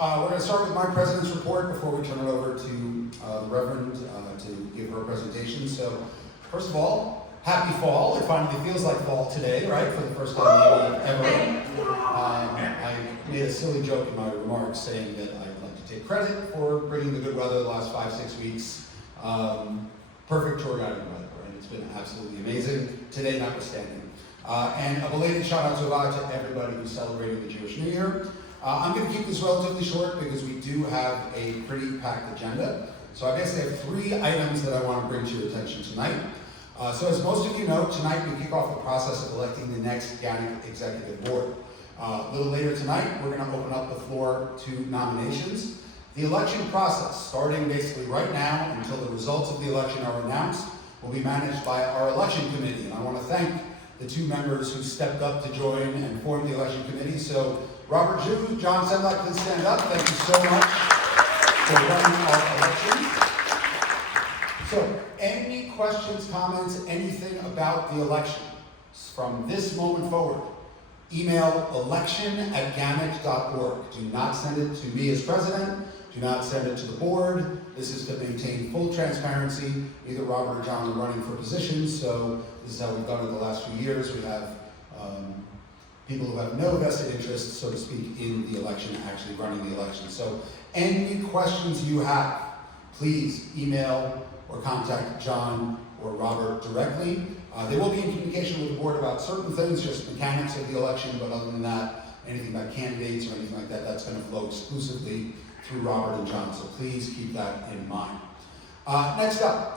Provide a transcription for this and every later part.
we're going to start with my president's report before we turn it over to the Reverend to give her presentation. So, first of all, happy fall. It finally feels like fall today, right? For the first time maybe ever. I made a silly joke in my remarks saying that I'd like to take credit for bringing the good weather the last 5-6 weeks. Perfect tour guiding weather, right? It's been absolutely amazing, today notwithstanding. And a belated shout out to everybody who's celebrating the Jewish New Year. I'm going to keep this relatively short because we do have a pretty packed agenda. So I basically have 3 items that I want to bring to your attention tonight. So as most of you know, tonight we kick off the process of electing the next GANYC Executive Board. A little later tonight, we're going to open up the floor to nominations. The election process, starting basically right now until the results of the election are announced, will be managed by our election committee. And I want to thank the 2 members who stepped up to join and form the election committee. So Robert Jew, John Senlak, please stand up. Thank you so much for running our elections. So, any questions, comments, anything about the election from this moment forward, email election@ganyc.org. Do not send it to me as president. Do not send it to the board. This is to maintain full transparency. Neither Robert or John are running for positions, so this is how we've done it the last few years. We have people who have no vested interest, so to speak, in the election, actually running the election. So any questions you have, please email or contact John or Robert directly. They will be in communication with the board about certain things, just mechanics of the election, but other than that, anything about candidates or anything like that, that's going to flow exclusively through Robert and John, so please keep that in mind. Next up,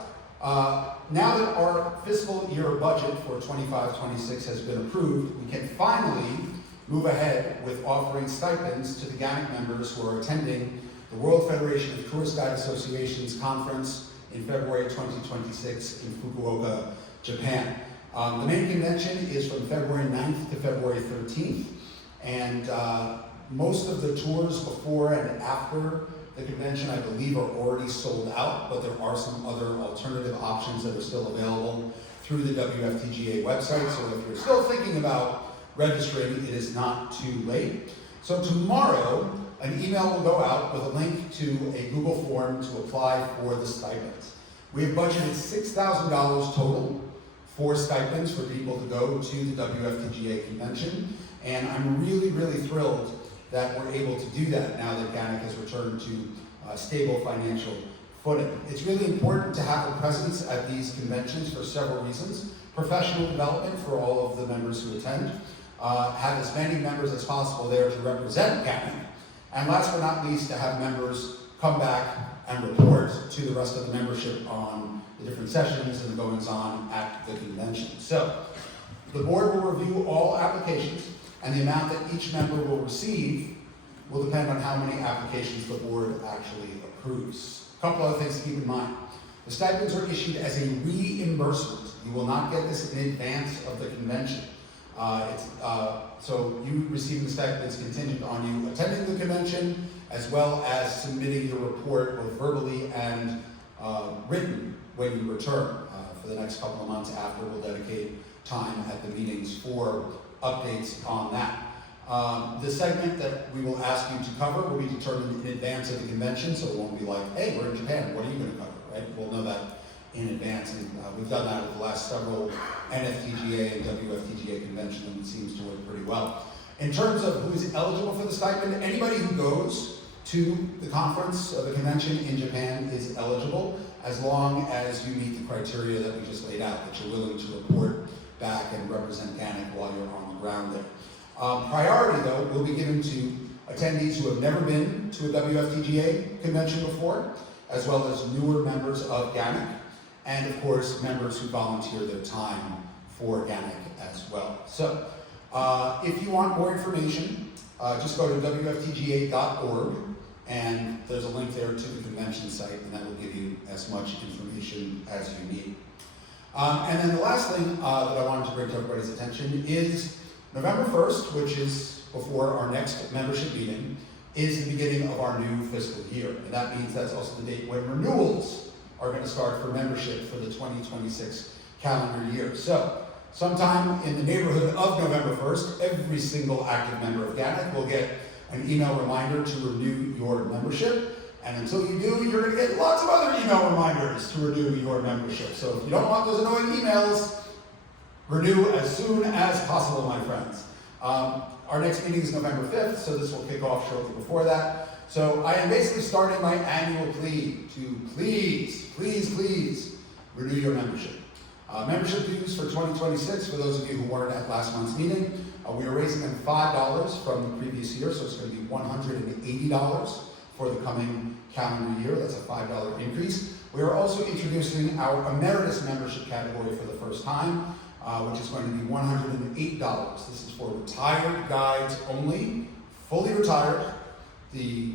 now that our fiscal year budget for 25-26 has been approved, we can finally move ahead with offering stipends to the GANYC members who are attending the World Federation of Tourist Guide Associations conference in February 2026 in Fukuoka, Japan. The main convention is from February 9th to February 13th, and most of the tours before and after the convention, I believe, are already sold out, but there are some other alternative options that are still available through the WFTGA website. So if you're still thinking about registering, it is not too late. So tomorrow, an email will go out with a link to a Google form to apply for the stipends. We have budgeted $6,000 total for stipends for people to go to the WFTGA convention, and I'm really, really thrilled that we're able to do that now that GANYC has returned to stable financial footing. It's really important to have a presence at these conventions for several reasons. Professional development for all of the members who attend, have as many members as possible there to represent GANYC, and last but not least, to have members come back and report to the rest of the membership on the different sessions and the goings-on at the convention. So, the board will review all applications, and the amount that each member will receive will depend on how many applications the board actually approves. A couple other things to keep in mind. The stipends are issued as a reimbursement. You will not get this in advance of the convention. So you receiving the stipend is contingent on you attending the convention, as well as submitting your report both verbally and written when you return. For the next couple of months after, we'll dedicate time at the meetings for updates on that. The segment that we will ask you to cover will be determined in advance of the convention, so it won't be like, hey, we're in Japan, what are you going to cover, right? We'll know that in advance, and we've done that with the last several NFTGA and WFTGA conventions, and it seems to work pretty well. In terms of who's eligible for the stipend, anybody who goes to the conference or the convention in Japan is eligible, as long as you meet the criteria that we just laid out, that you're willing to report back and represent GANYC while you're on the ground there. Priority, though, will be given to attendees who have never been to a WFTGA convention before, as well as newer members of GANYC, and of course, members who volunteer their time for GANYC as well. So, if you want more information, just go to WFTGA.org, and there's a link there to the convention site, and that will give you as much information as you need. And then the last thing that I wanted to bring to everybody's attention is November 1st, which is before our next membership meeting, is the beginning of our new fiscal year. And that means that's also the date when renewals are going to start for membership for the 2026 calendar year. So, sometime in the neighborhood of November 1st, every single active member of GANYC will get an email reminder to renew your membership. And until you do, you're going to get lots of other email reminders to renew your membership. So if you don't want those annoying emails, renew as soon as possible, my friends. Our next meeting is November 5th, so this will kick off shortly before that. So I am basically starting my annual plea to please renew your membership. Membership dues for 2026, for those of you who weren't at last month's meeting, we are raising them $5 from the previous year, so it's going to be $180 for the coming calendar year. That's a $5 increase. We are also introducing our emeritus membership category for the first time, which is going to be $108. This is for retired guides only, fully retired.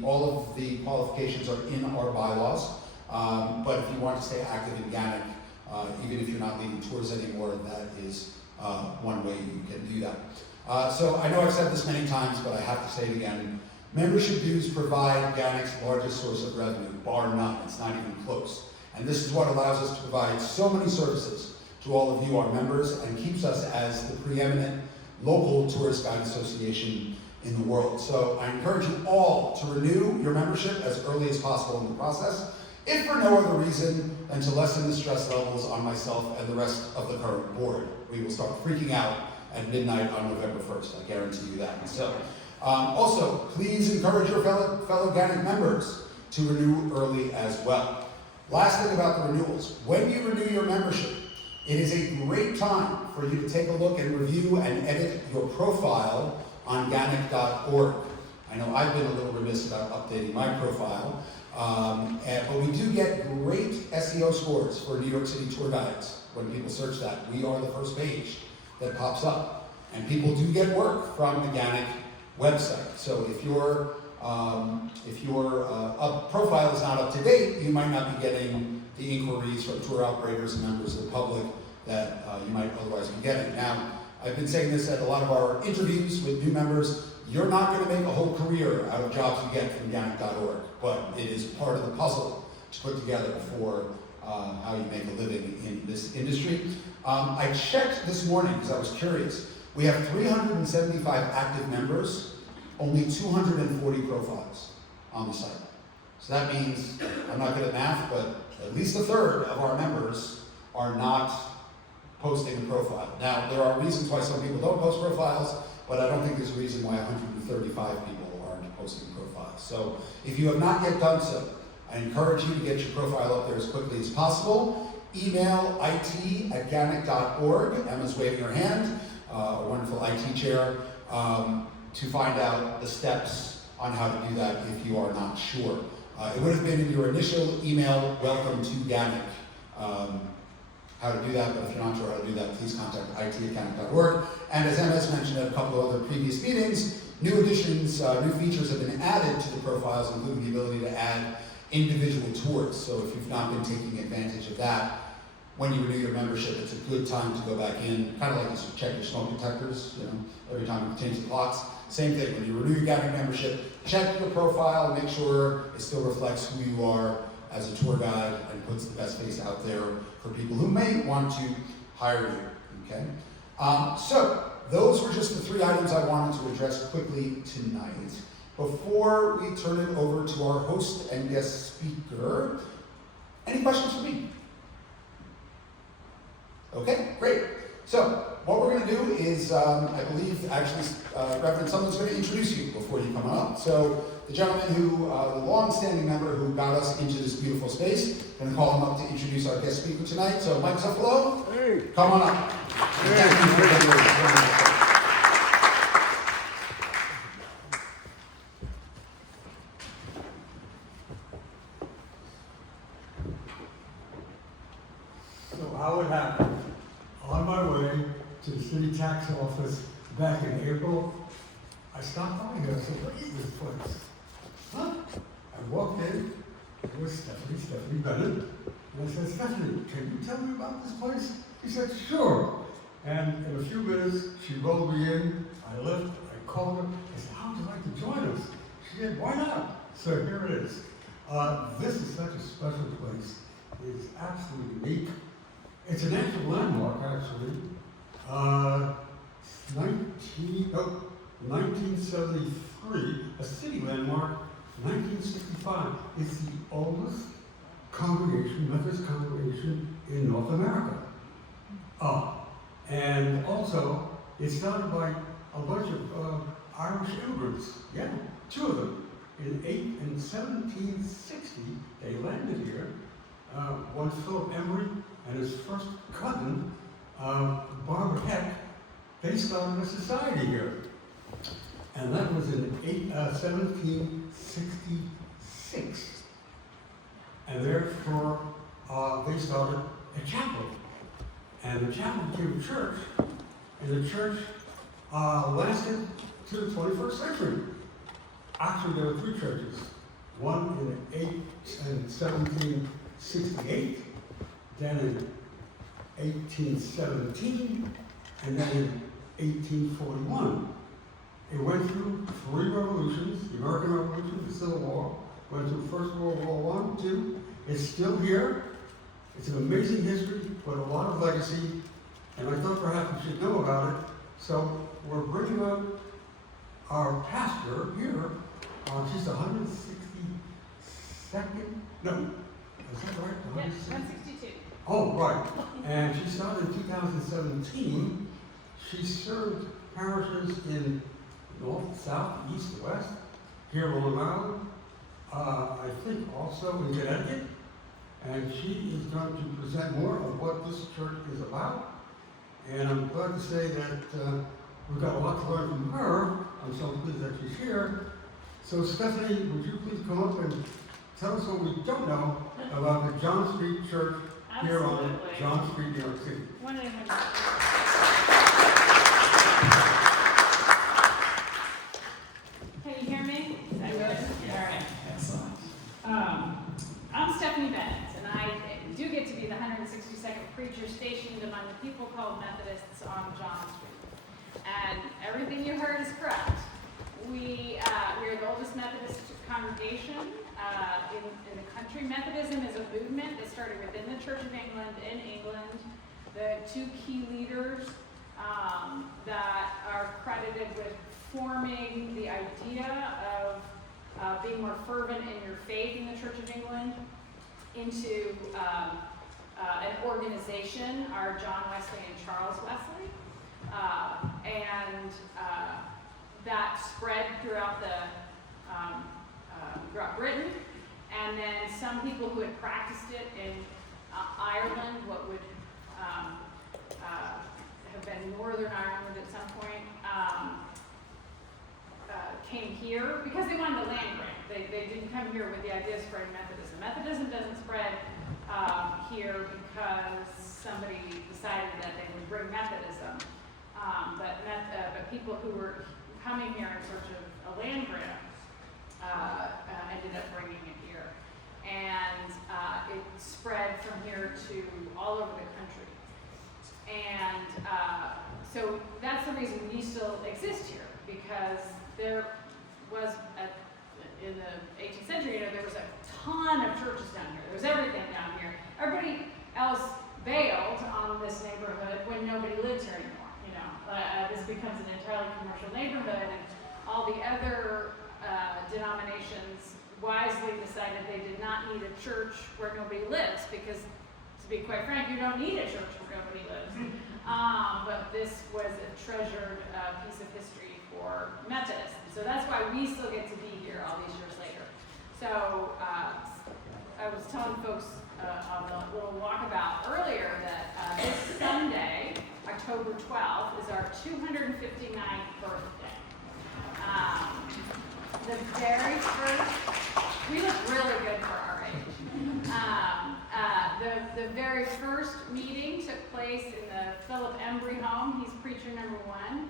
All of the qualifications are in our bylaws, but if you want to stay active in GANYC, even if you're not leading tours anymore, that is one way you can do that. So I know I've said this many times, but I have to say it again. Membership dues provide GANYC's largest source of revenue, bar none. It's not even close. And this is what allows us to provide so many services to all of you, our members, and keeps us as the preeminent local tourist guide association in the world. So I encourage you all to renew your membership as early as possible in the process, if for no other reason than to lessen the stress levels on myself and the rest of the current board. We will start freaking out at midnight on November 1st, I guarantee you that. So, also, please encourage your fellow GANYC members to renew early as well. Last thing about the renewals, when you renew your membership, it is a great time for you to take a look and review and edit your profile on GANYC.org. I know I've been a little remiss about updating my profile, but we do get great SEO scores for New York City tour guides. When people search that, we are the first page that pops up. And people do get work from the GANYC website. So if your profile is not up to date, you might not be getting the inquiries from tour operators and members of the public that you might otherwise be getting. Now, I've been saying this at a lot of our interviews with new members. You're not going to make a whole career out of jobs you get from GANYC.org, but it is part of the puzzle to put together for how you make a living in this industry. I checked this morning because I was curious. We have 375 active members, only 240 profiles on the site. So that means, I'm not good at math, but at least a third of our members are not posting a profile. Now, there are reasons why some people don't post profiles, but I don't think there's a reason why 135 people aren't posting profiles. So if you have not yet done so, I encourage you to get your profile up there as quickly as possible. Email it@ganyc.org. Emma's waving her hand, a wonderful IT chair, to find out the steps on how to do that if you are not sure. It would have been in your initial email, welcome to GANYC, how to do that, but if you're not sure how to do that, please contact it@ganyc.org. And as Emma has mentioned at a couple of other previous meetings, new additions, new features have been added to the profiles, including the ability to add individual tours. So if you've not been taking advantage of that, when you renew your membership, it's a good time to go back in, kind of like you check your smoke detectors, every time you change the clocks. Same thing, when you renew your GANYC membership, check your profile, make sure it still reflects who you are as a tour guide and puts the best face out there for people who may want to hire you, okay? So, those were just the 3 items I wanted to address quickly tonight. Before we turn it over to our host and guest speaker, any questions for me? Okay, great. So, what we're going to do is, I believe, actually, Reverend, someone's going to introduce you before you come up. So, the gentleman who, the long-standing member who got us into this beautiful space, going to call him up to introduce our guest speaker tonight. So, Mike's up below. Hey. Come on up. Hey. Thank you for being here. So how it happened, on my way to the city tax office back in April, I stopped by here. I said, what is this place? Huh? I walked in, it was Stephanie Bennett. And I said, Stephanie, can you tell me about this place? She said, sure. And in a few minutes, she rolled me in. I left, I called her. I said, how would you like to join us? She said, why not? So here it is. This is such a special place. It is absolutely unique. It's a national landmark, actually. 1973 1963, a city landmark, 1965. It's the oldest congregation, Methodist congregation in North America. And also, it's started by a bunch of Irish immigrants. Yeah, 2 of them. In 1760, they landed here. One Philip Emery and his first cousin, Barbara Heck, they started a society here. And that was in 1766. And therefore, they started a chapel. And the chapel became a church, and the church lasted to the 21st century. Actually, there were 3 churches. One in 1768, then in 1817, and then in 1841. It went through 3 revolutions: the American Revolution, the Civil War, went through First World War I, II. It's still here. It's an amazing history, but a lot of legacy, and I thought perhaps we should know about it. So we're bringing up our pastor here. She's 162nd. No, is that right? Yes, 162. Oh, right. And she started in 2017. She served parishes in North, South, East, West, here in Long Island. I think also in Connecticut. And she is going to present more of what this church is about. And I'm glad to say that we've got a lot to learn from her. I'm so pleased that she's here. So Stephanie, would you please come up and tell us what we don't know about the John Street Church here on John Street, New York City. Can you hear me? Is that good? All right. Excellent. I'm Stephanie Bennett, and I do get to be the 162nd preacher stationed among the people called Methodists on John Street. And everything you heard is correct. We are the oldest Methodist congregation in the country. Methodism is a movement that started within the Church of England in England. The 2 key leaders that are credited with forming the idea of being more fervent in your faith in the Church of England into an organization are John Wesley and Charles Wesley. That spread throughout throughout Britain, and then some people who had practiced it in Ireland, what would have been Northern Ireland at some point, came here because they wanted the land grant. They didn't come here with the idea of spreading Methodism. Methodism doesn't spread here because somebody decided that they would bring Methodism, but people who were coming here in search of a land grant ended up bringing it here. And it spread from here to all over the country. And so that's the reason we still exist here, because there was, in the 18th century, there was a ton of churches down here. There was everything down here. Everybody else bailed on this neighborhood when nobody lives here anymore. This becomes an entirely commercial neighborhood, and all the other denominations wisely decided they did not need a church where nobody lives, because, to be quite frank, you don't need a church where nobody lives. But this was a treasured piece of history for Methodists. So that's why we still get to be here all these years later. So I was telling folks on the little walkabout earlier that this Sunday, October 12th, is our 259th birthday. The very first, we look really good for our age. The very first meeting took place in the Philip Embry home. He's preacher number 1.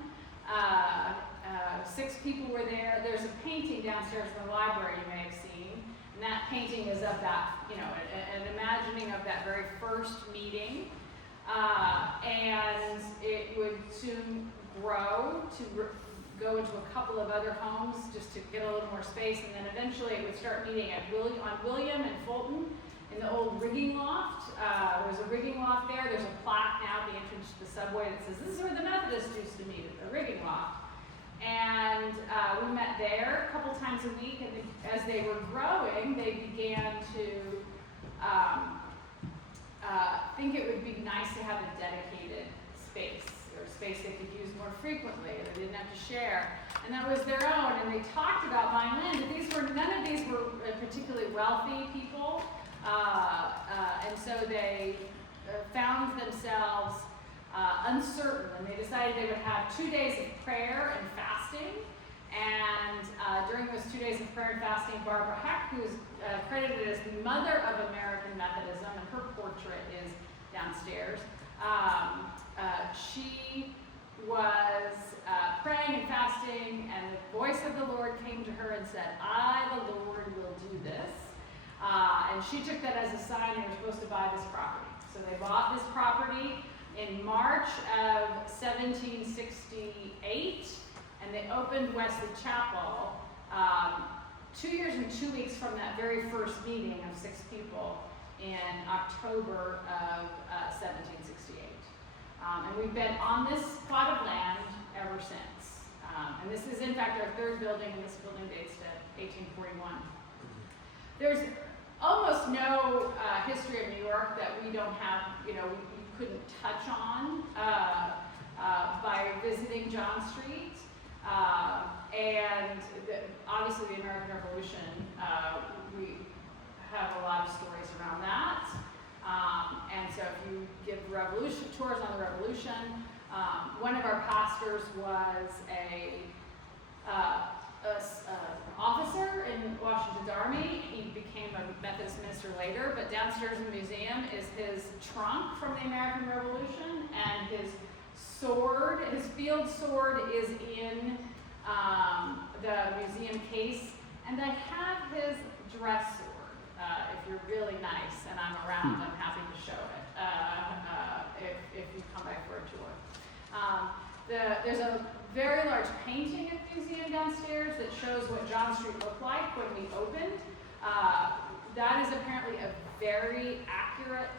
6 people were there. There's a painting downstairs in the library you may have seen. And that painting is of that, an imagining of that very first meeting. And it would soon grow to go into a couple of other homes just to get a little more space, and then eventually it would start meeting at on William and Fulton in the old rigging loft. There's a rigging loft there. There's a plaque now at the entrance to the subway that says, this is where the Methodists used to meet, at the rigging loft. And we met there a couple times a week, and as they were growing, they began to think it would be nice to have a dedicated space, or space they could use more frequently, or they didn't have to share. And that was their own, and they talked about buying land, but none of these were particularly wealthy people, and so they found themselves uncertain, and they decided they would have 2 days of prayer and fasting. And during those 2 days of prayer and fasting, Barbara Heck, who is credited as the mother of American Methodism, and her portrait is downstairs, she was praying and fasting, and the voice of the Lord came to her and said, "I, the Lord, will do this." And she took that as a sign they were supposed to buy this property. So they bought this property in March of 1768, and they opened Wesley Chapel 2 years and 2 weeks from that very first meeting of 6 people in October of 1768. And we've been on this plot of land ever since. And this is, in fact, our 3rd building, and this building dates to 1841. There's almost no history of New York that we don't have, we couldn't touch on by visiting John Street. And obviously the American Revolution, we have a lot of stories around that. And so if you give tours on the Revolution, one of our pastors was a officer in Washington's Army. He became a Methodist minister later, but downstairs in the museum is his trunk from the American Revolution, and his sword, his field sword, is in the museum case, and I have his dress sword. If you're really nice and I'm around, I'm happy to show it if you come by for a tour. There's a very large painting at the museum downstairs that shows what John Street looked like when we opened. That is apparently a very accurate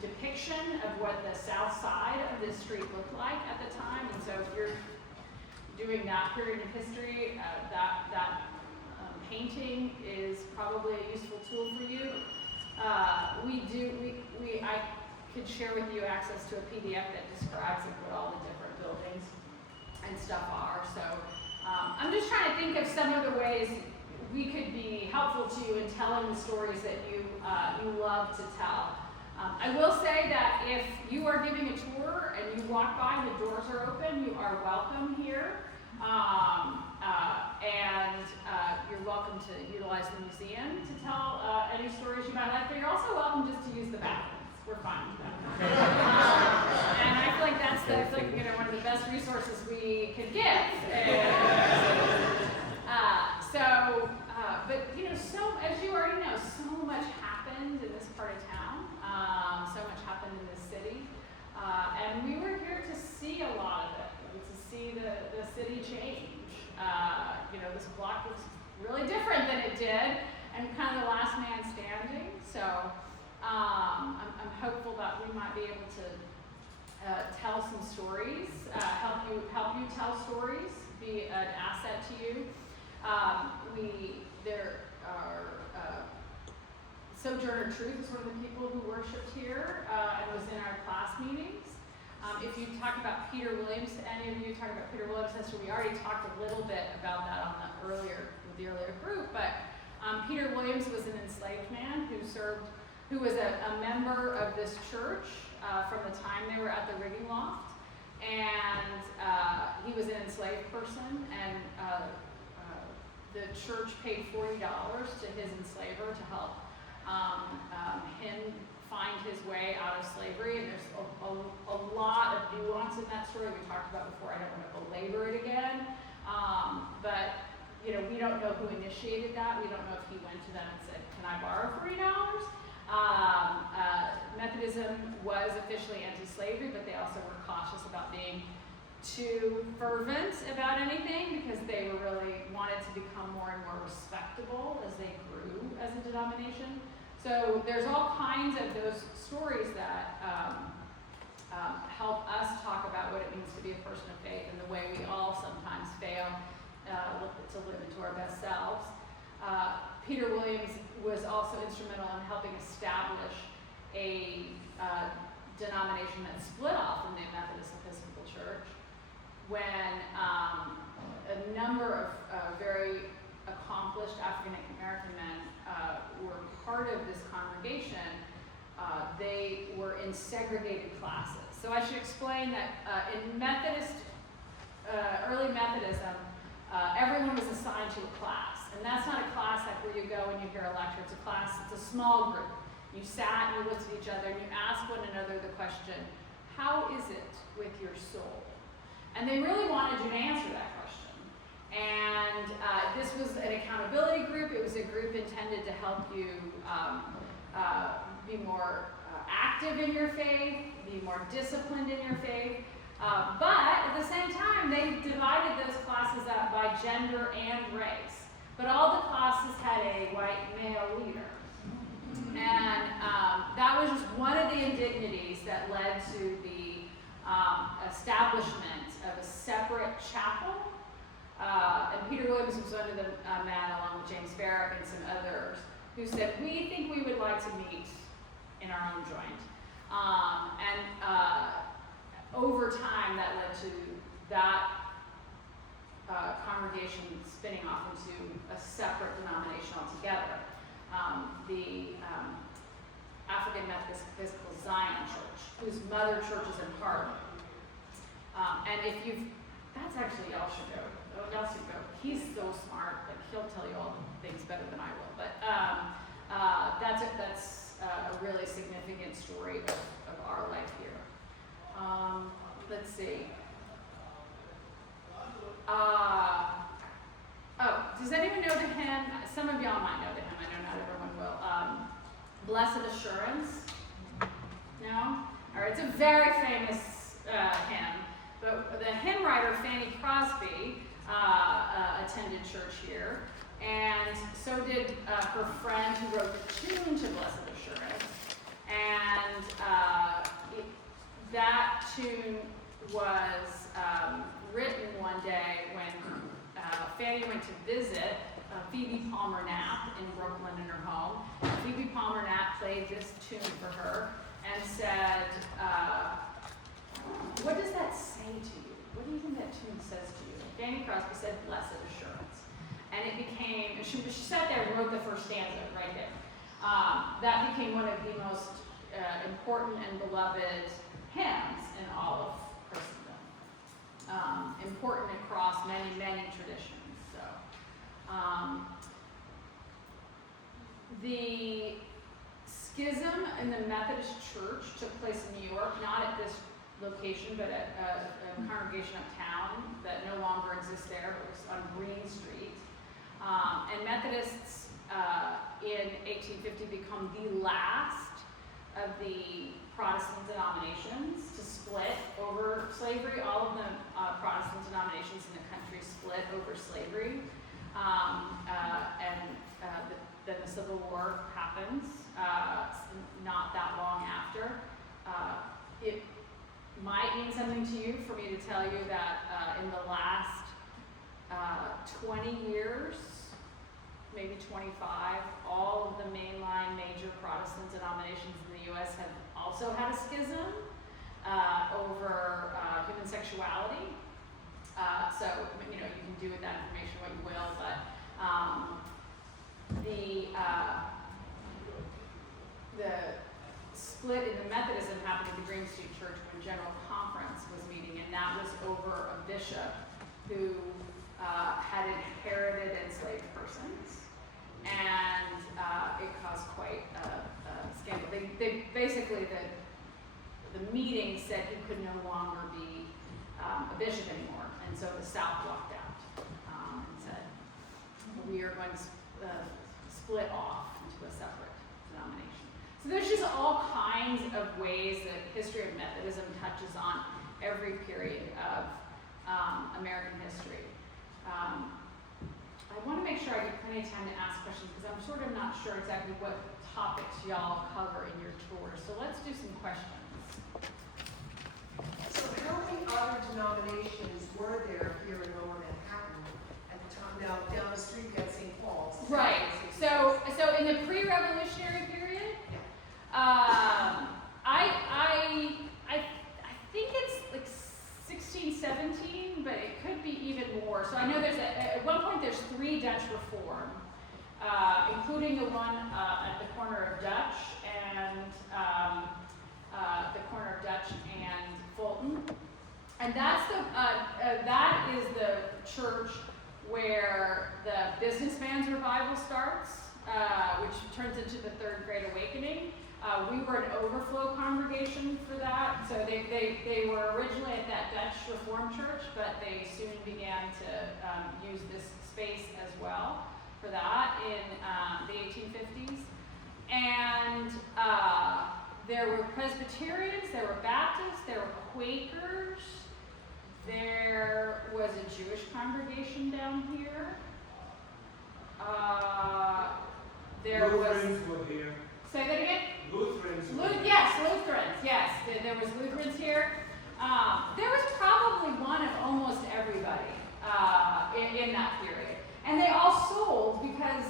depiction of what the south side of this street looked like at the time. And so if you're doing that period of history, that painting is probably a useful tool for you. I could share with you access to a PDF that describes what all the different buildings and stuff are. So I'm just trying to think of some of the ways we could be helpful to you in telling the stories that you love to tell. I will say that if you are giving a tour and you walk by and the doors are open, you are welcome here. You're welcome to utilize the museum to tell any stories you might like, but you're also welcome just to use the bathrooms. We're fine with that. And I feel like that's one of the best resources we could give. So as you already know, so much happened in this part of town. So much happened in this city. And we were here to see a lot of it, to see the city change. This block looks really different than it did, and kind of the last man standing. So I'm hopeful that we might be able to tell some stories, help you tell stories, be an asset to you. There are Sojourner Truth is one of the people who worshipped here and was in our class meetings. If you talk about Peter Williams, any of you talk about Peter Williams' history, we already talked a little bit about that with the earlier group, but Peter Williams was an enslaved man who was a member of this church from the time they were at the rigging loft, and he was an enslaved person, and the church paid $40 to his enslaver to help him find his way out of slavery. And there's a lot of nuance in that story we talked about before. I don't want to belabor it again, but we don't know who initiated that. We don't know if he went to them and said, "Can I borrow $40?" Methodism was officially anti-slavery, but they also were cautious about being too fervent about anything, because they really wanted to become more and more respectable as they grew as a denomination. So there's all kinds of those stories that help us talk about what it means to be a person of faith and the way we all sometimes fail to live into our best selves. Peter Williams was also instrumental in helping establish a denomination that split off from the Methodist Episcopal Church when a number of very accomplished African American men were part of this congregation. They were in segregated classes. So I should explain that in early Methodism, everyone was assigned to a class. And that's not a class like where you go and you hear a lecture. It's a class, it's a small group. You sat and you looked at each other and you asked one another the question, how is it with your soul? And they really wanted you to answer that question. And this was an accountability group. It was a group intended to help you be more active in your faith, be more disciplined in your faith. But at the same time, they divided those classes up by gender and race. But all the classes had a white male leader. And that was just one of the indignities that led to the establishment of a separate chapel. And Peter Williams was one of the men, along with James Barrick and some others, who said, we think we would like to meet in our own joint. Over time, that led to that congregation spinning off into a separate denomination altogether. The African Methodist Episcopal Zion Church, whose mother church is in Harlem. And if you've, that's actually, y'all should go. Y'all should go. He's so smart, like he'll tell you all the things better than I will. But that's a really significant story of our life here. Let's see. Does anyone know the hymn? Some of y'all might know the hymn. I know not everyone will. Blessed Assurance? No? All right, it's a very famous hymn. But the hymn writer, Fanny Crosby, attended church here. And so did her friend who wrote the tune to Blessed Assurance. And that tune was written one day when Fanny went to visit Phoebe Palmer Knapp in Brooklyn in her home. Phoebe Palmer Knapp played this tune for her and said, what does that say to you? What do you think that tune says to you? And Fanny Crosby said, Blessed Assurance. And it became, she sat there and wrote the first stanza right there. That became one of the most important and beloved hymns in all of Christendom. Important across many, many traditions. So, the schism in the Methodist Church took place in New York, not at this location, but at a congregation uptown that no longer exists there, but was on Green Street. And Methodists in 1850 become the last of the Protestant denominations to split over slavery. All of the Protestant denominations in the country split over slavery. Then the Civil War happens, not that long after. It might mean something to you for me to tell you that in the last 20 years, maybe 25, all of the mainline major Protestant denominations in the U.S. have also had a schism over human sexuality. So, you know, you can do with that information what you will, but the split in the Methodism happened at the Green Street Church when General Conference was meeting, and that was over a bishop who had inherited enslaved persons, and it caused quite a scandal. They basically, the meeting said he could no longer be a bishop anymore, and so the South walked out and said, we are going to split off into a separate denomination. So there's just all kinds of ways that the history of Methodism touches on every period of American history. I want to make sure I get plenty of time to ask questions because I'm sort of not sure exactly what topics y'all cover in your tour. So let's do some questions. So how many other denominations were there here in Lower Manhattan at the time? Now, down the street you got St. Paul's. Right. So in the pre-revolutionary period, I think it's like 16, 17, but it could be even more. So I know there's at one point there's 3 Dutch Reform, including the one at the corner of Dutch and Fulton, and that's that is the church where the businessman's revival starts, which turns into the Third Great Awakening. We were an overflow congregation for that, so they were originally at that Dutch Reformed church, but they soon began to use this space as well for that in the 1850s. And there were Presbyterians, there were Baptists, there were Quakers, there was a Jewish congregation down here. Lutherans were here. Say that again? Lutherans. Yes, Lutherans, yes. There was Lutherans here. There was probably one of almost everybody in that period. And they all sold because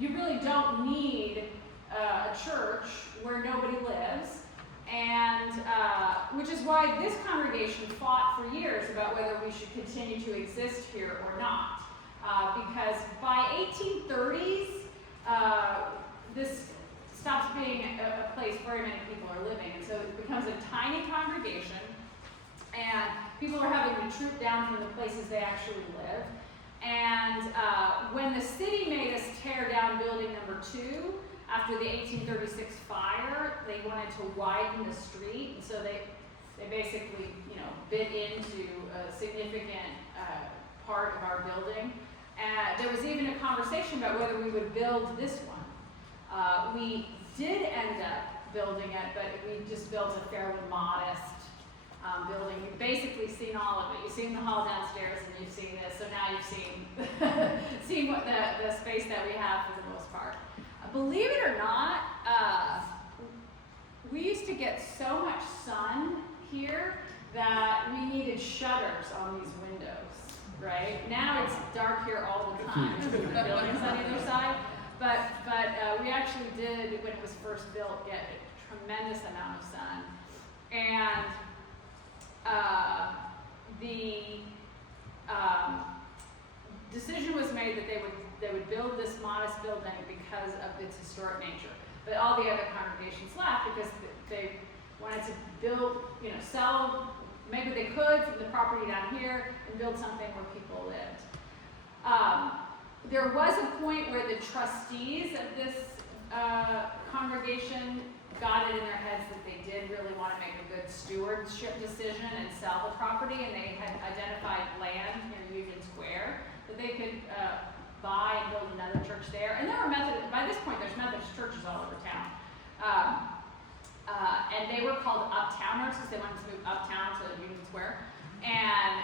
you really don't need a church where nobody lives. And which is why this congregation fought for years about whether we should continue to exist here or not. Because by 1830s, this stops being a place very many people are living, and so it becomes a tiny congregation, and people are having to troop down from the places they actually live. And when the city made us tear down building number 2 after the 1836 fire, they wanted to widen the street, and so they basically, bit into a significant part of our building. And there was even a conversation about whether we would build this one. We did end up building it, but we just built a fairly modest building. You've basically seen all of it. You've seen the hall downstairs and you've seen this, so now you've seen what the space that we have for the most part. Believe it or not, we used to get so much sun here that we needed shutters on these windows, right? Now it's dark here all the time because of the buildings on either side. But we actually did, when it was first built, get a tremendous amount of sun. And the decision was made that they would build this modest building because of its historic nature. But all the other congregations left because they wanted to build, sell, maybe they could from the property down here and build something where people lived. There was a point where the trustees of this congregation got it in their heads that they did really want to make a good stewardship decision and sell the property, and they had identified land near Union Square that they could buy and build another church there. And there were by this point there's Methodist churches all over town. And they were called uptowners because they wanted to move uptown to Union Square. And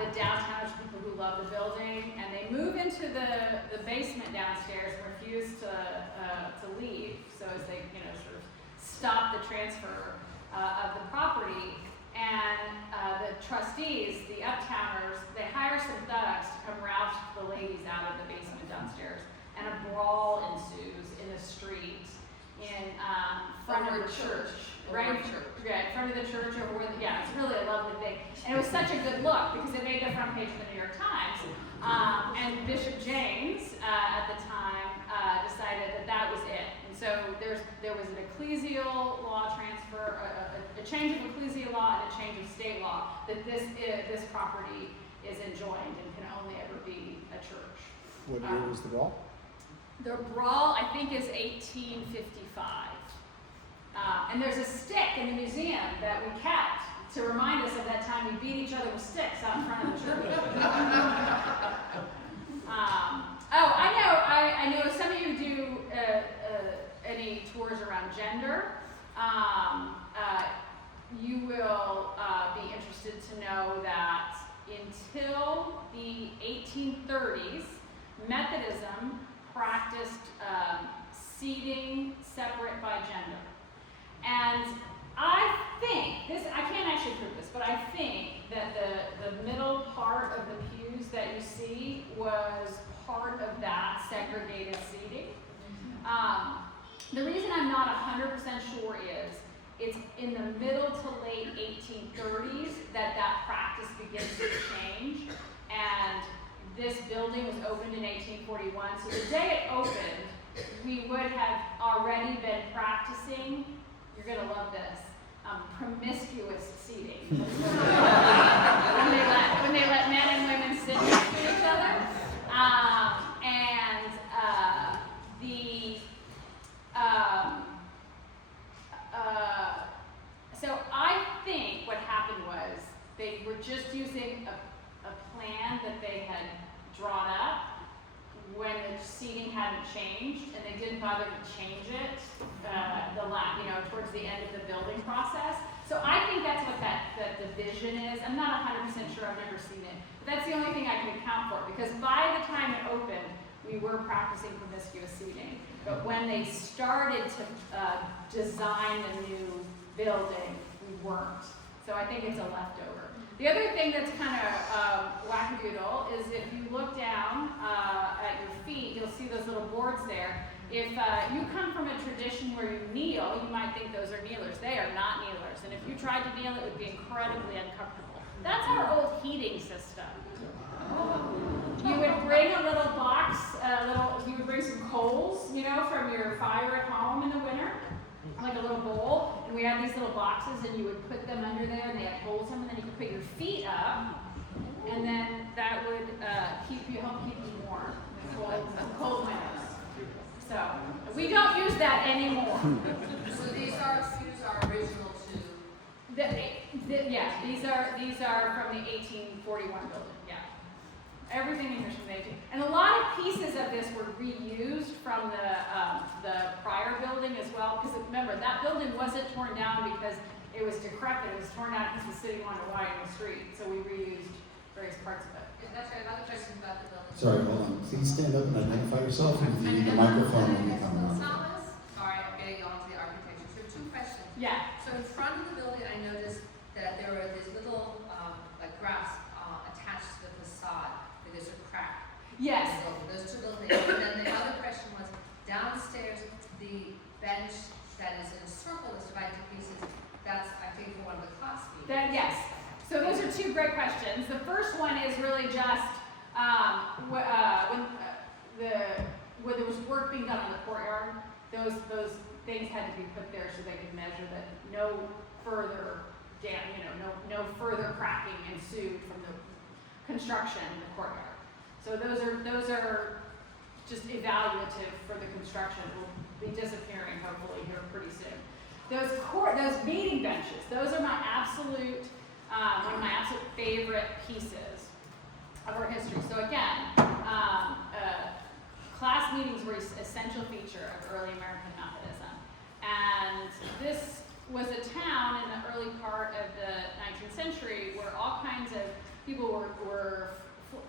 the downtowners, people who love the building, and they move into the basement downstairs and refuse to leave. So as they sort of stop the transfer of the property, and the trustees, the uptowners, they hire some thugs to come rout the ladies out of the basement downstairs, and a brawl ensues in the street in front of the church. Right, yeah, in front of the church over where, it's really a lovely thing. And it was such a good look because it made the front page of the New York Times. And Bishop James, at the time, decided that was it. And so there was an ecclesial law transfer, a change of ecclesial law and a change of state law, that this property is enjoined and can only ever be a church. What year was the brawl? The brawl, I think, is 1855. And there's a stick in the museum that we kept to remind us of that time we beat each other with sticks out in front of the church. I know some of you do any tours around gender. You will be interested to know that until the 1830s, Methodism practiced seating separate by gender. And I think, I can't actually prove this, but I think that the middle part of the pews that you see was part of that segregated seating. The reason I'm not 100% sure is, it's in the middle to late 1830s that practice begins to change, and this building was opened in 1841, so the day it opened, we would have already been practicing, you're gonna love this, promiscuous seating. when they let men and women sit next to each other. So I think what happened was they were just using a plan that they had drawn up when the seating hadn't changed, and they didn't bother to change it towards the end of the building process. So I think that's what that the vision is. I'm not 100% sure, I've never seen it. But that's the only thing I can account for, because by the time it opened, we were practicing promiscuous seating. But when they started to design the new building, we weren't. So I think it's a leftover. The other thing that's kind of wackadoodle is if you look down at your feet, you'll see those little boards there. If you come from a tradition where you kneel, you might think those are kneelers. They are not kneelers. And if you tried to kneel, it would be incredibly uncomfortable. That's our old heating system. You would bring a little box, you would bring some coals, from your fire at home in the winter, like a little bowl, and we had these little boxes, and you would put them under there, and they had holes in them, and then you could put your feet up, and then that would help keep you warm in the cold winters. So we don't use that anymore. So these are original to. Yeah, these are from the 1841 building. Yeah, everything in here is from the 18. And a lot of pieces of this were reused from the prior building as well. Because remember, that building wasn't torn down because it was decrepit. It was torn down because the city wanted to widen the street. So we reused various parts of it. That's right. Another question about the building. Sorry, hold on. Please stand up and identify yourself, and if you need the microphone when you come on. Thomas. Sorry, I'm getting on to the architecture. So two questions. Yeah. So in front of the building, I noticed that there were these little grass attached to the facade. There's a crack. Yes. So those two little things. And then the other question was downstairs, the bench that is in a circle that's divided into pieces. That's, I think, for one of the class meetings. Yes. So those are two great questions. The first one is really just when there was work being done in the courtyard, those things had to be put there so they could measure that no further no further cracking ensued from the construction in the courtyard. So those are just evaluative for the construction. Will be disappearing hopefully here pretty soon. Those meeting benches, those are my absolute one of my absolute favorite pieces of our history. So again, class meetings were an essential feature of early American Methodism. And this was a town in the early part of the 19th century where all kinds of people were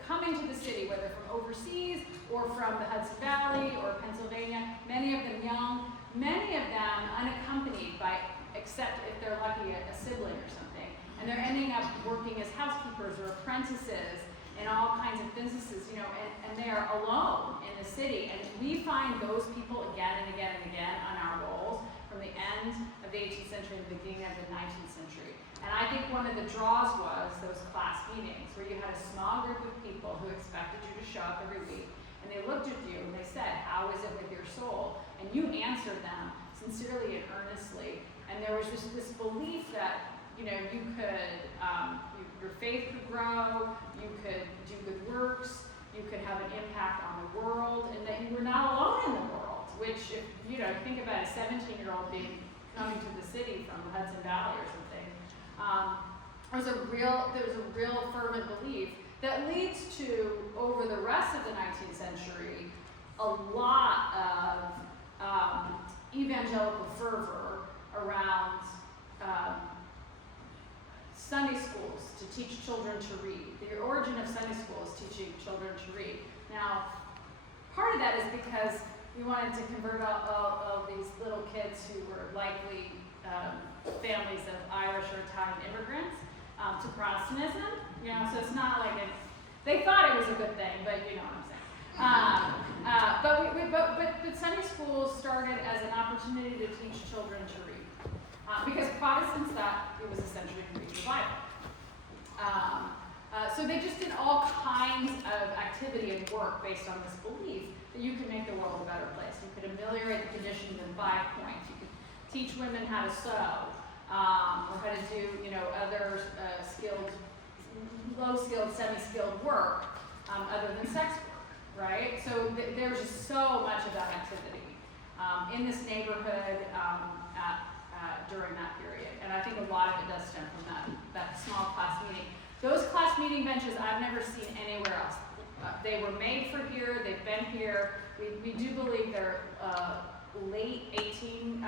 coming to the city, whether from overseas or from the Hudson Valley or Pennsylvania, many of them young, many of them unaccompanied by, except if they're lucky, a sibling or something. And they're ending up working as housekeepers or apprentices in all kinds of businesses, and they are alone in the city. And we find those people again and again and again on our rolls from the end of the 18th century and the beginning of the 19th century. And I think one of the draws was those class meetings where you had a small group of people who expected you to show up every week, and they looked at you and they said, "How is it with your soul?" And you answered them sincerely and earnestly. And there was just this belief that you could, your faith could grow, you could do good works, you could have an impact on the world, and that you were not alone in the world. Which, if think about a 17-year-old coming to the city from the Hudson Valley or something. There was a real fervent belief that leads to, over the rest of the 19th century, a lot of evangelical fervor around Sunday schools to teach children to read. The origin of Sunday school is teaching children to read. Now, part of that is because we wanted to convert all these little kids who were likely families of Irish or Italian immigrants to Protestantism. You know, so it's not like they thought it was a good thing, but you know what I'm saying. But Sunday school started as an opportunity to teach children to read, because Protestants thought it was essentially to read the Bible. So they just did all kinds of activity and work based on this belief that you could make the world a better place. You could ameliorate the conditions in 5 points. You could teach women how to sew, or how to do, you know, other skilled, low-skilled, semi-skilled work, other than sex work, right? So there's just so much of that activity in this neighborhood during that period. And I think a lot of it does stem from that small class meeting. Those class meeting benches I've never seen anywhere else. They were made for here, they've been here. We do believe they're late 18th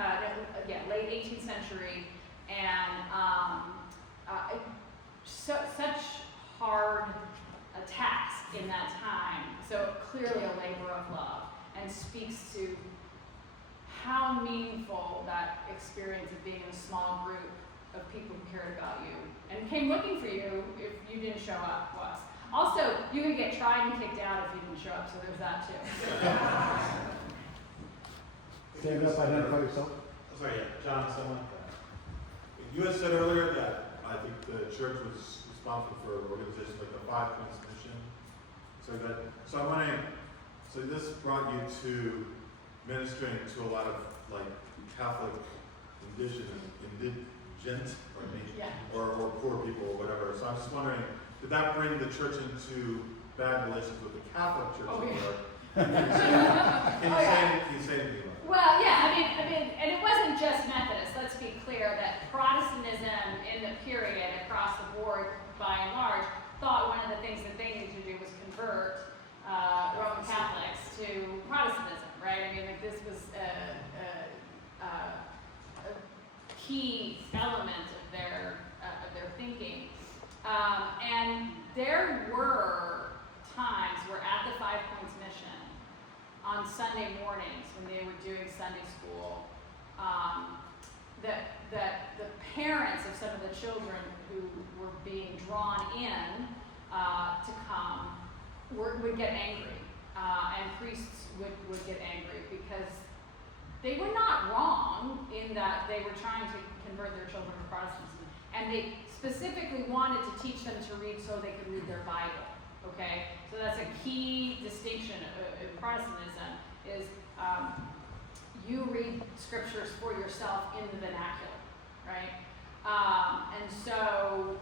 century, and such hard a task in that time. So clearly a labor of love, and speaks to how meaningful that experience of being in a small group of people who cared about you and came looking for you if you didn't show up was. Also, you could get tried and kicked out if you didn't show up, so there's that too. Stand up, identify yourself. Sorry, yeah, John, someone. You had said earlier that I think the church was responsible for organizations like the 5 Points Mission. So I'm wondering, so this brought you to ministering to a lot of like Catholic indigent or poor people or whatever. So I'm just wondering, did that bring the church into bad relations with the Catholic Church? Oh, yeah. Can you say anything about that? Well, yeah, I mean, and it wasn't just Methodist. Let's be clear that Protestantism in the period across the board, by and large, thought one of the things that they needed to do was convert Roman Catholics to Protestantism, right? I mean, like, this was a key element of their thinking, and there were times where at the 5 Points Mission on Sunday mornings when they were doing Sunday school, that the parents of some of the children who were being drawn in to come would get angry, and priests would get angry because they were not wrong in that they were trying to convert their children to Protestantism, and they specifically wanted to teach them to read so they could read their Bible. Okay, so that's a key distinction in Protestantism is you read scriptures for yourself in the vernacular, right? And so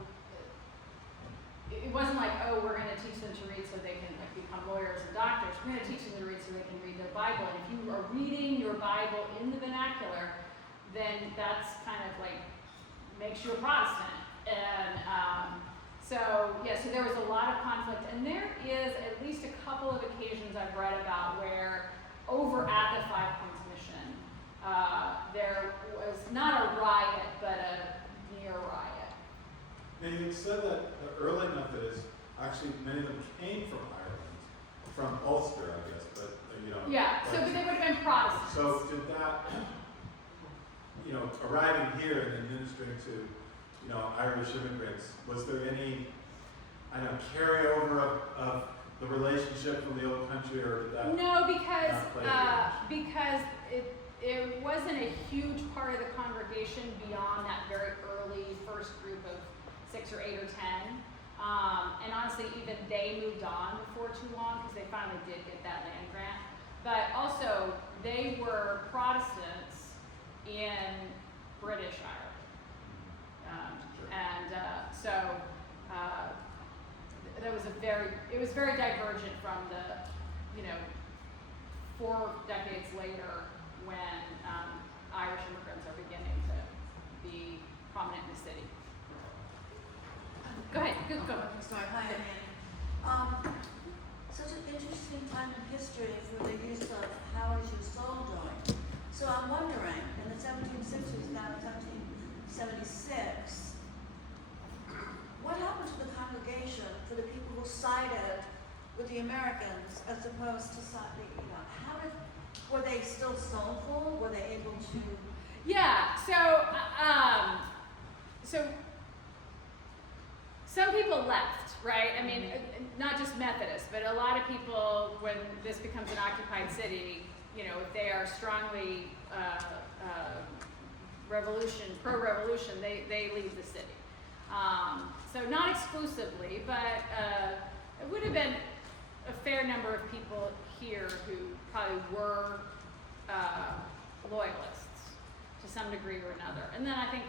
it wasn't like, oh, we're going to teach them to read so they can like become lawyers and doctors. We're going to teach them to read so they can read their Bible. And if you are reading your Bible in the vernacular, then that's kind of like makes you a Protestant. And so there was a lot of conflict, and there is at least a couple of occasions I've read about where over at the 5 Points Mission, there was not a riot, but a near riot. And you said that the early Methodists, actually many of them came from Ireland, from Ulster, I guess, but you know. Yeah, so but they would have been Protestants. So did that, you know, arriving here and then ministering to, you know, Irish immigrants, was there any, I don't know, carryover of the relationship from the old country, or did that? No, because not play a big it wasn't a huge part of the congregation beyond that very early first group of 6 or 8 or 10. And honestly, even they moved on before too long because they finally did get that land grant. But also, they were Protestants in British Ireland. It was very divergent from the, 4 decades later when Irish immigrants are beginning to be prominent in the city. Go ahead, go. Sorry, hi, I'm Annie. Such an interesting time in history for the use of how is your soul doing. So I'm wondering, in the 1760s, now 1776, what happened to the congregation for the people who sided with the Americans as opposed to siding, were they still soulful? Were they able to Yeah, so some people left, right? I mean, not just Methodists, but a lot of people, when this becomes an occupied city, you know, if they are strongly pro-revolution, they leave the city. So not exclusively, but it would have been a fair number of people here who probably were loyalists to some degree or another. And then I think,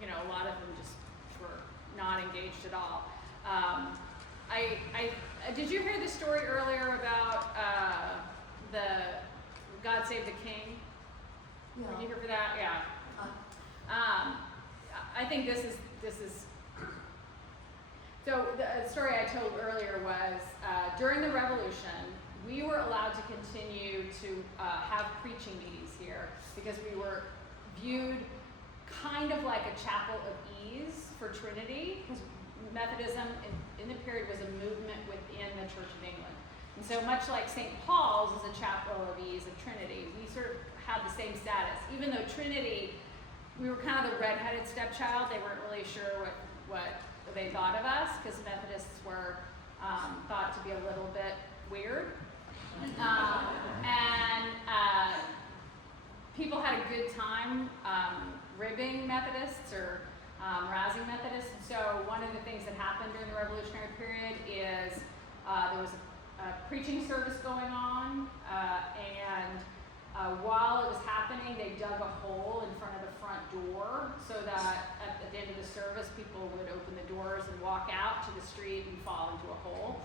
you know, a lot of them just were not engaged at all. Did you hear the story earlier about the God Save the King? Yeah. Did you hear for that? Yeah. I think this is. So the story I told earlier was during the Revolution, we were allowed to continue to have preaching meetings here because we were viewed kind of like a chapel of ease for Trinity, because Methodism in the period was a movement within the Church of England. And so much like St. Paul's is a chapel of ease of Trinity, we sort of had the same status. Even though Trinity, we were kind of the redheaded stepchild, they weren't really sure what they thought of us, because Methodists were thought to be a little bit weird. People had a good time ribbing Methodists or razzing Methodists. And so one of the things that happened during the Revolutionary period is there was a preaching service going on, and while it was happening, they dug a hole in front of the front door so that at the end of the service, people would open the doors and walk out to the street and fall into a hole.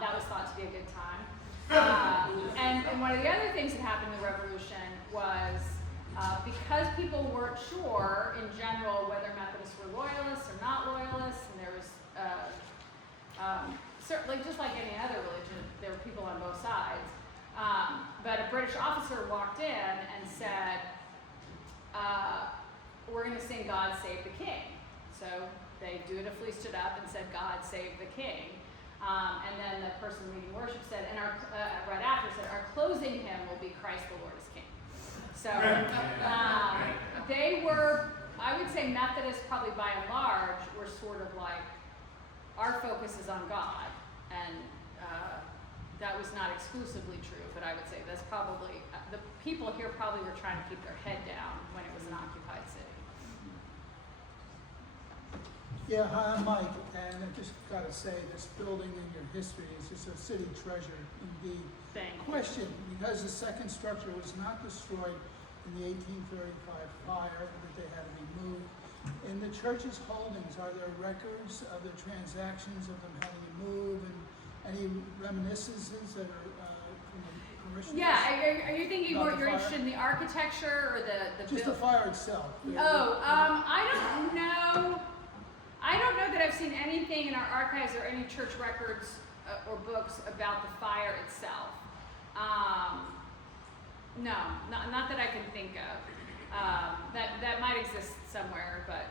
That was thought to be a good time. And one of the other things that happened in the Revolution was because people weren't sure in general whether Methodists were loyalists or not loyalists, and there was certainly, just like any other religion, there were people on both sides. But a British officer walked in and said, we're going to sing God Save the King. So they dutifully stood up and said, God Save the King. And then the person leading worship said, and right after said, our closing hymn will be Christ the Lord is King. So they were, I would say Methodists probably by and large were sort of like, our focus is on God. And that was not exclusively true, but I would say that's probably, the people here probably were trying to keep their head down when it was an occupied city. Yeah, hi, I'm Mike, and I just gotta say, this building and your history is just a city treasure indeed. Thank you. Question, because the second structure was not destroyed in the 1835 fire, that they had to be moved, in the church's holdings, are there records of the transactions of them having to move, and any reminiscences that are from the parishioners? Yeah, are you thinking About more, the you're fire? interested in the architecture or the Just the fire itself. I don't know. I don't know that I've seen anything in our archives or any church records or books about the fire itself. No, not that I can think of. That might exist somewhere, but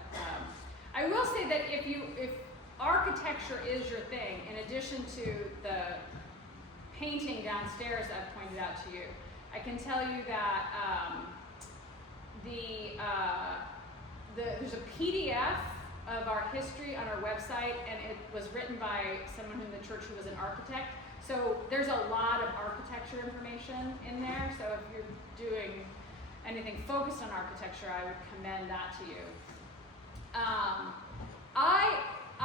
I will say that if architecture is your thing, in addition to the painting downstairs I've pointed out to you, I can tell you that there's a PDF of our history on our website, and it was written by someone in the church who was an architect. So there's a lot of architecture information in there. So if you're doing anything focused on architecture, I would commend that to you.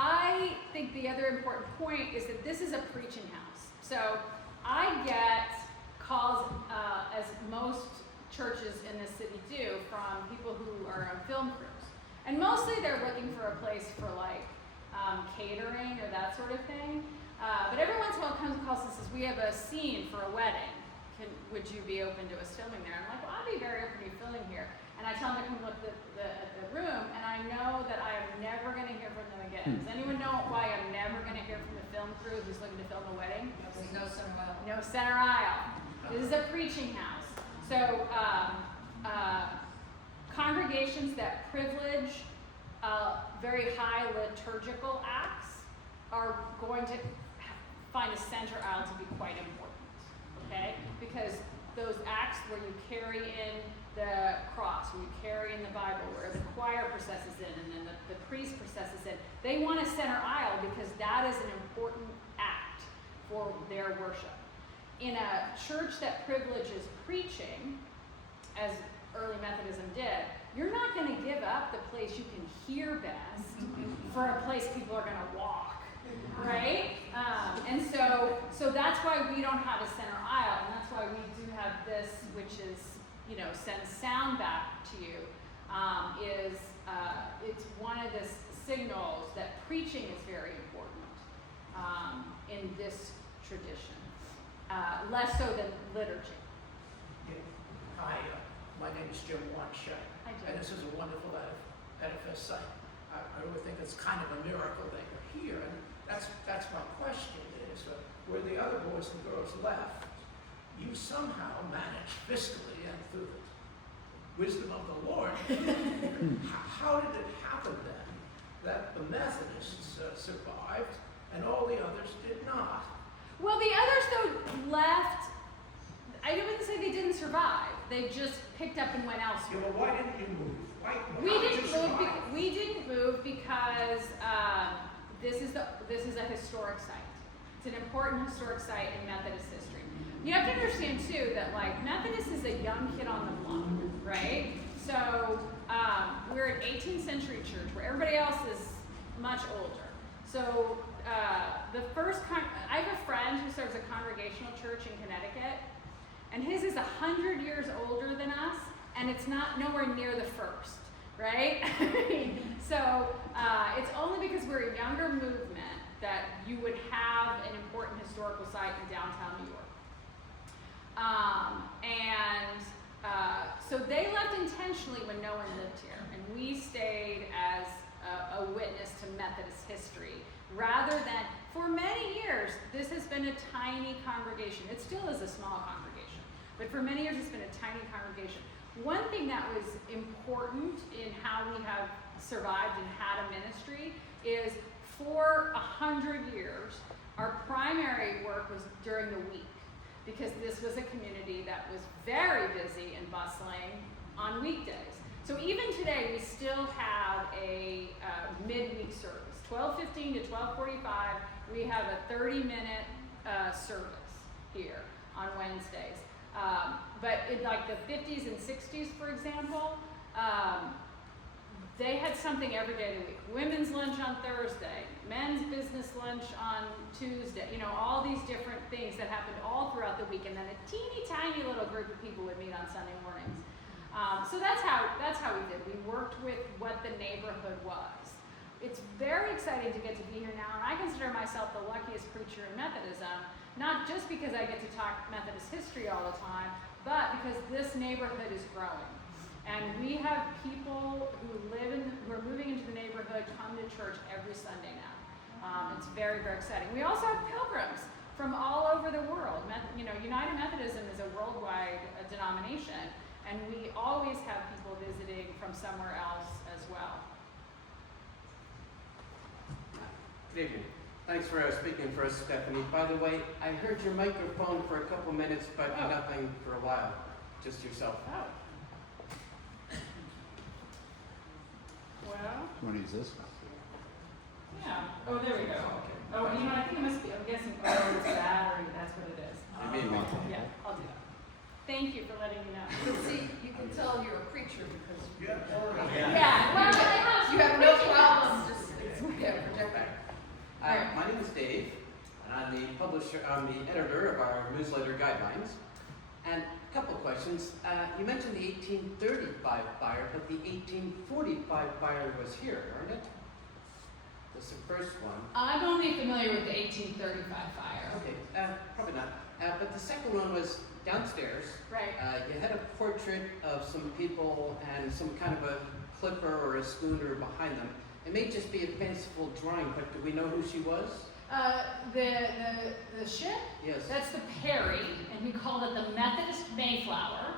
I think the other important point is that this is a preaching house. So I get calls, as most churches in this city do, from people who are on film crews. And mostly they're looking for a place for like catering or that sort of thing. But every once in a while comes and calls and says, we have a scene for a wedding. Would you be open to us filming there? And I'm like, well, I'd be very open to you filming here. And I tell them to come look at the room, and I know that I am never going to hear from them again. Does anyone know why I'm never going to hear from the film crew who's looking to film a wedding? No center aisle. No center aisle. This is a preaching house. So congregations that privilege very high liturgical acts are going to find a center aisle to be quite important, okay? Because those acts where you carry in the cross, where you carry in the Bible, where the choir processes in and then the priest processes in. They want a center aisle because that is an important act for their worship. In a church that privileges preaching, as early Methodism did, you're not going to give up the place you can hear best for a place people are going to walk, right? And so that's why we don't have a center aisle, and that's why we do have this, which is, sends sound back to you. It's one of the signals that preaching is very important in this tradition, less so than liturgy. Hi, my name is Jim Wanshaw, Hi, Jim. and this is a wonderful edifice site. I really think it's kind of a miracle that you're here, and that's my question is, where the other boys and girls left, you somehow managed fiscally and through the wisdom of the Lord, how did it happen then that the Methodists survived and all the others did not? Well, the others, though, left. I wouldn't say they didn't survive. They just picked up and went elsewhere. Yeah, well, why didn't you move? We didn't move because this is a historic site. It's an important historic site in Methodist history. You have to understand too that Methodist is a young kid on the block, right? So we're an 18th century church where everybody else is much older. So I have a friend who serves a congregational church in Connecticut, and his is 100 years older than us, and it's nowhere near the first, right? So it's only because we're a younger movement that you would have an important historical site in downtown New York. So they left intentionally when no one lived here, and we stayed as a witness to Methodist history, rather than, for many years, this has been a tiny congregation. It still is a small congregation, but for many years it's been a tiny congregation. One thing that was important in how we have survived and had a ministry is for 100 years, our primary work was during the week, because this was a community that was very busy and bustling on weekdays. So even today, we still have a midweek service. 12:15 to 12:45, we have a 30-minute service here on Wednesdays. But in the 50s and 60s, for example, they had something every day of the week. Women's lunch on Thursday, men's business lunch on Tuesday, all these different things that happened all throughout the week. And then a teeny tiny little group of people would meet on Sunday mornings. So that's how we did. We worked with what the neighborhood was. It's very exciting to get to be here now, and I consider myself the luckiest preacher in Methodism, not just because I get to talk Methodist history all the time, but because this neighborhood is growing. And we have people who are moving into the neighborhood, come to church every Sunday now. It's very, very exciting. We also have pilgrims from all over the world. United Methodism is a worldwide denomination, and we always have people visiting from somewhere else as well. Good evening. Thanks for speaking for us, Stephanie. By the way, I heard your microphone for a couple minutes, but nothing for a while. Just yourself. Oh. Well, You want to use this? yeah. Oh, there we go. Oh, I think it must be, I'm guessing, it's battery, that's what it is. Yeah, I'll do that. Thank you for letting me know. See, you can tell you're a preacher because you Yeah, well, you have no problem just project back. My name is Dave, and I'm the editor of our newsletter Guidelines. And a couple of questions. You mentioned the 1835 fire, but the 1845 fire was here, weren't it? That's the first one. I'm only familiar with the 1835 fire. Okay, probably not. But the second one was downstairs. Right. You had a portrait of some people and some kind of a clipper or a schooner behind them. It may just be a fanciful drawing, but do we know who she was? The ship? Yes. That's the Perry, and we called it the Methodist Mayflower,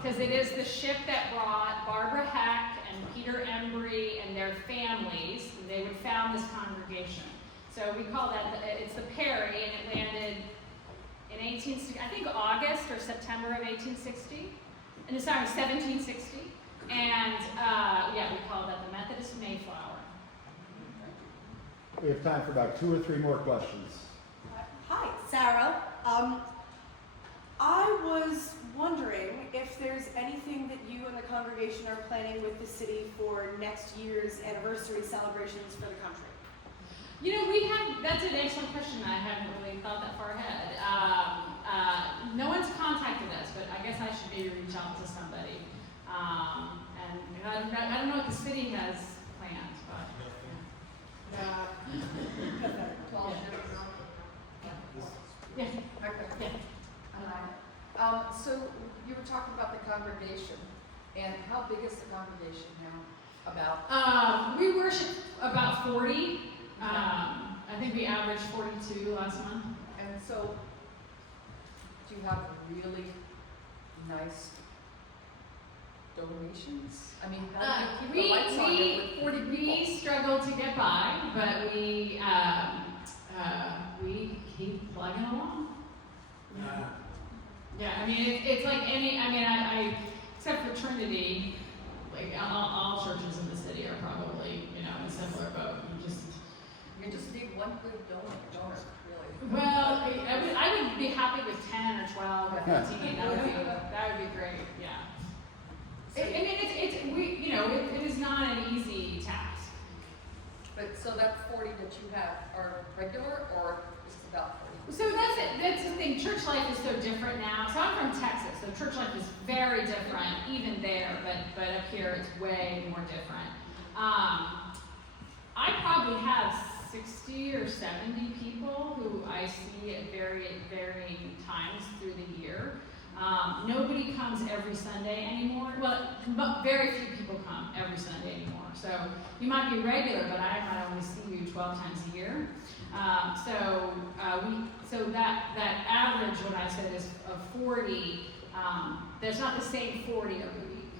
because it is the ship that brought Barbara Heck and Peter Embry and their families, and they would found this congregation. So we call that, it's the Perry, and it landed in I think August or September of 1860. And sorry, 1760. And yeah, we call that the Methodist Mayflower. We have time for about 2 or 3 more questions. Hi, Sarah. I was wondering if there's anything that you and the congregation are planning with the city for next year's anniversary celebrations for the country. You know, that's an excellent question. I haven't really thought that far ahead. No one's contacted us, but I guess I should maybe reach out to somebody. And I don't know what the city has planned, but yeah. So you were talking about the congregation, and how big is the congregation now? About? We worship about 40. I think we averaged 42 last month. And so, do you have really nice donations? I mean, how do you keep the lights on there with 40 people? We struggle to get by, but we keep plugging along. Yeah, I mean, it's like I except for Trinity, like all churches in the city are probably, in a similar boat. You just need one good donor, really. Well, I would be happy with 10 or 12 or 15. That would be great. Yeah. It is not an easy task. But so that 40 that you have are regular, or is it about 40? So that's the thing. Church life is so different now. So I'm from Texas, so church life is very different, even there. But up here, it's way more different. I probably have 60 or 70 people who I see at varying times through the year. Nobody comes every Sunday anymore. Well, very few people come every Sunday anymore. So you might be regular, but I might only see you 12 times a year. So that average, what I said, is of 40. There's not the same 40 every week.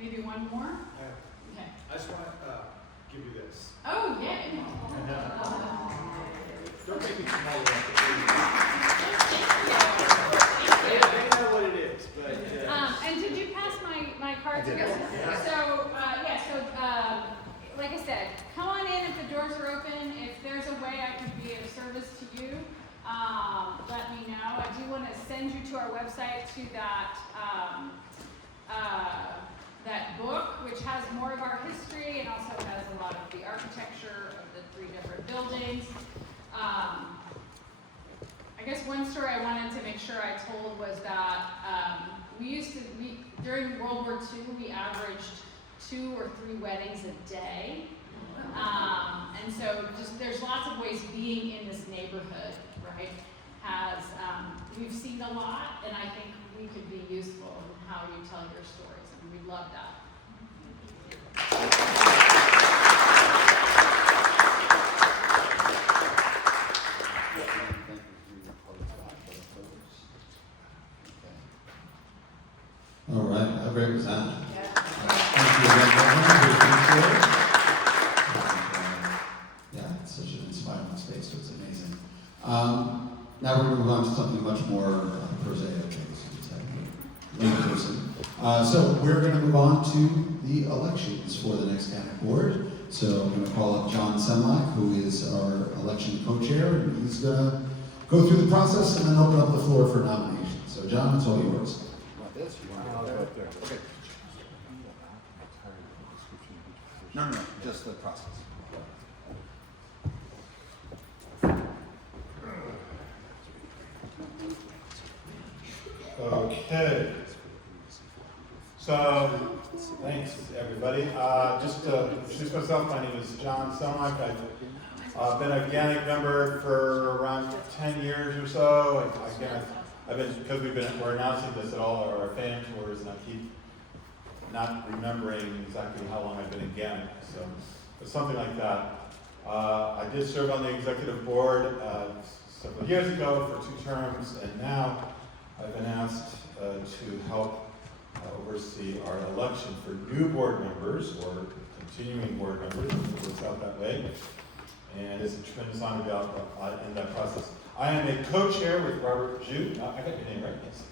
Maybe one more? Okay. I just want to give you this. Oh, yeah. Don't make me small enough they know what it is, but... And did you pass my cards? I did. Yeah. So, like I said, come on in if the doors are open. If there's a way I can be of service to you, let me know. I do want to send you to our website to that book, which has more of our history and also has a lot of the architecture of the 3 different buildings. I guess one story I wanted to make sure I told was that during World War II, we averaged 2 or 3 weddings a day. And so there's lots of ways being in this neighborhood, right, we've seen a lot, and I think we could be useful in how you tell your stories, and we love that. All right, how great was that? Yeah. Thank you again, everyone. Yeah, it's such an inspiring space, so it's amazing. Now we're going to move on to something much more prosaic, I guess you could say, layperson. So we're going to move on to the elections for the next GANYC board. So I'm going to call up John Semlak, who is our election co-chair, and he's going to go through the process and then open up the floor for nominations. So John, it's all yours. This? You want to right there. Okay. No, just the process. Okay. So, thanks everybody. Just to introduce myself, my name is John Selmack. I've been a GANYC member for around 10 years or so. I've been, because we're announcing this at all our fan tours, and I keep not remembering exactly how long I've been in GANYC, so it's something like that. I did serve on the executive board several years ago for 2 terms, and now I've been asked to help oversee our election for new board members, or continuing board members, if it works out that way. And it's a tremendous honor to be out in that process. I am a co-chair with Robert Jute. I got your name right. Yes.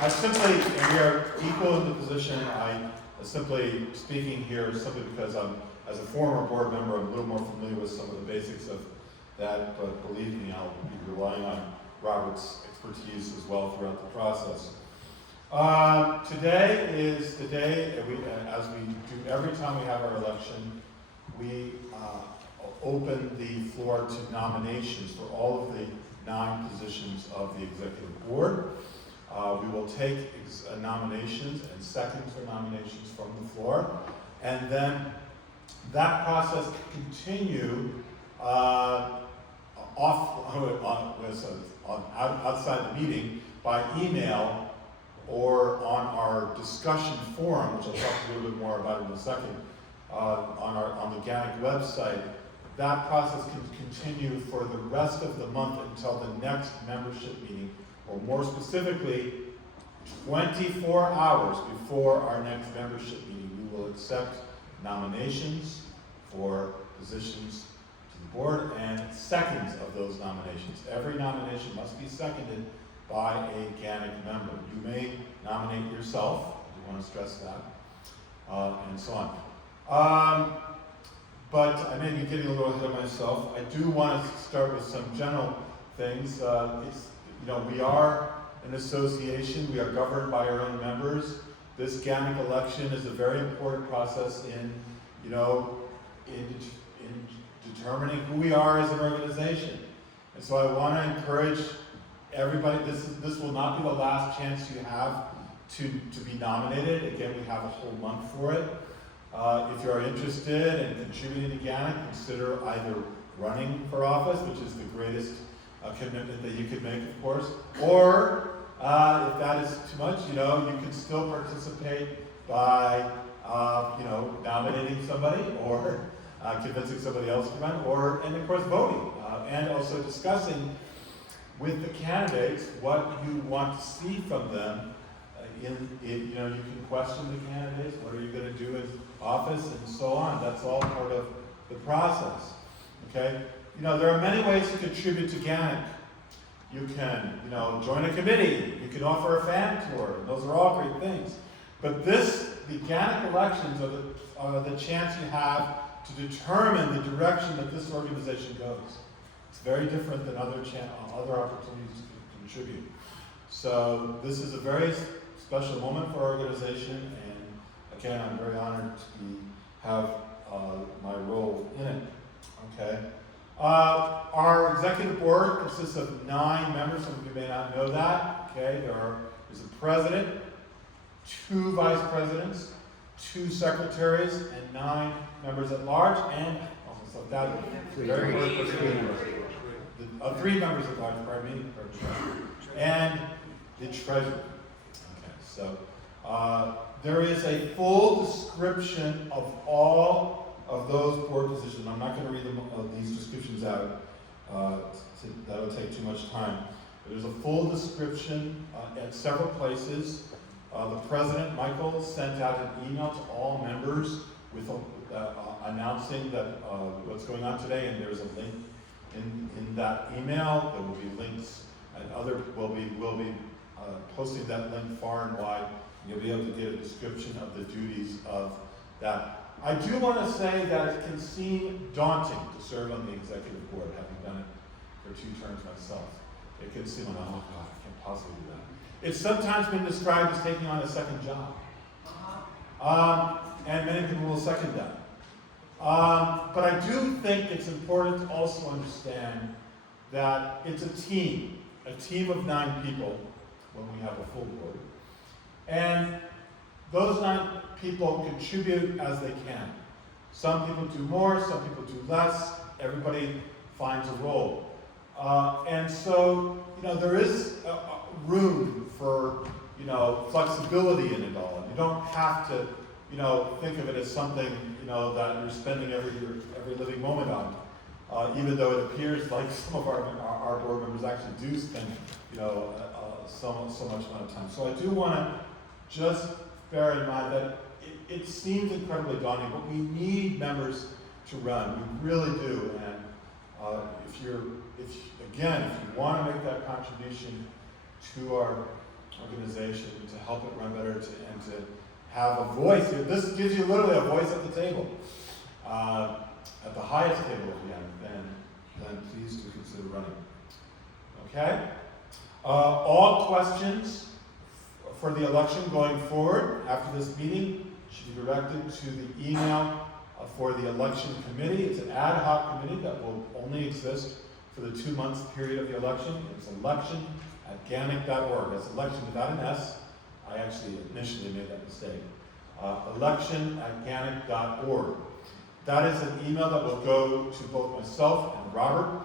I simply, and we are equal in the position. I simply speaking here simply because as a former board member, I'm a little more familiar with some of the basics of that, but believe me, I'll be relying on Robert's expertise as well throughout the process. Today is the day, as we do every time we have our election, we open the floor to nominations for all of the 9 positions of the executive board. We will take nominations and seconds for nominations from the floor, and then that process can continue outside the meeting by email or on our discussion forum, which I'll talk a little bit more about in a second, on the GANYC website. That process can continue for the rest of the month until the next membership meeting, or more specifically, 24 hours before our next membership meeting. We will accept nominations for positions to the board and seconds of those nominations. Every nomination must be seconded by a GANYC member. You may nominate yourself, I do want to stress that, and so on. But I may be getting a little ahead of myself. I do want to start with some general things. We are an association. We are governed by our own members. This GANYC election is a very important process in determining who we are as an organization. And so I want to encourage everybody. This will not be the last chance you have to be nominated. Again, we have a whole month for it. If you are interested in contributing to GANYC, consider either running for office, which is the greatest commitment that you could make, of course, or if that is too much, you can still participate by, nominating somebody or convincing somebody else to run, and of course voting, and also discussing with the candidates what you want to see from them. You can question the candidates. What are you going to do in office, and so on. That's all part of the process. Okay. There are many ways to contribute to GANYC. You can, join a committee. You can offer a fan tour. Those are all great things. But the GANYC elections are the chance you have to determine the direction that this organization goes. It's very different than other opportunities to contribute. So this is a very special moment for our organization, and again, I'm very honored to have my role in it. Okay. Our executive board consists of 9 members. Some of you may not know that. Okay. There's a president, 2 vice presidents, 2 secretaries, and 9 members at large, and also that 3 members at large. Pardon me. And the treasurer. Okay. So there is a full description of all of those board positions. I'm not going to read these descriptions out. That'll take too much time. But there's a full description at several places. The president, Michael, sent out an email to all members with announcing that what's going on today, and there's a link in that email. There will be links, and other will be posting that link far and wide. You'll be able to get a description of the duties of that. I do want to say that it can seem daunting to serve on the executive board, having done it for 2 terms myself. It can seem like, oh God, I can't possibly do that. It's sometimes been described as taking on a second job. And many people will second that. But I do think it's important to also understand that it's a team of 9 people when we have a full board. And those 9 people contribute as they can. Some people do more, some people do less. Everybody finds a role. And so, there is room for, flexibility in it all. You don't have to, think of it as something, that you're spending every living moment on. Even though it appears like some of our board members actually do spend, so much amount of time. So I do want to just bear in mind that it seems incredibly daunting, but we need members to run. We really do. if you want to make that contribution to our organization to help it run better and to have a voice, this gives you literally a voice at the table, at the highest table again, then please do consider running. Okay? All questions for the election going forward after this meeting should be directed to the email for the election committee. It's an ad hoc committee that will only exist for the 2 months period of the election. It's election@GANYC.org. That's election without an S. I actually initially made that mistake. Election@GANYC.org. That is an email that will go to both myself and Robert.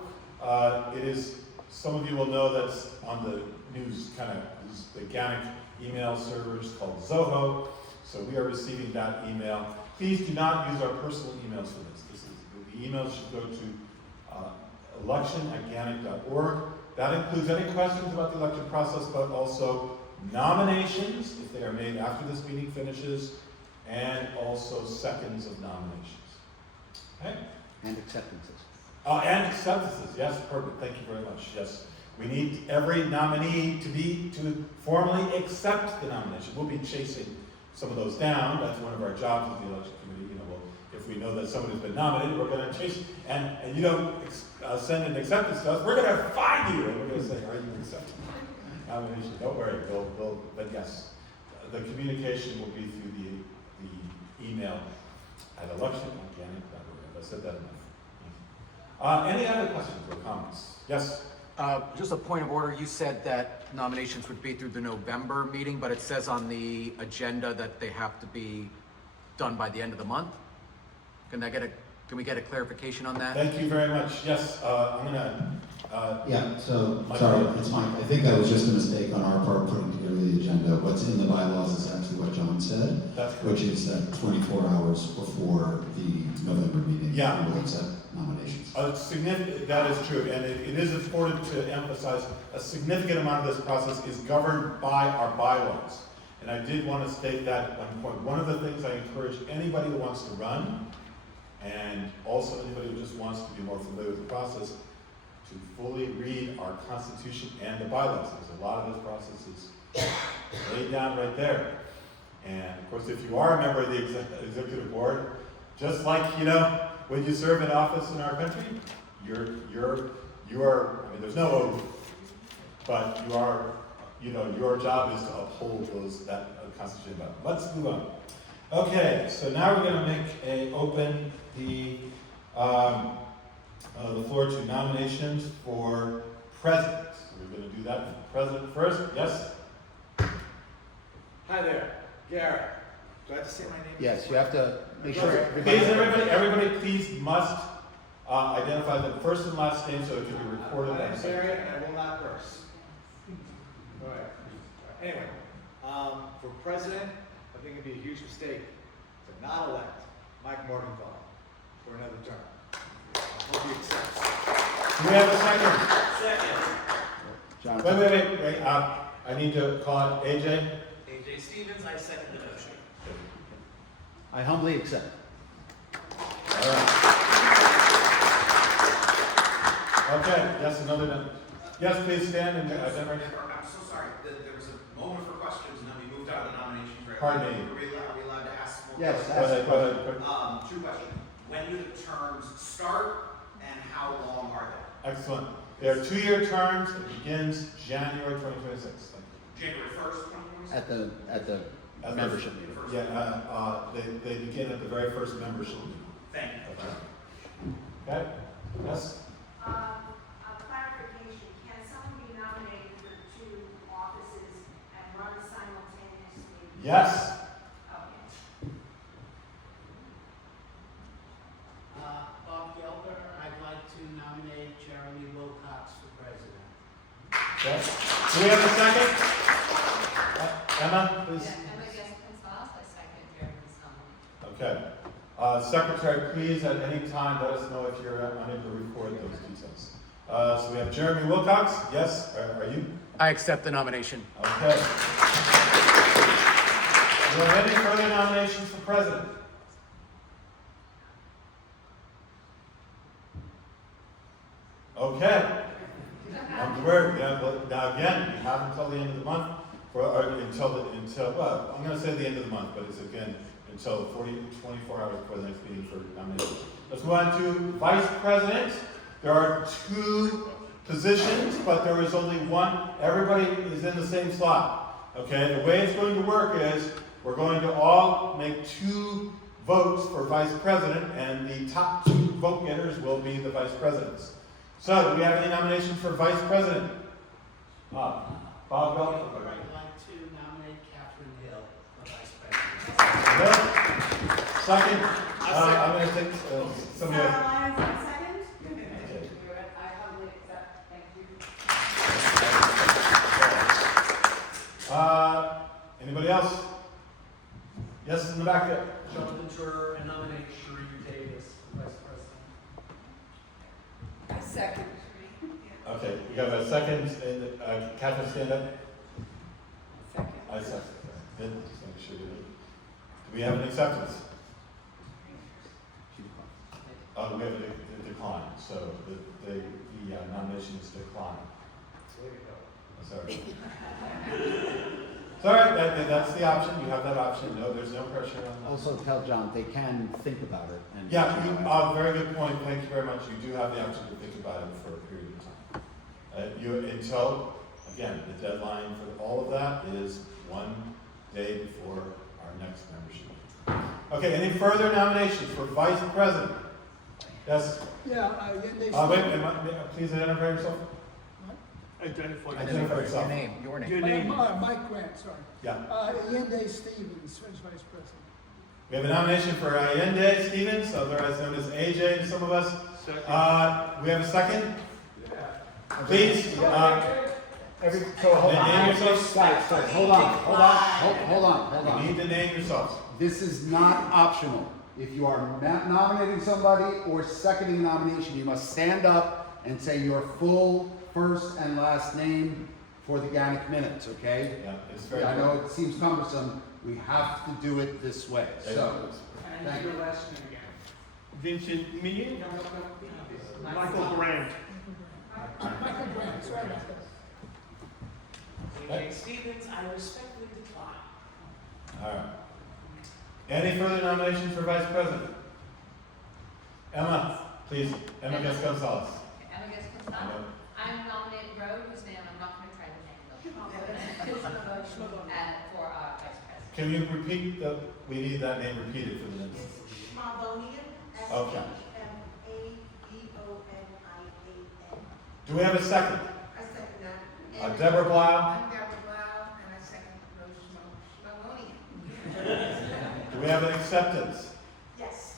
It is, some of you will know that's on the news, the GANYC email servers called Zoho. So we are receiving that email. Please do not use our personal emails for this. The emails should go to election@GANYC.org. That includes any questions about the election process, but also nominations, if they are made after this meeting finishes, and also seconds of nominations. Okay? And acceptances. And acceptances, yes, perfect, thank you very much, yes. We need every nominee to formally accept the nomination. We'll be chasing some of those down. That's one of our jobs as the election committee. If we know that somebody's been nominated, we're going to chase, and you don't send an acceptance to us, we're going to find you, and we're going to say, are you accepting the nomination? Don't worry, but yes, the communication will be through the email at election@GANYC.org. I said that enough. Any other questions or comments? Yes? Just a point of order, you said that nominations would be through the November meeting, but it says on the agenda that they have to be done by the end of the month. Can we get a clarification on that? Thank you very much. Yes, I'm gonna. Yeah, so, sorry, it's Mike. I think that was just a mistake on our part putting together the agenda. What's in the bylaws is actually what John said, which is that 24 hours before the November meeting, we will accept nominations. That is true, and it is important to emphasize a significant amount of this process is governed by our bylaws. And I did want to state that at one point. One of the things I encourage anybody who wants to run, and also anybody who just wants to be more familiar with the process, to fully read our Constitution and the bylaws, because a lot of this process is laid down right there. And of course, if you are a member of the executive board, just like, when you serve in office in our country, you are, I mean, there's no oath, but you are, your job is to uphold that Constitution. Let's move on. Okay, so now we're going to open the floor to nominations for president. So we're going to do that for president first. Yes? Hi there, Garrett. Do I have to say my name? Yes, you have to make sure. Please, everybody, please must identify the first and last name so it can be recorded. I'm Garrett, and I will not curse. All right. Anyway, for president, I think it'd be a huge mistake to not elect Mike Morgenthau for another term. I hope he accepts. Do we have a second? Second. Wait. I need to call out AJ. AJ Stevens, I second the motion. I humbly accept. All right. Okay, yes, another one. Yes, please stand and identify. I'm so sorry, there was a moment for questions and then we moved out of the nominations. Right? Pardon me. Are we allowed to ask more Yes, questions? Go ahead. Two questions. When do the terms start and how long are they? Excellent. They are 2-year terms. It begins January 2026. January 1st, 2026? At the membership meeting. Yeah, they begin at the very first membership meeting. Thank you. Okay? Yes? Clarification, can someone be nominated for 2 offices and run simultaneously? Yes. Okay. Bob Gelber, I'd like to nominate Jeremy Wilcox for president. Okay. Do we have a second? Emma, please. Yeah, Emma Gonzalez, I second Jeremy's nomination. Okay. Secretary, please at any time let us know if you're unable to record those details. So we have Jeremy Wilcox. Yes, are you? I accept the nomination. Okay. Do we have any further nominations for president? Okay. Yeah, but now again, we have until the end of the month, well, I'm gonna say the end of the month, but it's again, until 24 hours before the next meeting for nominations. Let's move on to vice president. There are 2 positions, but there is only one. Everybody is in the same slot. Okay, the way it's going to work is we're going to all make 2 votes for vice president, and the top 2 vote getters will be the vice presidents. So, do we have any nominations for vice president? Bob Bell. I'd like to nominate Catherine Hill for vice president. Second. I'm going to take somebody else. Sarah Lyons, second. Okay. I humbly accept, thank you. Anybody else? Yes, in the back there. Jonathan Turner, and nominate Sheree Davis for vice president. I second. Okay, we got a second, and Catherine, stand up. Second. I second. Good, just make sure you do. Do we have an acceptance? Oh, we have a decline, so the nomination is declined. Sorry. It's all right, that's the option, you have that option, no, there's no pressure on that. Also tell John, they can think about it. And Yeah, very good point, thank you very much, you do have the option to think about it for a period of time. Until, again, the deadline for all of that is 1 day before our next membership. Okay, any further nominations for vice president? Yes? Yeah, Please identify yourself. Identify yourself. Your name. Mike Grant, sorry. Yeah. Allende Stevens, as vice president. We have a nomination for Allende Stevens, otherwise known as AJ to some of us. We have a second? Please. So hold on. Name yourself. Guys, hold on. You need to name yourselves. This is not optional. If you are nominating somebody or seconding a nomination, you must stand up and say your full first and last name for the GANYC minutes, okay? Yeah, it's very I know it seems cumbersome. We have to do it this way. So, thank you. Your last name again. Vincent Million. Michael Grant. Michael Grant, sorry about that. AJ Stevens, I respectfully decline. All right. Any further nominations for vice president? Emma, please. Emma Gonzalez. Emma Gonzalez. I'm nominating Rowe, whose name I'm not going to try to name. For vice president. Can you repeat we need that name repeated for the minutes. Schmabonian, Okay. S-H-M-A-B-O-N-I-A-N. Do we have a second? I second that. Deborah Blau. I'm Deborah Blau, and I second Rose Schmabonian. Do we have an acceptance? Yes.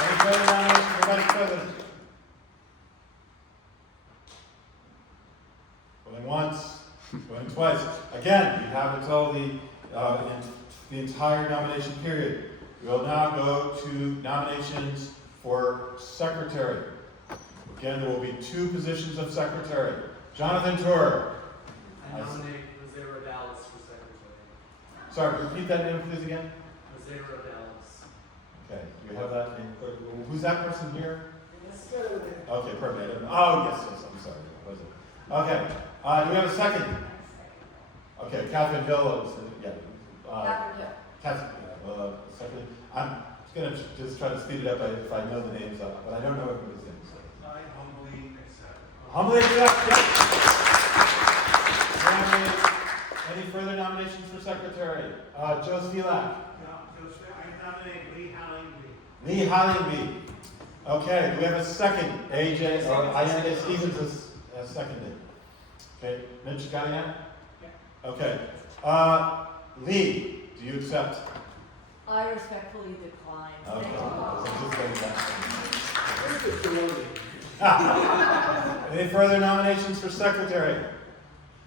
Any further nominations for vice president? Going once, going twice. Again, we have until the entire nomination period. We will now go to nominations for secretary. Again, there will be 2 positions of secretary. Jonathan Tour. I nominate Rosera Dallas for secretary. Sorry, repeat that name please again. Rosera Dallas. Okay, do you have that name? Who's that person here? Okay, perfect. Oh, yes, I'm sorry. Was it? Okay, do we have a second? Okay, Catherine Hill, Catherine, second. I'm gonna just try to speed it up if I know the names up, but I don't know everybody's names. So. I humbly accept. Humbly accept, yep. Any further nominations for secretary? Joe Spilak. I nominate Lee Hallingby. Lee Hallingby. Okay, do we have a second? AJ, or Allende Stevens is seconded. Okay, Mitch got it yet? Yeah. Okay. Lee, do you accept? I respectfully decline. Okay. Any further nominations for secretary?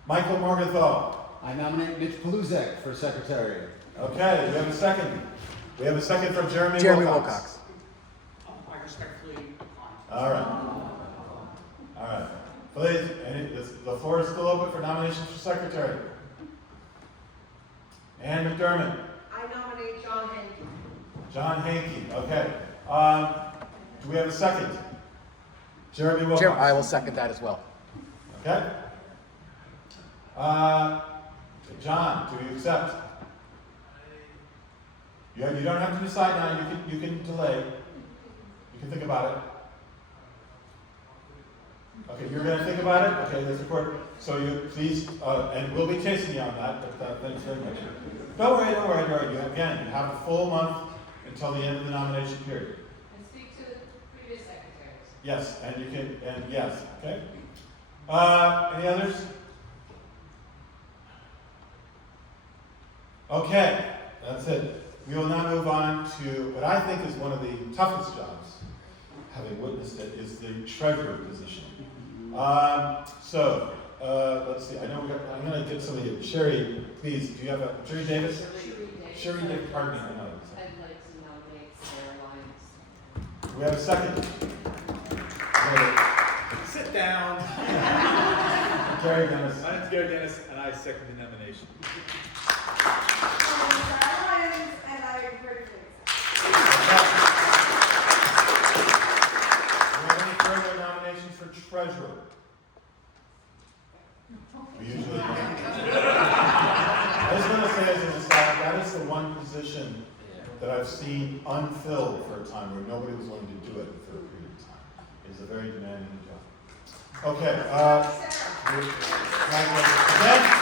Michael Morgenthau. I nominate Mitch Paluzek for secretary. Okay, we have a second. We have a second from Jeremy Wilcox. I respectfully decline. All right. All right. Please, the floor is still open for nominations for secretary. Ann McDermott. I nominate John Hankey. John Hankey, okay. Do we have a second? Jeremy Wilcox. I will second that as well. Okay. John, do you accept? You don't have to decide now. You can delay. You can think about it. Okay, you're going to think about it? Okay, that's important. So you please, and we'll be chasing you on that, but thanks very much. Don't worry. You have a full month until the end of the nomination period. And speak to the previous secretaries. Yes, and you can, and yes, okay? Any others? Okay, that's it. We will now move on to what I think is one of the toughest jobs, having witnessed it, is the treasurer position. Let's see, I know I'm going to get somebody, Sherry, please, do you have a, Sherry Davis? Sherry Davis, pardon me, I know. I'd like to nominate Sarah Lyons. Do we have a second? Sit down. Gary Dennis. My name's Gary Dennis, and I second the nomination. And I agree with Do we have any further nominations for treasurer? We usually don't. I was going to say as an aside, that is the one position that I've seen unfilled for a time where nobody was willing to do it for a period of time. It is a very demanding job. Okay, again,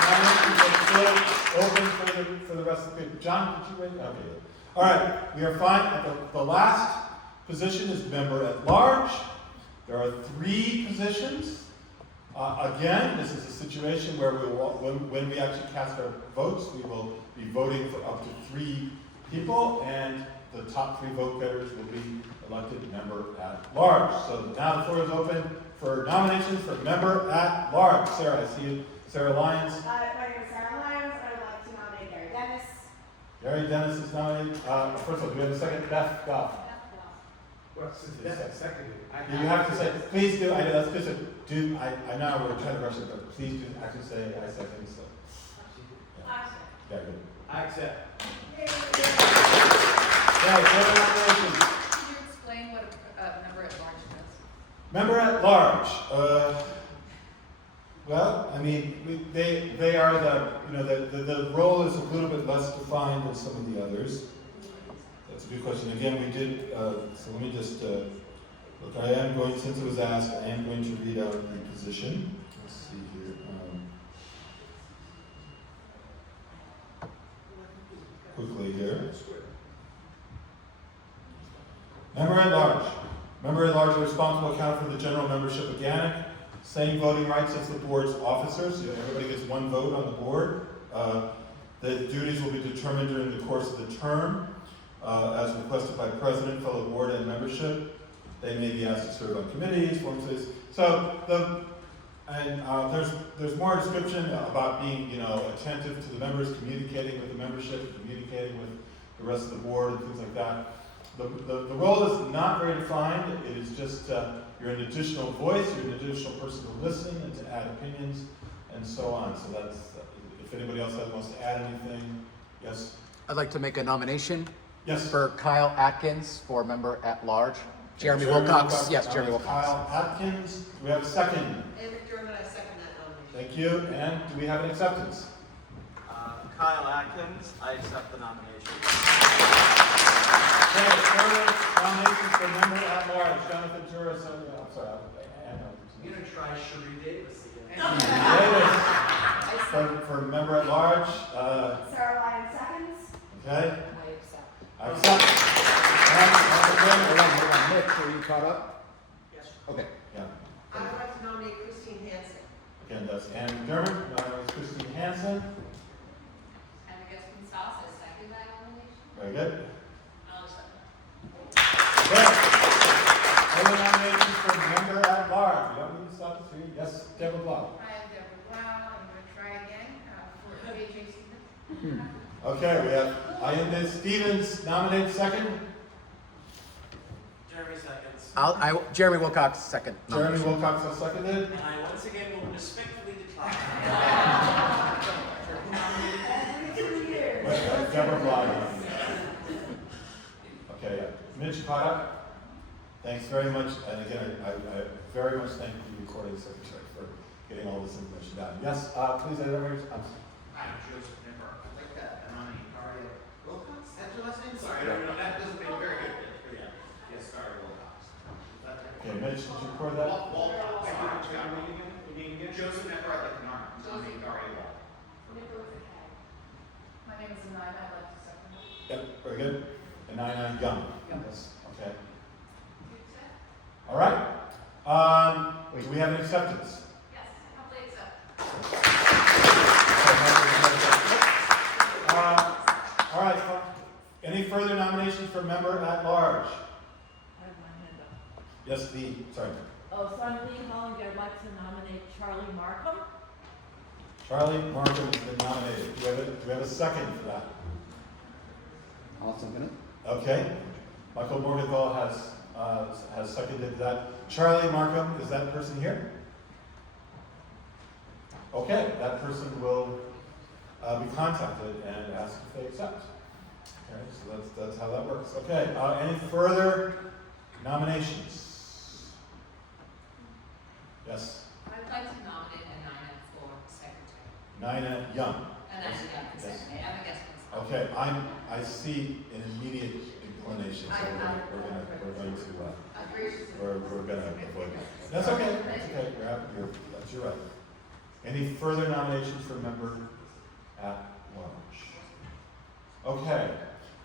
nominations are still open for the rest of the people. John, did you wait? Okay. All right, we are fine. The last position is member at large. There are 3 positions. Again, this is a situation where when we actually cast our votes, we will be voting for up to 3 people, and the top 3 vote getters will be elected member at large. So now the floor is open for nominations for member at large. Sarah, I see you. Sarah Lyons. My name is Sarah Lyons, and I would like to nominate Gary Dennis. Gary Dennis is nominated. First of all, do we have a second? Beth Goff. Well, since that's seconded, You have to say, please do, that's just I know we're trying to rush it, but please do actually say, I second, so. Yeah, good. I accept. Okay, further nominations. Could you explain what a member at large does? Member at large, well, I mean, they are the role is a little bit less defined than some of the others. That's a good question. Again, we did, so let me just, look, since it was asked, I am going to read out the position. Let's see here. Quickly here. Member at large. Member at large are responsible account for the general membership of GANYC. Same voting rights as the board's officers. So everybody gets 1 vote on the board. The duties will be determined during the course of the term, as requested by president, fellow board, and membership. They may be asked to serve on committees, so there's more description about being, attentive to the members, communicating with the membership, communicating with the rest of the board, and things like that. The role is not very defined. It is just you're an additional voice, you're an additional person to listen and to add opinions, and so on. So that's if anybody else wants to add anything, yes. I'd like to make a nomination. Yes. For Kyle Atkins for member at large. Jeremy Wilcox. Yes, Jeremy Wilcox. Kyle Atkins. Do we have a second? David German, I second that nomination. Thank you. And do we have an acceptance? Kyle Atkins, I accept the nomination. Okay, further nominations for member at large. Jonathan Juris. I'm sorry. You're going to try Sherry Davis again. Davis. For member at large. Sarah Lyons seconds. Okay. I accept. I accept. Hold on, Mitch, are you caught up? Yes. Okay. Yeah. I would like to nominate Christine Hansen. Again, that's Ann McDermott. Christine Hansen. And I guess Gonzalez, second that nomination? Very good. I'll accept that. Okay. Other nominations for member at large. You don't need to stop the screen. Yes, Deborah Blau. I am Deborah Blau. I'm going to try again for AJ Stevens. Okay, we have Ayanda Stevens nominated second. Jeremy seconds. Jeremy Wilcox second. Jeremy Wilcox has seconded. And I once again will respectfully decline. Deborah Blau. Okay, yeah. Mitch caught up. Thanks very much, and again, I very much thank the recording secretary for getting all this information down. Yes, please, Hi, I'm Joseph Nimmer. I'd like to nominate Daria Wilcox. Is that your last name? Sorry, I don't know. That doesn't make very good. But yeah. Yes, Daria Wilcox. Okay, Mitch, did you record that? Wilcox. Joseph Nimmer, I'd like to nominate Daria Wilcox. My name is Anaya, I'd like to second it. Yep, very good. And 99 Young. Yes, okay. All right. Do we have an acceptance? Yes, I humbly accept. All right. Any further nominations for member at large? I have my hand up. Yes, sorry. Oh, so I'm Lee Hollinger. I'd like to nominate Charlie Markham. Charlie Markham has been nominated. Do we have a second for that? I'll second it. Okay. Michael Morgenthau has seconded that. Charlie Markham, is that person here? Okay, that person will be contacted and asked if they accept. Okay, so that's how that works. Okay, any further nominations? Yes? I'd like to nominate Anaya for secretary. Nina Young. Anaya Young, secretary. I'm against myself. Okay, I see an immediate inclination, so we're going to avoid it. That's okay. That's okay. That's your right. Any further nominations for member at large? Okay.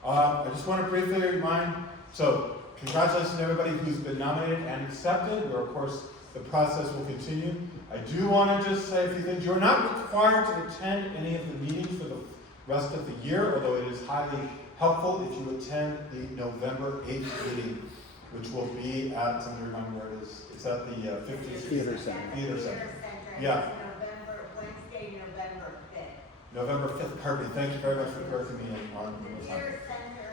I just want to briefly remind. So, congratulations to everybody who's been nominated and accepted. Where of course the process will continue. I do want to just say a few things. You're not required to attend any of the meetings for the rest of the year, although it is highly helpful if you attend the November 8th meeting, which will be at, somebody remind me where it is. It's at the 50th Theater Center. Theater Center. Yeah. Wednesday, November 5th. November 5th, pardon me. Thank you very much for correcting me on the time. Theater Center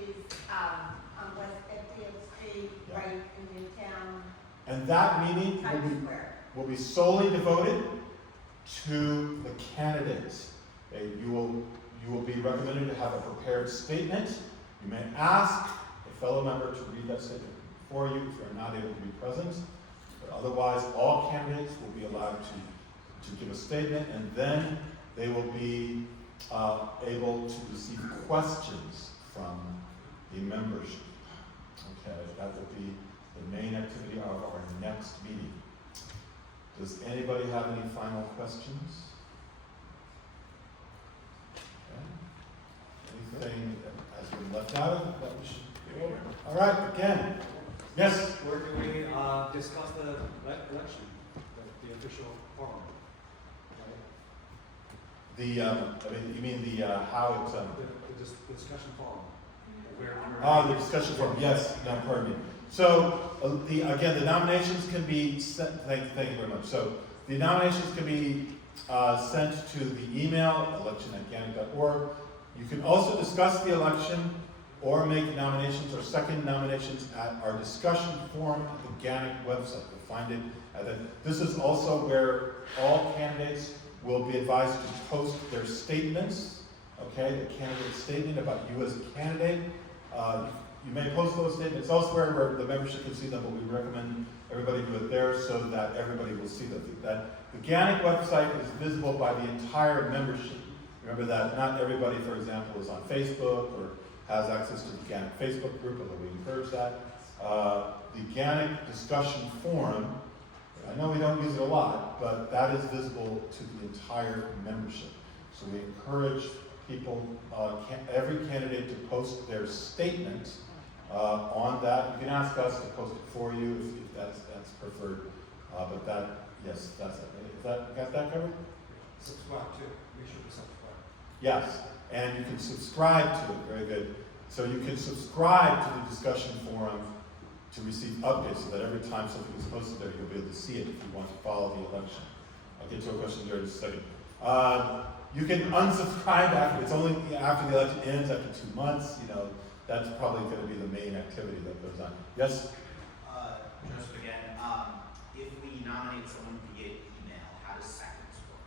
is on West 50th Street, right in Newtown. And that meeting will be solely devoted to the candidates. You will be recommended to have a prepared statement. You may ask a fellow member to read that statement for you if you're not able to be present. But otherwise, all candidates will be allowed to give a statement, and then they will be able to receive questions from the membership. Okay, that will be the main activity of our next meeting. Does anybody have any final questions? Okay. Anything that has been left out that we should go over? All right, again. Yes? Where can we discuss the election, the official forum? You mean the how it's The discussion forum. the discussion forum. Yes. No, pardon me. So again, the nominations can be sent. Thank you very much. So the nominations can be sent to the email election@GANYC.org. You can also discuss the election or make nominations or second nominations at our discussion forum at the GANYC website. You'll find it at that. This is also where all candidates will be advised to post their statements. Okay, the candidate statement about you as a candidate. You may post those statements elsewhere where the membership can see them, but we recommend everybody do it there so that everybody will see them. That the GANYC website is visible by the entire membership. Remember that not everybody, for example, is on Facebook or has access to the GANYC Facebook group, although we encourage that. The GANYC discussion forum, I know we don't use it a lot, but that is visible to the entire membership. So we encourage people, every candidate to post their statement on that. You can ask us to post it for you if that's preferred. But that, yes, that's it. Got that covered? Subscribe to. Make sure to subscribe. Yes, and you can subscribe to it. Very good. So you can subscribe to the discussion forum to receive updates so that every time something is posted there, you'll be able to see it if you want to follow the election. I'll get to a question there in just a second. You can unsubscribe after, it's only after the election ends, after 2 months, that's probably going to be the main activity that goes on. Yes? Joseph again, if we nominate someone via email, how does seconds work?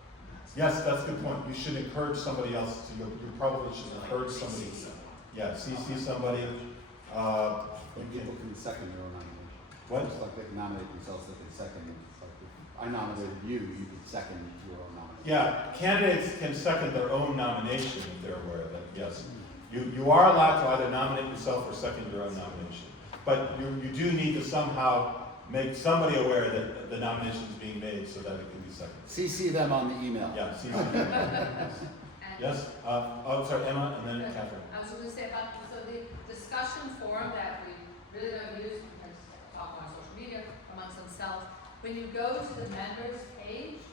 Yes, that's a good point. You should encourage somebody else to, you probably should encourage somebody. Yeah, CC somebody. People can second their own nomination. What? Just like they can nominate themselves, they can second. It's like if I nominated you, you could second your own nomination. Yeah, candidates can second their own nomination if they're aware of it, yes. You are allowed to either nominate yourself or second your own nomination. But you do need to somehow make somebody aware that the nomination is being made so that it can be seconded. CC them on the email. Yeah, CC them. Yes? Sorry, Emma, and then Catherine. I was going to say about, so the discussion forum that we really don't use because talk on social media amongst themselves, when you go to the members page,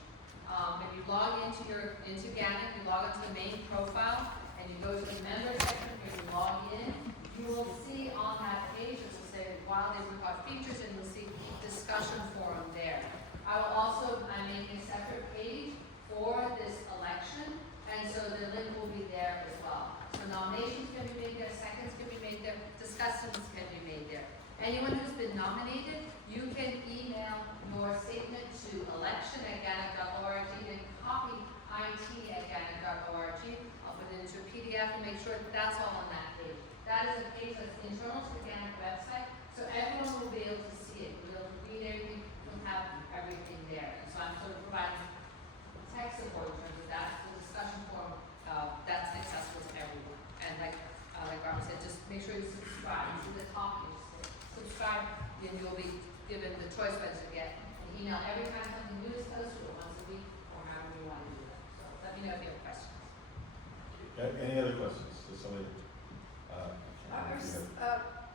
and you log into GANYC, you log into the main profile, and you go to the members section, and you log in, you will see on that page, it will say wildly required features, and you'll see discussion forum there. I'm making a separate page for this election, and so the link will be there as well. So nominations can be made there, seconds can be made there, discussions can be made there. Anyone who's been nominated, you can email your statement to election@ganyc.org and copy it@ganyc.org. I'll put it into a PDF and make sure that's all on that page. That is a page that's internal to the GANYC website, so everyone will be able to see it. We'll be able to read everything, we'll have everything there. And so I'm sort of providing tech support in terms of that. The discussion forum, that's accessible to everyone. And like Robert said, just make sure you subscribe. You see the top page, subscribe, and you'll be given the choice whether to get an email every time something new is posted, or once a week, or however you want to do that. So let me know if you have questions. Any other questions? Does somebody?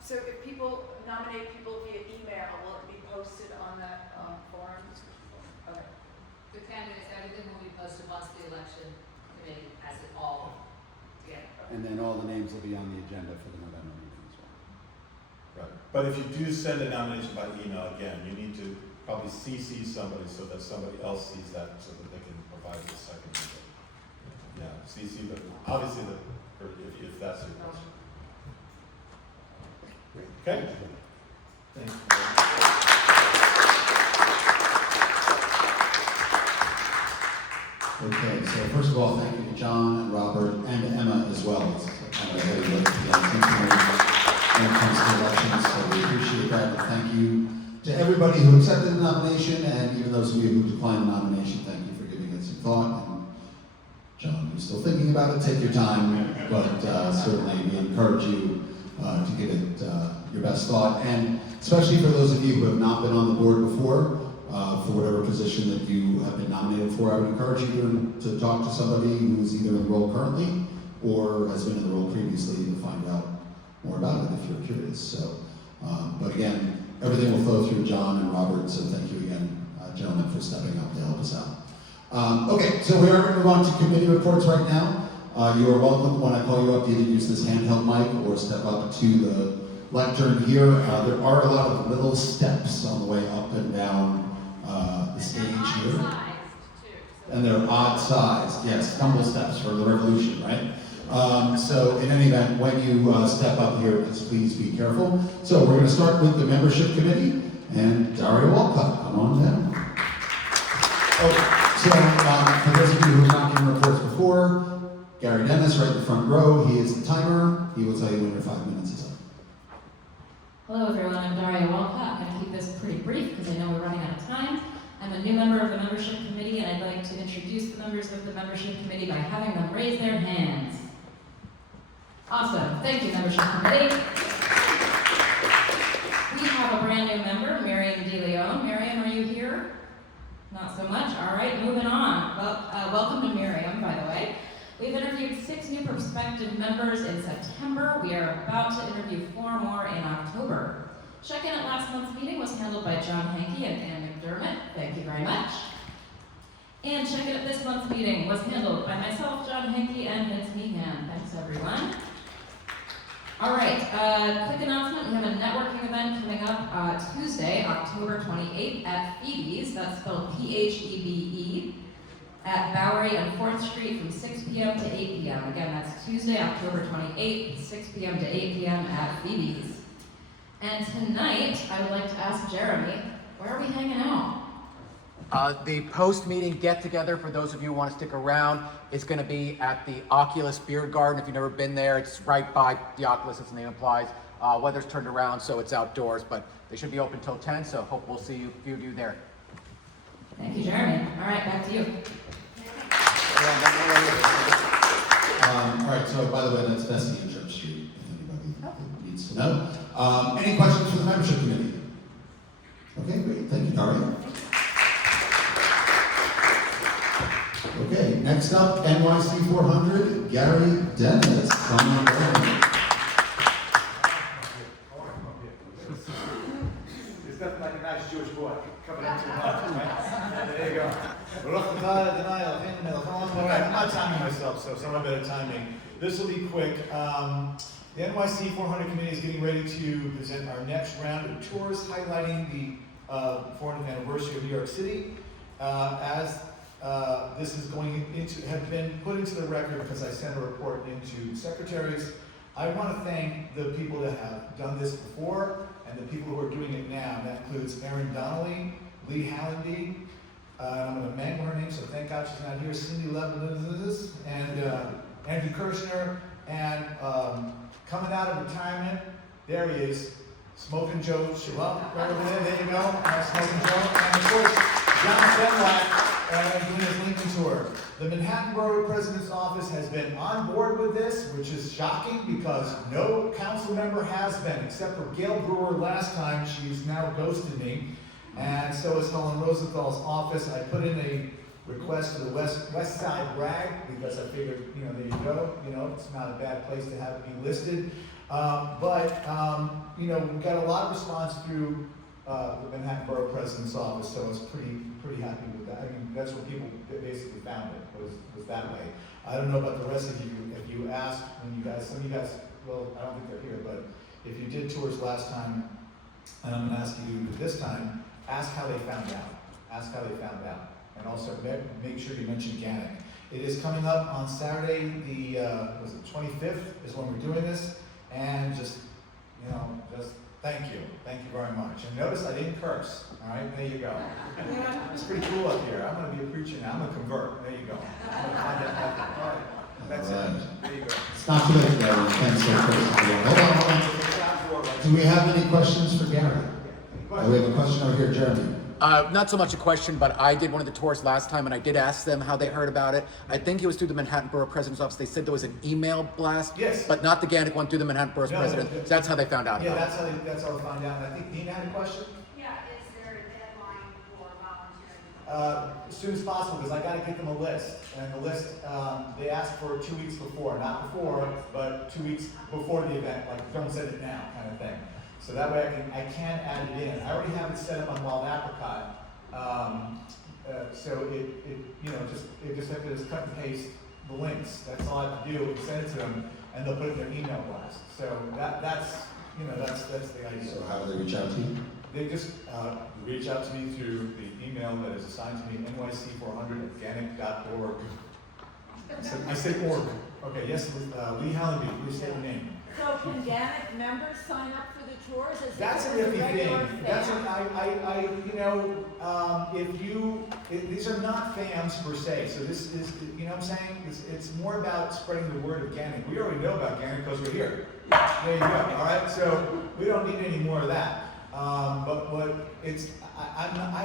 So if people nominate people via email, will it be posted on that forum? Okay. The candidates, everything will be posted once the election committee has it all together. And then all the names will be on the agenda for the November meeting as well. Right. But if you do send a nomination by email, again, you need to probably CC somebody so that somebody else sees that so that they can provide the second. Yeah, CC, but obviously if that's your question. Okay? Thanks. Okay, so first of all, thank you to John and Robert and to Emma as well. It's kind of a heavy lift to get when it comes to elections, so we appreciate that. And thank you to everybody who accepted the nomination, and even those of you who declined the nomination, thank you for giving it some thought. And John, you're still thinking about it, take your time, but certainly we encourage you to give it your best thought. And especially for those of you who have not been on the board before, for whatever position that you have been nominated for, I would encourage you to talk to somebody who's either in the role currently or has been in the role previously to find out more about it if you're curious. So, but again, everything will flow through John and Robert, so thank you again, gentlemen, for stepping up to help us out. Okay, so we are going to move on to committee reports right now. You are welcome when I call you up to either use this handheld mic or step up to the lectern here. There are a lot of little steps on the way up and down the stage here. And they're odd sized, yes, tumble steps for the revolution, right? So in any event, when you step up here, please be careful. So we're going to start with the membership committee, and Daria Walcott, come on down. So for those of you who have not given reports before, Gary Dennis, right in the front row, he is the timer. He will tell you when your 5 minutes is up. Hello everyone, I'm Daria Walcott. I'm going to keep this pretty brief because I know we're running out of time. I'm a new member of the membership committee, and I'd like to introduce the members of the membership committee by having them raise their hands. Awesome. Thank you, membership committee. We have a brand new member, Miriam DeLeon. Miriam, are you here? Not so much. All right, moving on. Well, welcome to Miriam, by the way. We've interviewed 6 new prospective members in September. We are about to interview 4 more in October. Check-in at last month's meeting was handled by John Hankey and Ann McDermott. Thank you very much. And check-in at this month's meeting was handled by myself, John Hankey, and Vince Meehan. Thanks, everyone. All right, quick announcement. We have a networking event coming up Tuesday, October 28th at Phoebe's. That's spelled P-H-E-B-E. At Bowery and 4th Street from 6 p.m. to 8 p.m. Again, that's Tuesday, October 28th, 6 p.m. to 8 p.m. at Phoebe's. And tonight, I would like to ask Jeremy, where are we hanging out? The post-meeting get-together, for those of you who want to stick around, is going to be at the Oculus Beer Garden. If you've never been there, it's right by the Oculus, as the name implies, Weather's turned around, so it's outdoors, but they should be open till 10, so hope we'll see a few of you there. Thank you, Jeremy. All right, back to you. All right, so by the way, that's Bessie and Church Street, if anybody needs to know. Any questions for the membership committee? Okay, great. Thank you, Daria. Okay, next up, NYC 400, Gary Dennis. Come on down. There's nothing like a nice Jewish boy coming into the market, right? There you go. All right, I'm not timing myself, so someone better time me. This will be quick. The NYC 400 committee is getting ready to present our next round of tours highlighting the 400th anniversary of New York City. As this is going into, have been put into the record because I sent a report into secretaries. I want to thank the people that have done this before and the people who are doing it now. That includes Erin Donnelly, Lee Hallenby, I'm going to mangle her name, so thank God she's not here, Cindy Levinson, and Andrew Kirshner, and coming out of retirement, there he is, Smoking Joe Shalom, right over there you go, Smoking Joe, and of course, John Bennett doing his Lincoln tour. The Manhattan Borough President's Office has been on board with this, which is shocking because no council member has been, except for Gail Brewer last time. She's now ghosted me, and so is Helen Rosenthal's office. I put in a request to the West Side RAG because I figured, there you go, it's not a bad place to have it be listed. We got a lot of response through the Manhattan Borough President's Office, so I was pretty happy with that. I mean, that's where people basically found it, was that way. I don't know about the rest of you, if you asked, some of you guys, well, I don't think they're here, but if you did tours last time, and I'm gonna ask you this time, ask how they found out. Ask how they found out. And also make sure you mention GANYC. It is coming up on Saturday, the 25th is when we're doing this, and just thank you very much. And notice I didn't curse, all right, there you go. It's pretty cool up here. I'm gonna be a preacher now, I'm gonna convert, there you go. I'm gonna find that method. All right, that's it, there you go. It's not too late, Gary. Thanks so much. Hold on. Do we have any questions for Gary? We have a question over here, Jeremy. Not so much a question, but I did one of the tours last time, and I did ask them how they heard about it. I think it was through the Manhattan Borough President's Office. They said there was an email blast, yes, but not the GANYC one, through the Manhattan Borough President. So that's how they found out. Yeah, that's how they found out. And I think Nina had a question. Yeah, is there a deadline for volunteering? As soon as possible, because I got to get them a list, and the list they asked for 2 weeks before, not before, but 2 weeks before the event, like don't send it now, kind of thing. So that way I can add it in. I already have it set up on Wild Apricot. So it just have to just cut and paste the links. That's all I have to do. Send it to them, and they'll put it in their email blast. So that's the idea. So how do they reach out to you? They just reach out to me through the email that is assigned to me, nyc400@ganyc.org. I said org. Okay, yes, Lee Hallenby, please state your name. So can GANYC members sign up for the tours as That's a if it was iffy regular thing. fare? That's these are not fans per se. So this is, what I'm saying? It's more about spreading the word of GANYC. We already know about GANYC because we're here. There you go. All right. So we don't need any more of that. I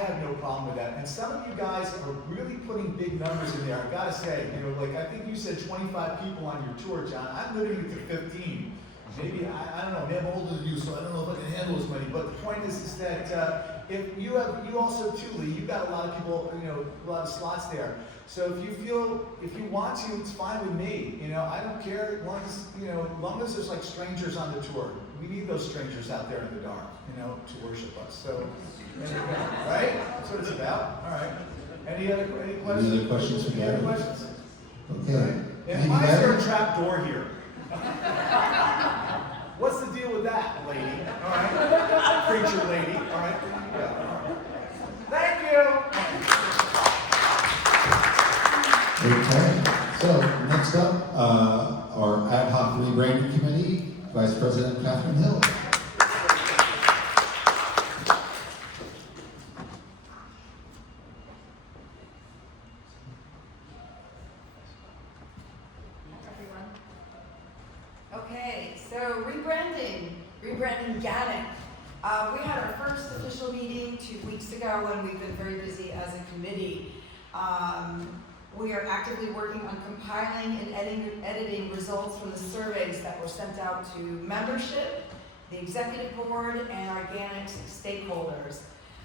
have no problem with that. And some of you guys are really putting big numbers in there. I gotta say, I think you said 25 people on your tour, John. I'm limiting it to 15. Maybe, I don't know, maybe I'm older than you, so I don't know if I can handle as many. But the point is that if you also too, Lee, you've got a lot of people, a lot of slots there. So if you want to, it's fine with me. I don't care as long as there's like strangers on the tour. We need those strangers out there in the dark, to worship us. So, right? That's what it's about. All right. Any questions? Any other questions for Gary? Any other questions? Okay. And why is there a trap door here? What's the deal with that, lady? All right. Preacher lady. All right. Thank you. Okay. So next up, our ad hoc rebranding committee, Vice President Catherine Hill. Okay, so rebranding. rebranding GANYC. We had our first official meeting 2 weeks ago, and we've been very busy as a committee. We are actively working on compiling and editing results from the surveys that were sent out to membership, the executive board, and our GANYC stakeholders.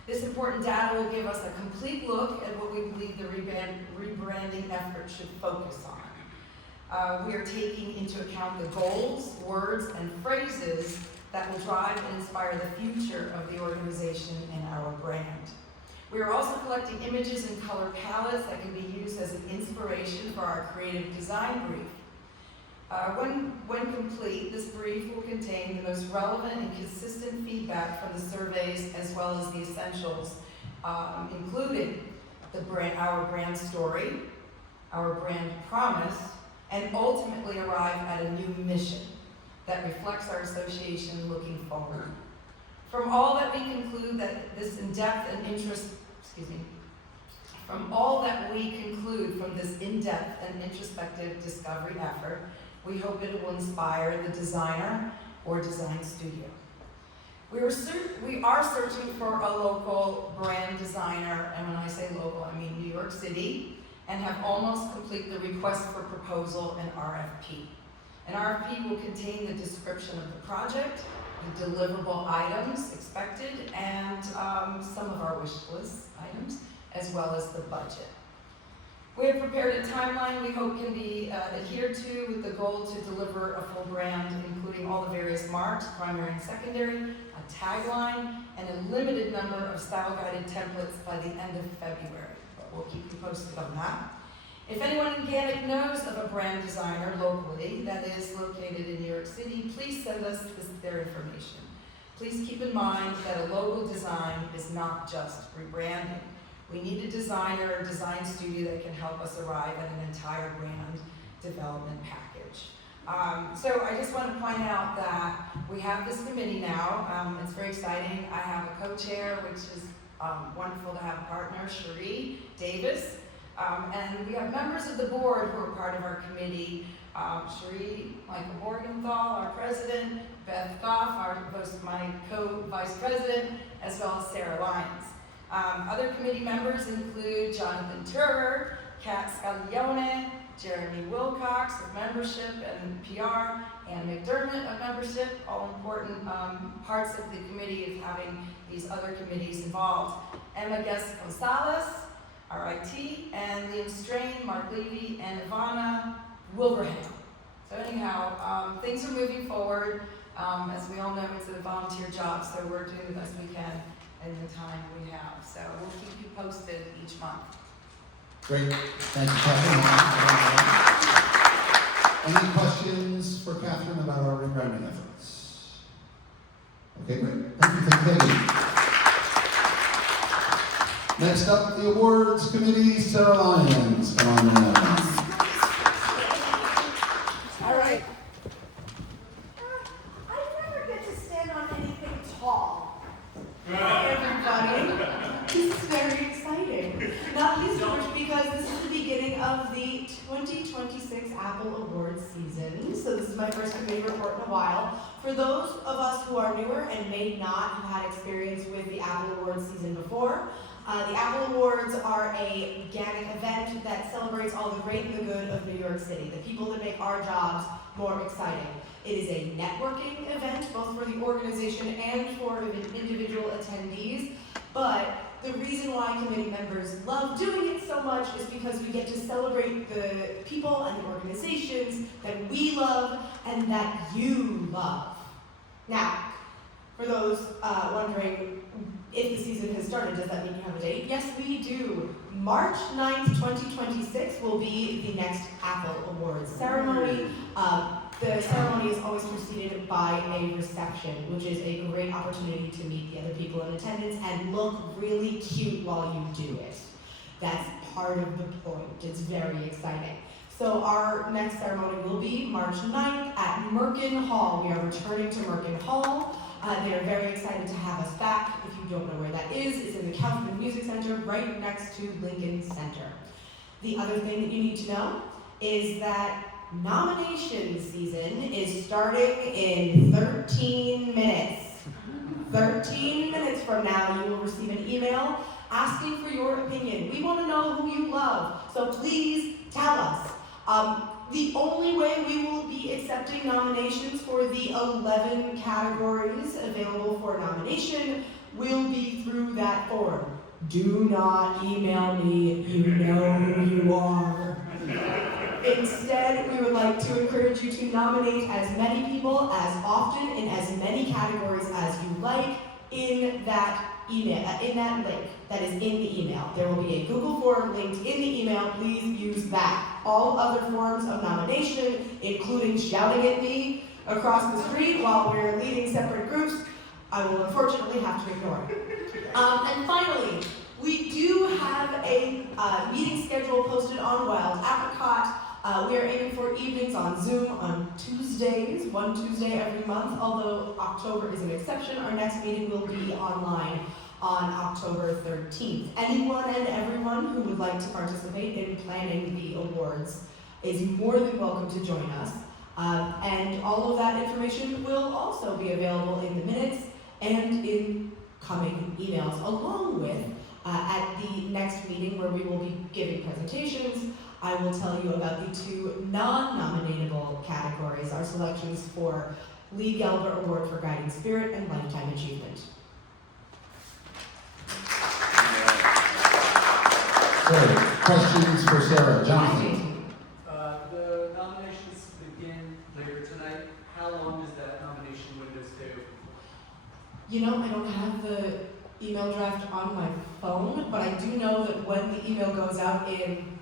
This important data will give us a complete look at what we believe the rebranding effort should focus on. We are taking into account the goals, words, and phrases that will drive and inspire the future of the organization and our brand. We are also collecting images and color palettes that can be used as an inspiration for our creative design brief. When complete, this brief will contain the most relevant and consistent feedback from the surveys, as well as the essentials, including our brand story, our brand promise, and ultimately arrive at a new mission that reflects our association looking forward. From all that we conclude that this in-depth and in-depth and introspective discovery effort, we hope it will inspire the designer or design studio. We are searching for a local brand designer, and when I say local, I mean New York City, and have almost completed the request for proposal and RFP. An RFP will contain the description of the project, the deliverable items expected, and some of our wish list items, as well as the budget. We have prepared a timeline we hope can be adhered to, with the goal to deliver a full brand, including all the various marks, primary and secondary, a tagline, and a limited number of style-guided templates by the end of February. But we'll keep you posted on that. If anyone in GANYC knows of a brand designer locally that is located in New York City, please send us their information. Please keep in mind that a logo design is not just rebranding. We need a designer or design studio that can help us arrive at an entire brand development package. So I just want to point out that we have this committee now. It's very exciting. I have a co-chair, which is wonderful to have a partner, Cherie Davis. And we have members of the board who are part of our committee. Cherie, Michael Morgenthal, our president, Beth Goff, my co-vice president, as well as Sarah Lyons. Other committee members include Jonathan Turner, Kat Scaglione, Jeremy Wilcox of membership and PR, Ann McDermott of membership. All important parts of the committee of having these other committees involved. Emma Guest Gonzalez, RIT, and Liam Strain, Mark Levy, and Ivana Wilbraham. So anyhow, things are moving forward. As we all know, it's a volunteer job, so we're doing the best we can in the time we have. So we'll keep you posted each month. Great. Thank you, Catherine. Any questions for Catherine about our rebranding efforts? Okay, great. Thank you. Next up, the awards committee, Sarah Lyons. Come on in. All right. I never get to stand on anything tall. Hi, everybody. This is very exciting. Not least of which because this is the beginning of the 2026 Apple Awards season. So this is my first committee report in a while. For those of us who are newer and may not have had experience with the Apple Awards season before, the Apple Awards are a GANYC event that celebrates all the great and the good of New York City, the people that make our jobs more exciting. It is a networking event, both for the organization and for individual attendees, but the reason why committee members love doing it so much is because we get to celebrate the people and the organizations that we love and that you love. Now, for those wondering if the season has started, does that mean you have a date? Yes, we do. March 9th, 2026 will be the next Apple Awards ceremony. The ceremony is always preceded by a reception, which is a great opportunity to meet the other people in attendance and look really cute while you do it. That's part of the point. It's very exciting. So our next ceremony will be March 9th at Merkin Hall. We are returning to Merkin Hall. They are very excited to have us back. If you don't know where that is, it's in the Kaufman Music Center right next to Lincoln Center. The other thing that you need to know is that nomination season is starting in 13 minutes. 13 minutes from now, you will receive an email asking for your opinion. We want to know who you love, so please tell us. The only way we will be accepting nominations for the 11 categories available for nomination will be through that form. Do not email me, you know who you are. Instead, we would like to encourage you to nominate as many people as often in as many categories as you like in that email, in that link that is in the email. There will be a Google form linked in the email. Please use that. All other forms of nomination, including shouting at me across the street while we're leading separate groups, I will unfortunately have to ignore. And finally, we do have a meeting schedule posted on Wild Apricot. We are aiming for evenings on Zoom on Tuesdays, one Tuesday every month, although October is an exception. Our next meeting will be online on October 13th. Anyone and everyone who would like to participate in planning the awards is more than welcome to join us. And all of that information will also be available in the minutes and in coming emails, along with at the next meeting where we will be giving presentations. I will tell you about the two non-nominatable categories, our selections for Lee Gelber Award for Guiding Spirit and Lifetime Achievement. So, questions for Sarah? Jonathan? The nominations begin later tonight. How long does that nomination window stay? You know, I don't have the email draft on my phone, but I do know that when the email goes out in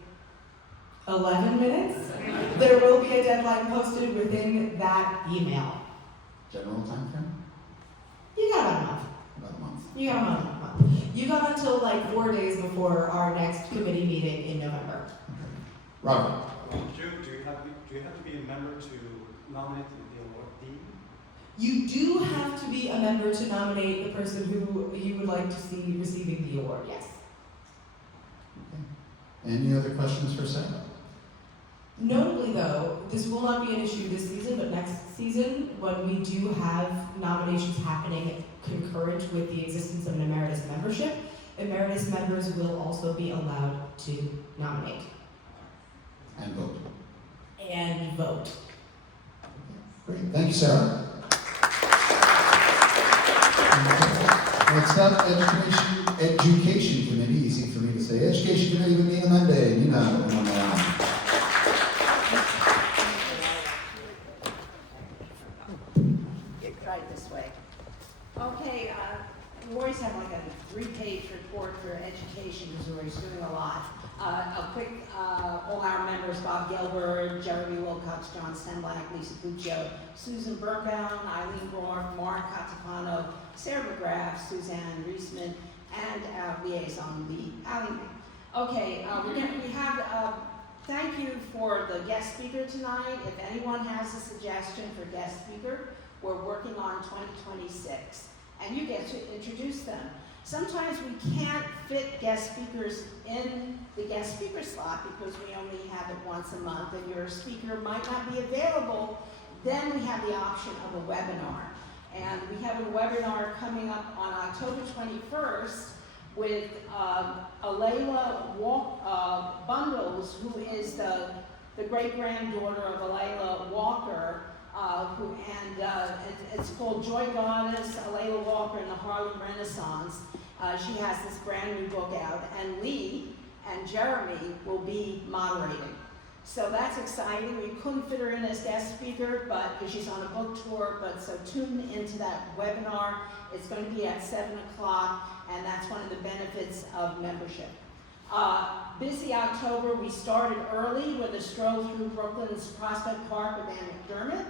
11 minutes, there will be a deadline posted within that email. General time frame? You got about a month. About a month. You got about a month. You got until like 4 days before our next committee meeting in November. Robert? Do you have to be a member to nominate the awardee? You do have to be a member to nominate the person who you would like to see receiving the award, yes. Any other questions for Sarah? Notably though, this will not be an issue this season, but next season, when we do have nominations happening concurrent with the existence of an emeritus membership, emeritus members will also be allowed to nominate. And vote. And vote. Great. Thank you, Sarah. Next up, Education Committee. Easy for me to say. Education Committee with Nina Monday. Nina, Try it this way. Okay, we always have like a 3-page report for education because we're doing a lot. A quick, all our members, Bob Gelber, Jeremy Wilcox, John Stenblack, Lisa Puccio, Susan Birnbaum, Eileen Rohr, Mark Catapano, Sarah McGrath, Suzanne Reisman, and our liaison, Lee Allington. Okay, we have, thank you for the guest speaker tonight. If anyone has a suggestion for guest speaker, we're working on 2026, and you get to introduce them. Sometimes we can't fit guest speakers in the guest speaker slot because we only have it once a month and your speaker might not be available. Then we have the option of a webinar. And we have a webinar coming up on October 21st with Alayla Bundles, who is the great-granddaughter of Alayla Walker, it's called Joy Goddess, Alayla Walker and the Harlem Renaissance. She has this brand new book out, and Lee and Jeremy will be moderating. So that's exciting. We couldn't fit her in as guest speaker, but because she's on a book tour, so tune into that webinar. It's going to be at 7 o'clock, and that's one of the benefits of membership. Busy October, we started early with a stroll through Brooklyn's Prospect Park with Ann McDermott,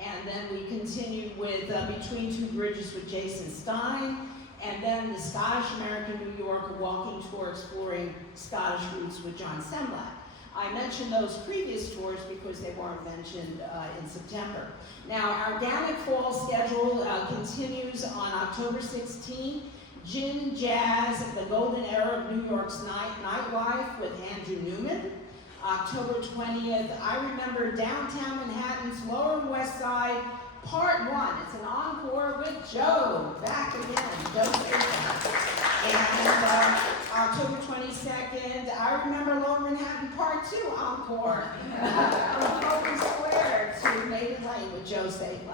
and then we continued with Between Two Bridges with Jason Stein, and then the Scottish American New York walking tour exploring Scottish roots with John Semlak. I mentioned those previous tours because they weren't mentioned in September. Now, our GANYC fall schedule continues on October 16th. Gin Jazz, the golden era of New York's nightlife with Andrew Newman. October 20th, I Remember Downtown Manhattan's Lower West Side, Part 1. It's an encore with Joe, back again, Joe Statham. And October 22nd, I Remember Lower Manhattan Part 2, encore. From Open Square to Maiden Lane with Joe Statham.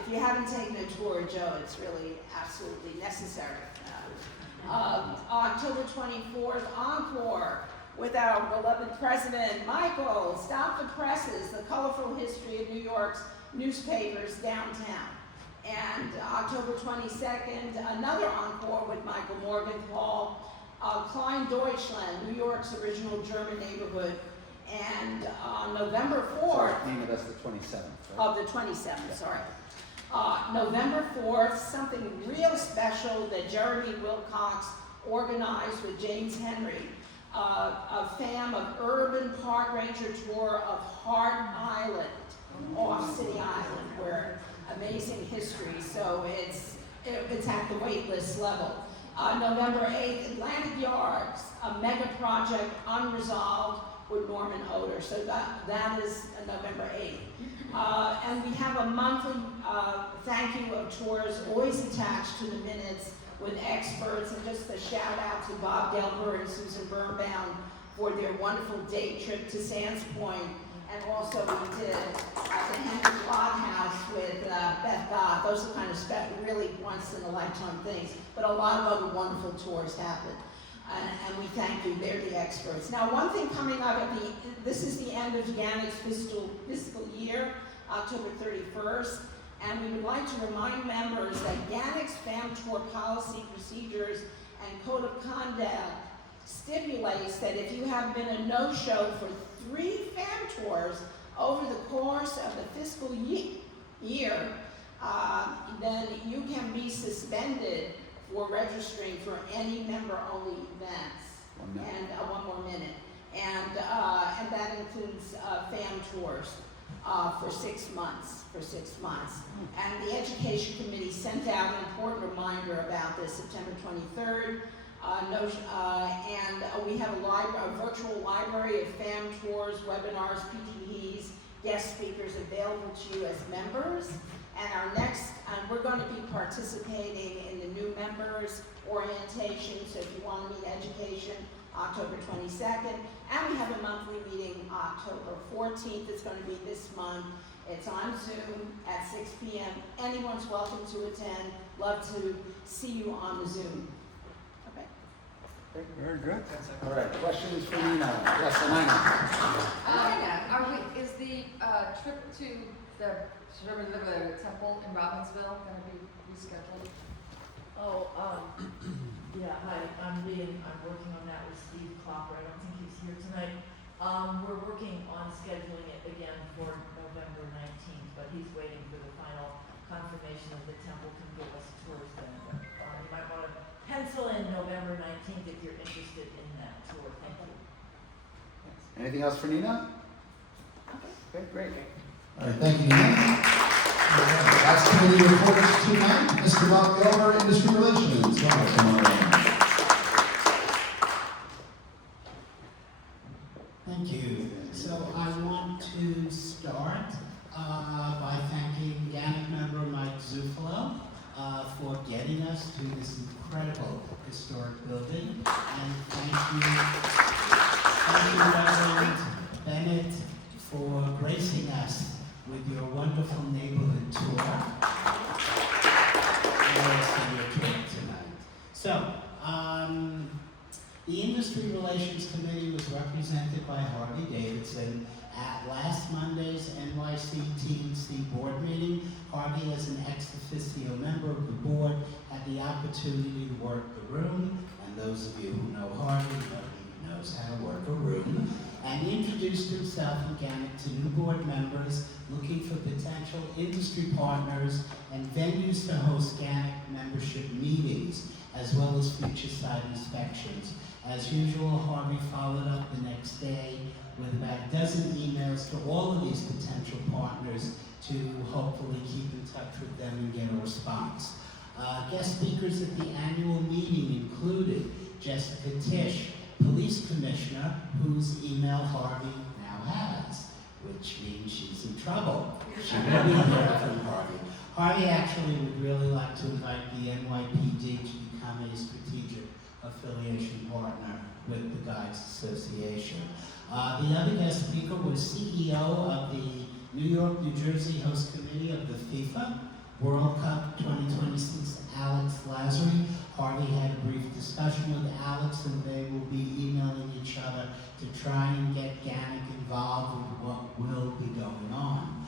If you haven't taken a tour of Joe, it's really absolutely necessary. October 24th, encore with our beloved president, Michael, Stop the Presses, the colorful history of New York's newspapers downtown. And October 22nd, another encore with Michael Morgenthau, Klein Deutschland, New York's original German neighborhood. And on November 4th, Sorry, Nina, that's the 27th, right? of the 27th, sorry. November 4th, something real special that Jeremy Wilcox organized with James Henry, a fam of urban park ranger tour of Hart Island, off City Island, where amazing history, so it's at the wait list level. November 8th, Atlantic Yards, a mega project unresolved with Norman Oder, so that is November 8th. And we have a monthly thank you of tours always attached to the minutes with experts, and just a shout out to Bob Gelber and Susan Birnbaum for their wonderful day trip to Sands Point. And also we did the Henry Log House with Beth Goff. Those are kind of really once in a lifetime things, but a lot of other wonderful tours happen. And we thank you, they're the experts. Now, one thing coming up this is the end of GANYC's fiscal year, October 31st, and we would like to remind members that GANYC's FAM Tour policy, procedures, and code of conduct stipulates that if you have been a no-show for 3 FAM tours over the course of the fiscal year, then you can be suspended for registering for any member-only events. And one more minute. And that includes FAM tours for 6 months. And the Education Committee sent out an important reminder about this September 23rd. And we have a virtual library of FAM tours, webinars, PTEs, guest speakers available to you as members. And we're going to be participating in the new members orientation, so if you want to meet education, October 22nd. And we have a monthly meeting October 14th. It's going to be this month. It's on Zoom at 6 p.m. Anyone's welcome to attend. Love to see you on the Zoom. Okay. Very good. All right, questions for Nina? Yes, Alina. Is the trip to the temple in Robbinsville going to be rescheduled? Yeah, hi, I'm working on that with Steve Klopper. I don't think he's here tonight. We're working on scheduling it again for November 19th, but he's waiting for the final confirmation that the temple can give us tours then. You might want to pencil in November 19th if you're interested in that tour. Thank you. Anything else for Nina? Okay, great. All right, thank you, Nina. Last committee reports tonight, Mr. Bob Gelber, Industry Relations. Go ahead, Mr. Thank you. So I want to start by thanking GANYC member Mike Zufalo for getting us to this incredible historic building. And thank you, Reverend Bennett, for gracing us with your wonderful neighborhood tour. Tonight. So, the Industry Relations Committee was represented by Harvey Davidson at last Monday's NYC TNC board meeting. Harvey, as an ex officio member of the board, had the opportunity to work the room, and those of you who know Harvey know he knows how to work a room, and he introduced himself and GANYC to new board members looking for potential industry partners and venues to host GANYC membership meetings, as well as future site inspections. As usual, Harvey followed up the next day with about a dozen emails to all of these potential partners to hopefully keep in touch with them and get a response. Guest speakers at the annual meeting included Jessica Tisch, police commissioner whose email Harvey now has, which means she's in trouble. She will be hearing from Harvey. Harvey actually would really like to invite the NYPD to become a strategic affiliation partner with the Guides Association. The other guest speaker was CEO of the New York, New Jersey host committee of the FIFA World Cup 2026, Alex Lazary. Harvey had a brief discussion with Alex, and they will be emailing each other to try and get GANYC involved with what will be going on.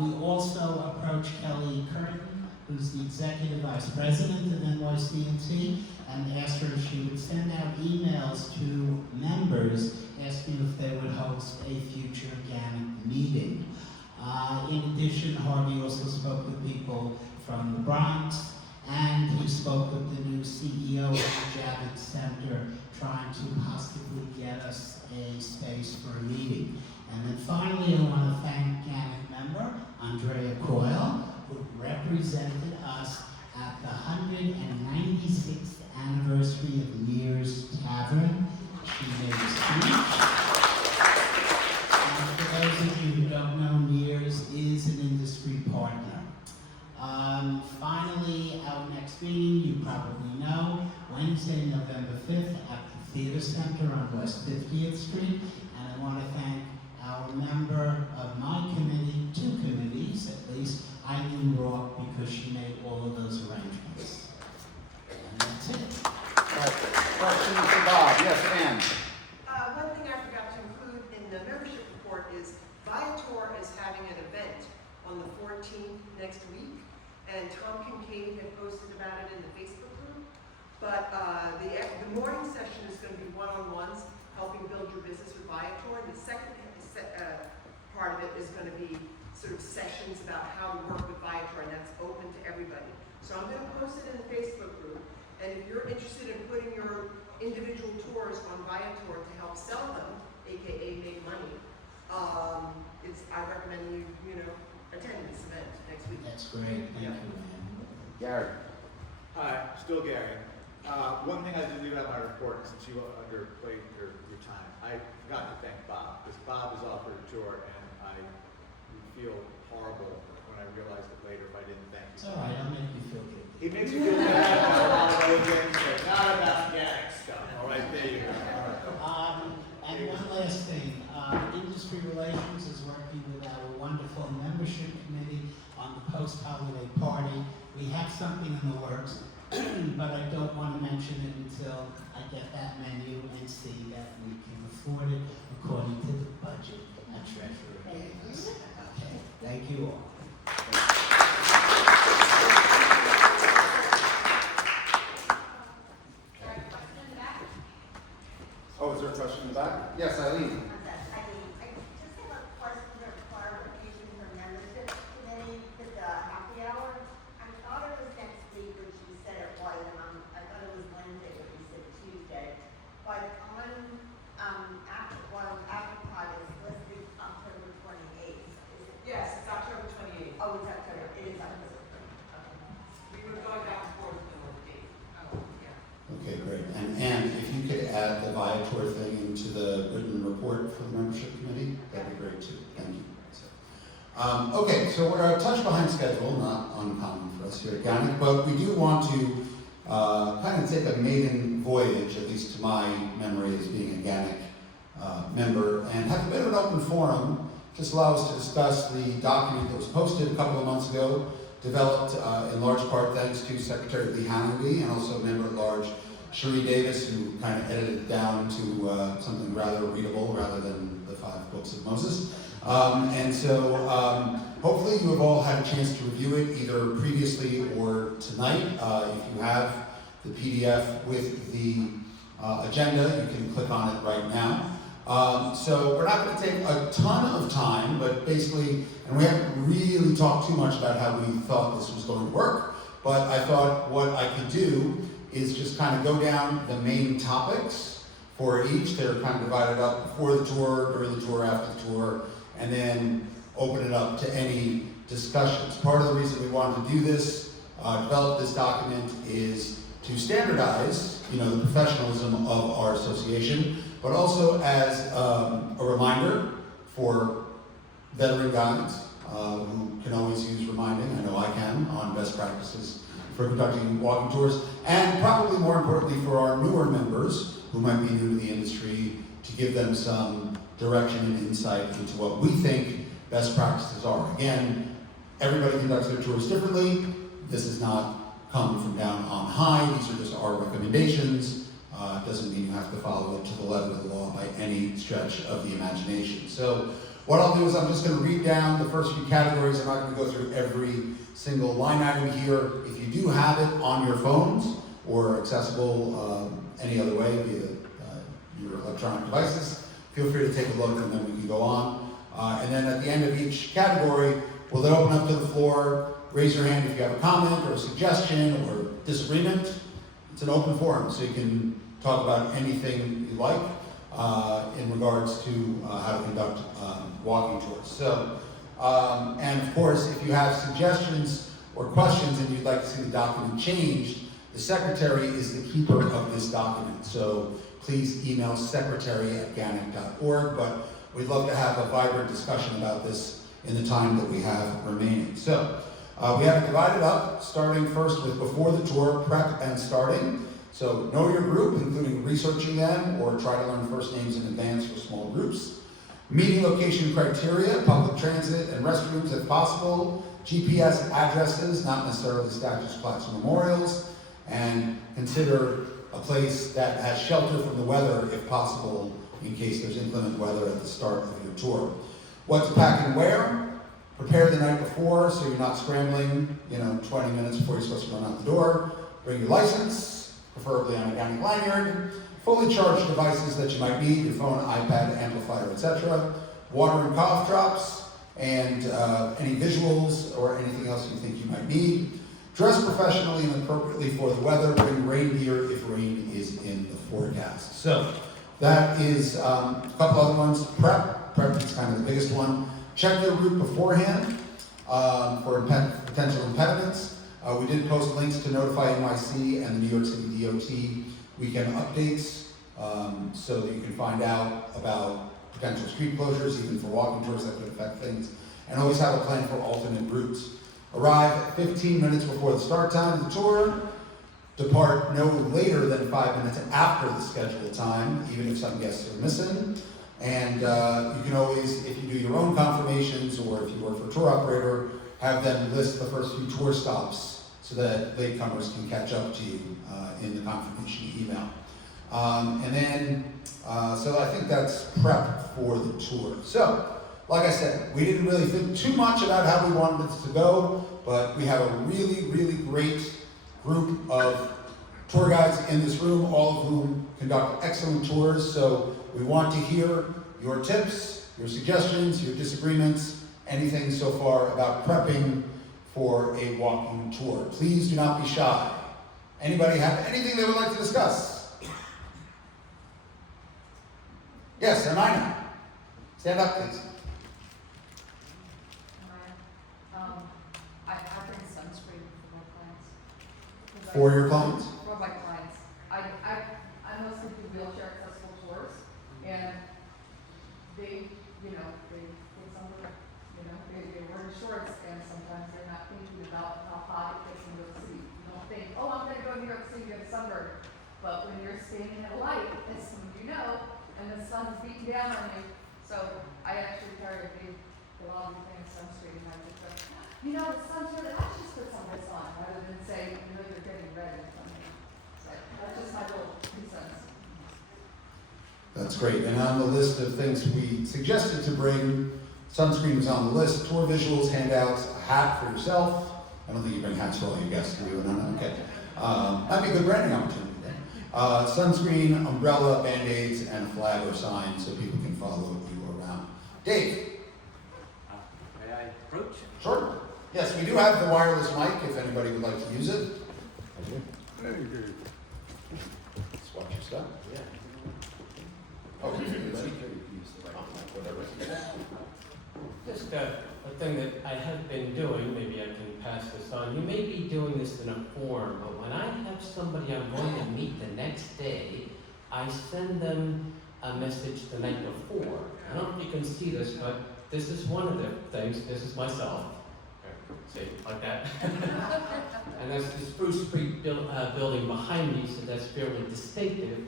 We also approached Kelly Curtin, who's the Executive Vice President of NYC&T, and asked her if she would send out emails to members asking if they would host a future GANYC meeting. In addition, Harvey also spoke with people from the Bronx, and he spoke with the new CEO of the Javits Center, trying to possibly get us a space for a meeting. And then finally, I want to thank GANYC member Andrea Coyle, who represented us at the 196th anniversary of Mears Tavern. She made a speech. And for those of you who don't know, Mears is an industry partner. Finally, our next meeting, you probably know, Wednesday, November 5th at the Theater Center on West 50th Street. And I want to thank our member of my committee, two committees at least, Eileen Rourke, because she made all of those arrangements. And that's it. Question for Bob. Yes, Ann. One thing I forgot to include in the membership report is Viator is having an event on the 14th next week, and Tom Kincaid had posted about it in the Facebook group. But the morning session is going to be one-on-ones, helping build your business with Viator. The second part of it is going to be sort of sessions about how to work with Viator, and that's open to everybody. So I'm going to post it in the Facebook group, and if you're interested in putting your individual tours on Viator to help sell them, aka make money, I recommend you attend this event next week. That's great. Thank you, Ann. Gary. Hi, still Gary. One thing I didn't leave out in my report, since you underplayed your time, I forgot to thank Bob, because Bob has offered a tour, and I would feel horrible when I realized it later if I didn't thank you. It's all right, I'll make you feel good. He makes you feel good about a lot of other things, but not about GANYC stuff. All right, there you go. And one last thing, Industry Relations is working with our wonderful membership committee on the post-holiday party. We have something in the works, but I don't want to mention it until I get that menu and see that we can afford it according to the budget that Treasurer gave us. Okay, thank you all. Oh, is there a question in the back? Yes, Eileen. I just have a question or clarification for membership committee for the happy hour. I thought it was next week, which you said it was, and I thought it was Wednesday, but you said Tuesday. But on Afterpod is listed October 28th. Yes, it's October 28th. Oh, it's October. It is October. We were going back and forth with the date. Oh, yeah. Okay, great. And if you could add the Viator thing into the written report for the membership committee, that'd be great too. Thank you. Okay, so we're a touch behind schedule, not uncommon for us here at GANYC, but we do want to kind of take a maiden voyage, at least to my memory as being a GANYC member, and have a bit of an open forum. Just allow us to discuss the document that was posted a couple of months ago, developed in large part thanks to Secretary Lee Hanley and also member at large Cherie Davis, who kind of edited it down to something rather readable rather than the 5 books of Moses. And so hopefully you have all had a chance to review it either previously or tonight. If you have the PDF with the agenda, you can click on it right now. So we're not going to take a ton of time, but basically, and we haven't really talked too much about how we thought this was going to work, but I thought what I could do is just kind of go down the main topics for each. They're kind of divided up before the tour, during the tour, after the tour, and then open it up to any discussions. Part of the reason we wanted to do this, develop this document, is to standardize, the professionalism of our association, but also as a reminder for veteran guides who can always use reminding, I know I can, on best practices for conducting walking tours, and probably more importantly for our newer members who might be new to the industry, to give them some direction and insight into what we think best practices are. Again, everybody conducts their tours differently. This is not come from down on high. These are just our recommendations. Doesn't mean you have to follow it to the letter of the law by any stretch of the imagination. So what I'll do is I'm just going to read down the first few categories. I'm not going to go through every single line item here. If you do have it on your phones or accessible any other way via your electronic devices, feel free to take a look and then we can go on. And then at the end of each category, we'll then open up to the floor. Raise your hand if you have a comment or a suggestion or disagreement. It's an open forum, so you can talk about anything you like in regards to how to conduct walking tours. So, and of course, if you have suggestions or questions and you'd like to see the document changed, the secretary is the keeper of this document. So please email secretary@GANYC.org, but we'd love to have a vibrant discussion about this in the time that we have remaining. So we have it divided up, starting first with before the tour, prep and starting. So know your group, including researching them, or try to learn first names in advance for small groups. Meeting location criteria, public transit and restrooms if possible. GPS addresses, not necessarily statues, plaques, or memorials. And consider a place that has shelter from the weather if possible, in case there's inclement weather at the start of your tour. What to pack and wear. Prepare the night before so you're not scrambling, 20 minutes before you're supposed to run out the door. Bring your license, preferably on a GANYC lanyard. Fully charged devices that you might need, your phone, iPad, amplifier, etc. Water and cough drops, and any visuals or anything else you think you might need. Dress professionally and appropriately for the weather. Bring rain gear if rain is in the forecast. So that is a couple other ones. Prep is kind of the biggest one. Check your route beforehand for potential impediments. We did post links to Notify NYC and the New York City DOT weekend updates so that you can find out about potential street closures, even for walking tours that could affect things, and always have a plan for alternate routes. Arrive 15 minutes before the start time of the tour. Depart no later than 5 minutes after the scheduled time, even if some guests are missing. And you can always, if you do your own confirmations or if you work for a tour operator, have them list the first few tour stops so that latecomers can catch up to you in the confirmation email. So I think that's prep for the tour. So, like I said, we didn't really think too much about how we wanted it to go, but we have a really, really great group of tour guides in this room, all of whom conduct excellent tours. So we want to hear your tips, your suggestions, your disagreements, anything so far about prepping for a walking tour. Please do not be shy. Anybody have anything they would like to discuss? Yes, Hermione. Stand up, please. I bring sunscreen for my clients. For your clients? For my clients. I mostly do wheelchair accessible tours, and they put some of they wear shorts, and sometimes they're not thinking about how hot it gets in New York City. You don't think, oh, I'm gonna go to New York City to get a sunburn. But when you're standing at a light, as some of you know, and the sun's beating down on you, so I actually carry a big long thing of sunscreen, and I just go, the sun's really, I just put some of this on, rather than say, you're getting red or something. So that's just my little 2 cents. That's great. And on the list of things we suggested to bring, sunscreen was on the list. Tour visuals, handouts, a hat for yourself. I don't think you bring hats for all your guests, do you? No, okay. That'd be a good branding opportunity. Sunscreen, umbrella, band-aids, and a flag or sign so people can follow you around. Dave. May I approach? Sure. Yes, we do have the wireless mic if anybody would like to use it. Very good. Just watch your step. Yeah. Oh, you ready? Whatever. Just a thing that I have been doing, maybe I can pass this on. You may be doing this in a form, but when I have somebody I'm going to meet the next day, I send them a message the night before. I don't know if you can see this, but this is one of the things. This is myself. See, like that. And that's the Spruce Street building behind me, so that's fairly distinctive.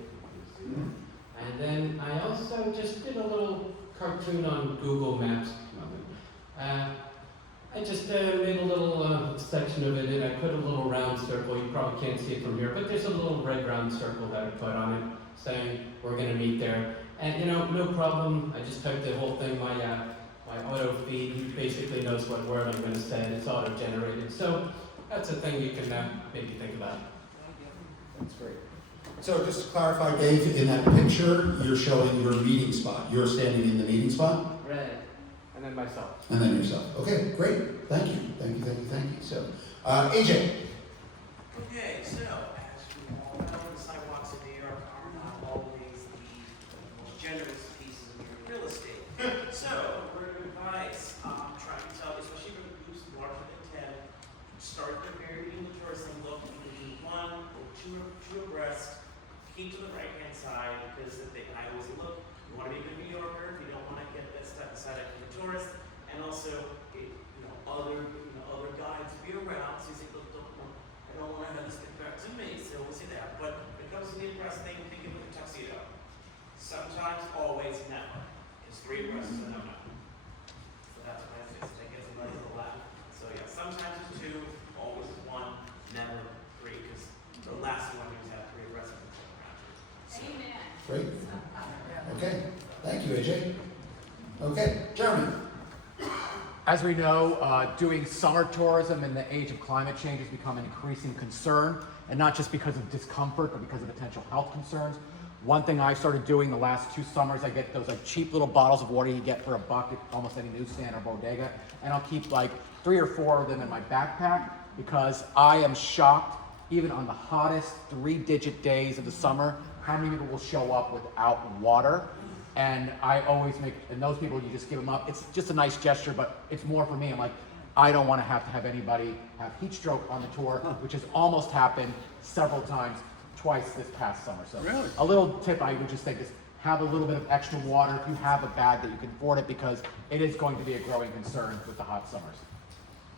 And then I also just did a little cartoon on Google Maps. I just made a little section of it, and I put a little round circle. You probably can't see it from here, but there's a little red round circle that I put on it, saying we're going to meet there. And you know, no problem. I just typed the whole thing. My auto feed, he basically knows what word I'm going to send. It's auto-generated. So that's a thing you can maybe think about. That's great. So just to clarify, Dave, in that picture, you're showing your meeting spot. You're standing in the meeting spot? Right. And then myself. And then yourself. Okay, great. Thank you. Thank you, thank you, thank you. So, AJ. Okay, so as we all know, the sidewalks in New York are not always the most generous pieces of your real estate. So, word of advice, I'm trying to tell you, especially for the groups larger than 10, start at the very beginning of the tourist and look, you can do one or two abreast, keep to the right-hand side, because I always look, you want to be a good New Yorker, you don't want to get that stuck aside from the tourist, and also, other guides be around, so you say, look, I don't want to have this get back to me, so we'll say that. But when it comes to the abreast thing, think of it with a tuxedo. Sometimes, always, never. Because 3 abreast is a no-no. So that's what I say, so that gets a nice little laugh. So yeah, sometimes it's 2, always 1, never 3, because the last one you have 3 abreast and around. Amen. Great. Okay. Thank you, AJ. Okay, Jeremy. As we know, doing summer tourism in the age of climate change has become an increasing concern, and not just because of discomfort, but because of potential health concerns. One thing I started doing the last 2 summers, I get those like cheap little bottles of water you get for $1 at almost any newsstand or bodega, and I'll keep like 3 or 4 of them in my backpack, because I am shocked, even on the hottest 3-digit days of the summer, how many people will show up without water. And I always and those people, you just give them up. It's just a nice gesture, but it's more for me. I'm like, I don't want to have anybody have heat stroke on the tour, which has almost happened several times, twice this past summer. So really? A little tip I would just think is have a little bit of extra water if you have a bag that you can afford it, because it is going to be a growing concern with the hot summers.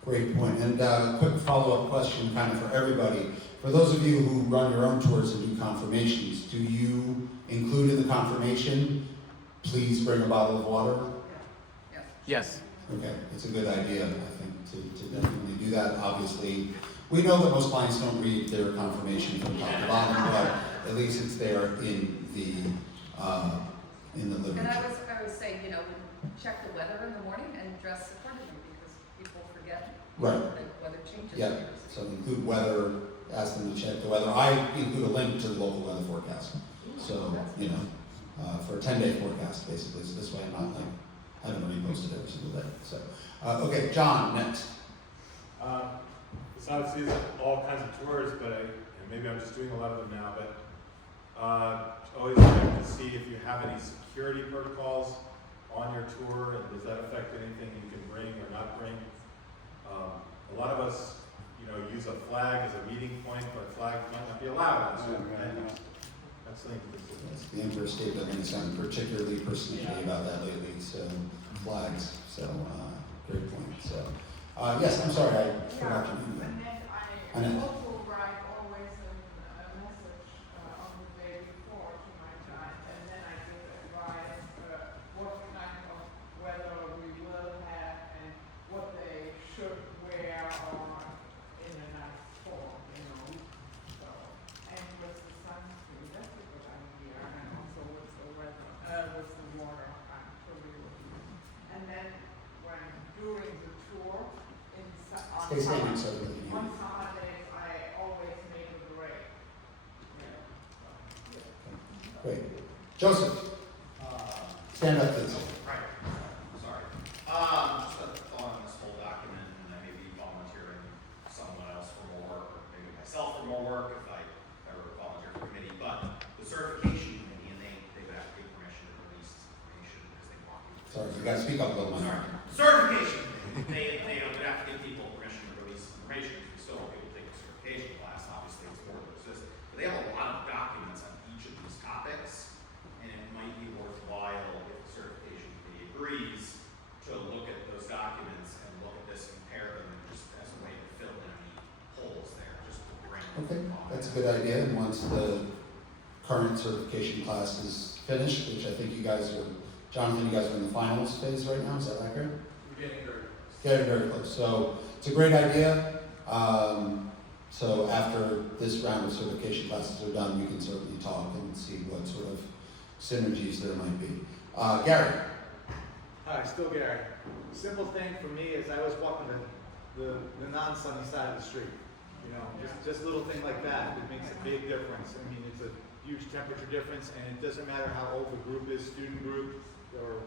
Great point. And quick follow-up question kind of for everybody. For those of you who run your own tours and do confirmations, do you include in the confirmation, please bring a bottle of water? Yes. Okay, it's a good idea, I think, to definitely do that. Obviously, we know that most clients don't read their confirmation from top to bottom, but at least it's there in the literature. And I would say, check the weather in the morning and dress accordingly, because people forget Right. that weather changes. Yeah, so include weather, ask them to check the weather. I include a link to the local weather forecast. So, for a 10-day forecast, basically. So this way I'm not like, I don't know, repost it every single day. So, okay, John, next. It's obviously all kinds of tours, but and maybe I'm just doing a lot of them now, but always check to see if you have any security protocols on your tour, and does that affect anything you can bring or not bring. A lot of us, use a flag as a meeting point, but flag might not be allowed. So that's something to consider. Yes, the Emperor State Building sounded particularly persnickety about that lately, so flags, so great point. So, yes, I'm sorry, I forgot your name. Annette. also write always a message on the day before to my client, and then I just advise what kind of weather we will have and what they should wear or in a nice form, So, and with the sunscreen, that's a good idea, and also with the weather, with the water, I'm sure we will use. And then during the tour, Stay standing so that we can hear on you. summer days, I always make a break. Great. Joseph, stand up, please. Right. Sorry. Just following this whole document, and I may be volunteering someone else for more work, or maybe myself for more work if I ever volunteer for the committee. But the certification committee, and they would have to give permission to release this information because they want me to Sorry, you gotta speak up a little more. Certification. They would have to give people permission to release information. We still want people to take a certification class. Obviously, it's more than this. But they have a lot of documents on each of these topics, and it might be worthwhile if the certification committee agrees to look at those documents and look at this, compare them, just as a way to fill in any holes there, just to bring. Okay, that's a good idea, and once the current certification class is finished, which I think you guys are, Jonathan, you guys are in the finals phase right now, is that accurate? We're getting very close. Getting very close, so it's a great idea. So after this round of certification classes are done, we can certainly talk and see what sort of synergies there might be. Gary? Hi, still Gary. Simple thing for me is I was walking the non-sunny side of the street. You know, just a little thing like that, it makes a big difference. I mean, it's a huge temperature difference, and it doesn't matter how old the group is, student group, or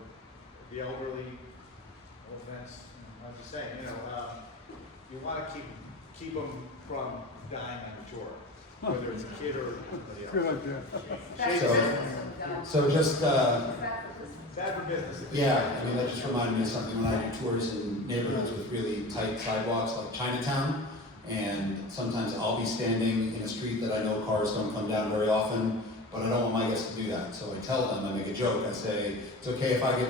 the elderly, no offense, I'm just saying, you know, you want to keep them from dying on the tour, whether it's a kid or somebody else. So just, Bad for business. yeah, I mean, that just reminded me of something when I do tours in neighborhoods with really tight sidewalks like Chinatown. And sometimes I'll be standing in a street that I know cars don't come down very often, but I don't want my guests to do that. So I tell them, I make a joke, I say, it's okay if I get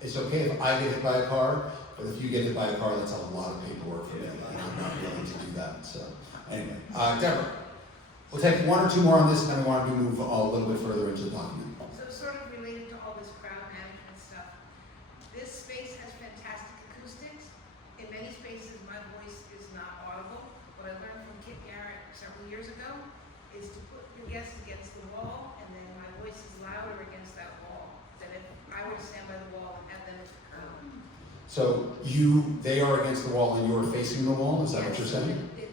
it's okay if I get hit by a car, but if you get hit by a car, that's a lot of paperwork for me, and I'm not willing to do that. So anyway, Deborah, we'll take one or two more on this, and then we want to move a little bit further into the document. So sort of related to all this crowd management stuff, this space has fantastic acoustics. In many spaces, my voice is not audible. What I learned from Kit Garrett several years ago is to put your guests against the wall, and then my voice is louder against that wall than if I were to stand by the wall and have them at the curb. So they are against the wall and you're facing the wall, is that what you're saying? It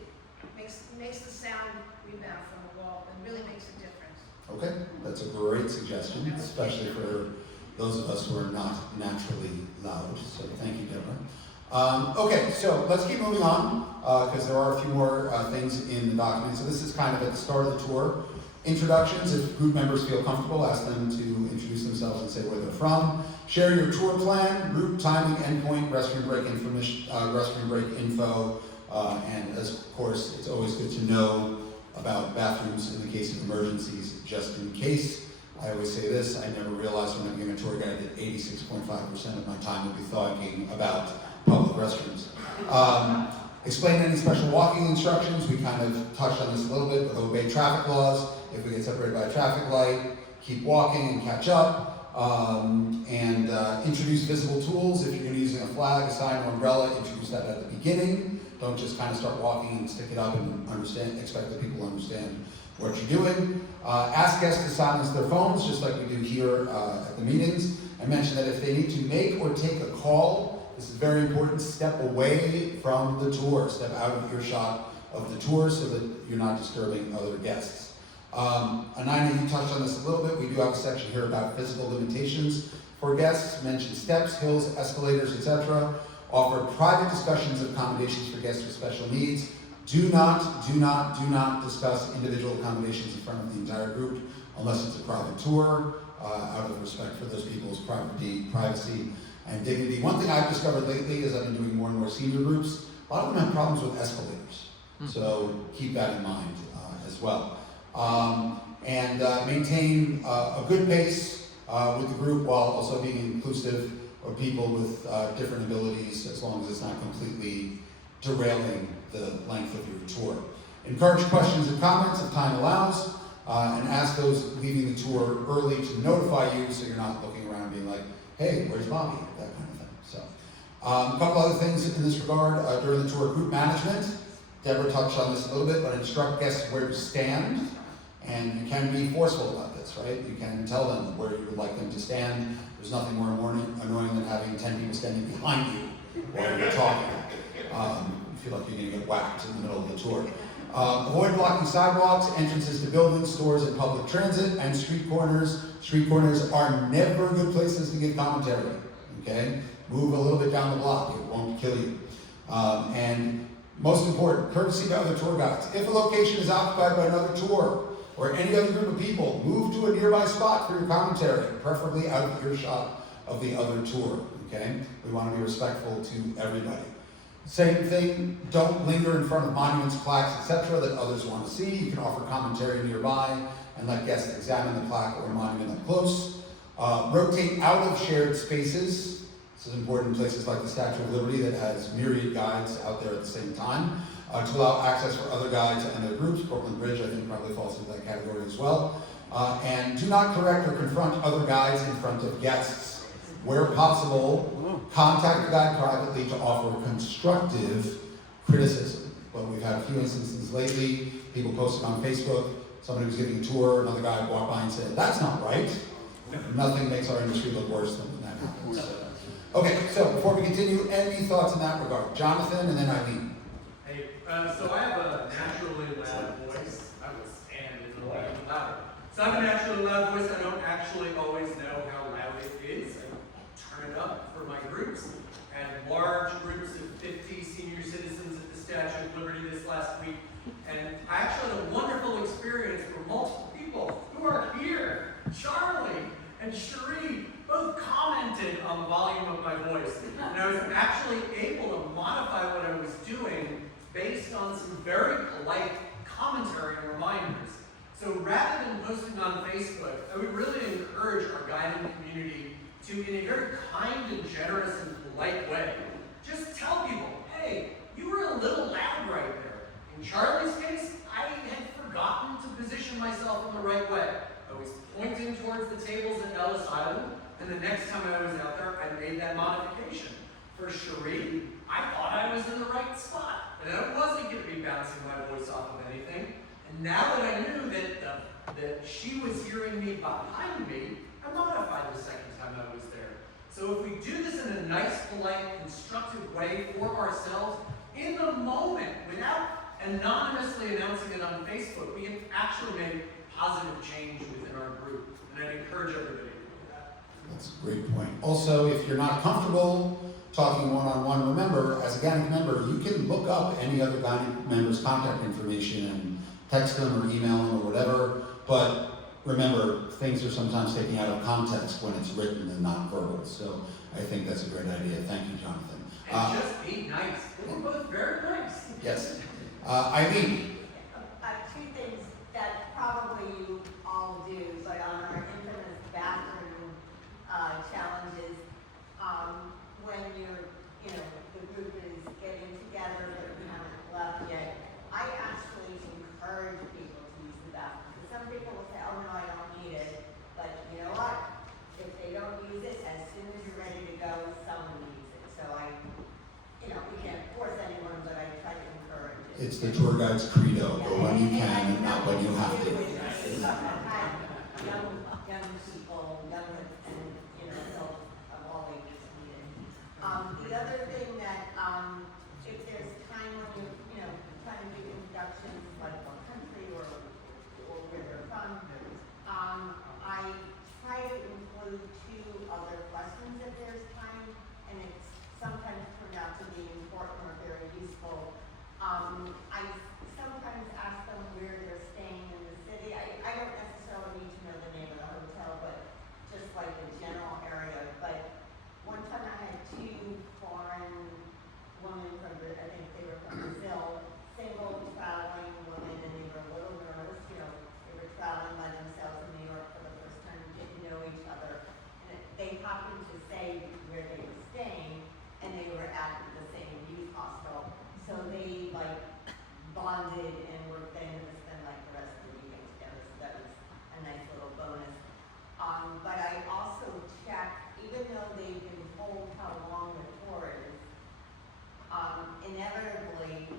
makes the sound rebound from the wall and really makes a difference. Okay, that's a great suggestion, especially for those of us who are not naturally loud, so thank you, Deborah. Okay, so let's keep moving on, because there are a few more things in the document. So this is kind of at the start of the tour. Introductions, if group members feel comfortable, ask them to introduce themselves and say where they're from. Share your tour plan, route, timing, endpoint, restroom break info, and as of course, it's always good to know about bathrooms in the case of emergencies, just in case. I always say this, I never realized when I'm being a tour guide that 86.5% of my time would be thinking about public restrooms. Explain any special walking instructions. We kind of touched on this a little bit, but obey traffic laws. If we get separated by a traffic light, keep walking and catch up. Introduce visible tools. If you're going to be using a flag, a sign, or umbrella, introduce that at the beginning. Don't just kind of start walking and stick it up and expect that people understand what you're doing. Ask guests to silence their phones, just like we do here at the meetings. I mentioned that if they need to make or take a call, this is very important, step away from the tour, step out of earshot of the tour so that you're not disturbing other guests. Anina, you touched on this a little bit. We do have a section here about physical limitations for guests. Mention steps, hills, escalators, etc. Offer private discussions of accommodations for guests with special needs. Do not discuss individual accommodations in front of the entire group unless it's a private tour, out of respect for those people's privacy, and dignity. One thing I've discovered lately is I've been doing more and more senior groups. A lot of them have problems with escalators. So keep that in mind as well. Maintain a good pace with the group while also being inclusive of people with different abilities, as long as it's not completely derailing the length of your tour. Encourage questions and comments if time allows, and ask those leaving the tour early to notify you so you're not looking around being like, hey, where's Bobby? That kind of thing. So, a couple other things in this regard during the tour: group management. Deborah touched on this a little bit, but instruct guests where to stand. And you can be forceful about this, right? You can tell them where you would like them to stand. There's nothing more annoying than having 10 people standing behind you while you're talking. You feel like you're going to get whacked in the middle of the tour. Avoid blocking sidewalks, entrances to buildings, stores, and public transit, and street corners. Street corners are never good places to give commentary, okay? Move a little bit down the block, it won't kill you. And most important, courtesy to other tour guides. If a location is occupied by another tour, or any other group of people, move to a nearby spot for your commentary, preferably out of earshot of the other tour, okay? We want to be respectful to everybody. Same thing, don't linger in front of monuments, plaques, etc. that others want to see. You can offer commentary nearby and let guests examine the plaque or monument up close. Rotate out of shared spaces. This is important in places like the Statue of Liberty that has myriad guides out there at the same time, to allow access for other guides and their groups. Brooklyn Bridge, I think, probably falls into that category as well. And do not correct or confront other guides in front of guests. Where possible, contact the guide privately to offer constructive criticism. But we've had a few instances lately, people posted on Facebook, somebody was giving a tour, another guy walked by and said, "That's not right." Nothing makes our industry look worse than when that happens. Okay, so before we continue, any thoughts in that regard? Jonathan and then Eileen. Hey, so I have a naturally loud voice. I will stand in the light louder. So I have a naturally loud voice. I don't actually always know how loud it is. I turn it up for my groups. I had large groups of 50 senior citizens at the Statue of Liberty this last week. And I actually had a wonderful experience for multiple people who are here. Charlie and Cherie both commented on the volume of my voice. And I was actually able to modify what I was doing based on some very polite commentary and reminders. So rather than posting on Facebook, I would really encourage our guiding community to, in a very kind and generous and polite way, just tell people, hey, you were a little loud right there. In Charlie's case, I had forgotten to position myself in the right way. I was pointing towards the tables at Ellis Island, and the next time I was out there, I made that modification. For Cherie, I thought I was in the right spot, and I wasn't going to be bouncing my voice off of anything. And now that I knew that she was hearing me behind me, I modified the second time I was there. So if we do this in a nice, polite, constructive way for ourselves, in the moment, without anonymously announcing it on Facebook, we can actually make positive change within our group. And I'd encourage everybody to do that. That's a great point. Also, if you're not comfortable talking one-on-one, remember, as a GANYC member, you can look up any other GANYC member's contact information and text them or email them or whatever. But remember, things are sometimes taken out of context when it's written and not verbal. So I think that's a great idea. Thank you, Jonathan. And just be nice. We're both very nice. Yes. Eileen. Two things that probably you all do, but on our infamous bathroom challenges, when you're, the group is getting together but we haven't left yet, I actually encourage people to use the bathroom. Because some people will say, oh no, I don't need it. But you know what? If they don't use it, as soon as you're ready to go, someone needs it. So we can't force anyone, but I try to encourage it. It's the tour guide's credo. Go when you can and not when you have to. Young people, and adults of all ages need it. The other thing that, if there's time when you're, trying to do introductions, like what country or where they're from, I try to include 2 other questions if there's time, and it's sometimes turned out to be important or very useful. I sometimes ask them where they're staying in the city. I don't necessarily need to know the name of the hotel, but just like the general area. But one time I had 2 foreign women from, I think they were from Brazil, single traveling women, and they were a little nervous. They were traveling by themselves in New York for the first time, didn't know each other. And they happened to say where they were staying, and they were at the same youth hostel. So they bonded and were then going to spend the rest of the weekend together. So that was a nice little bonus. But I also check, even though they've been told how long the tour is, inevitably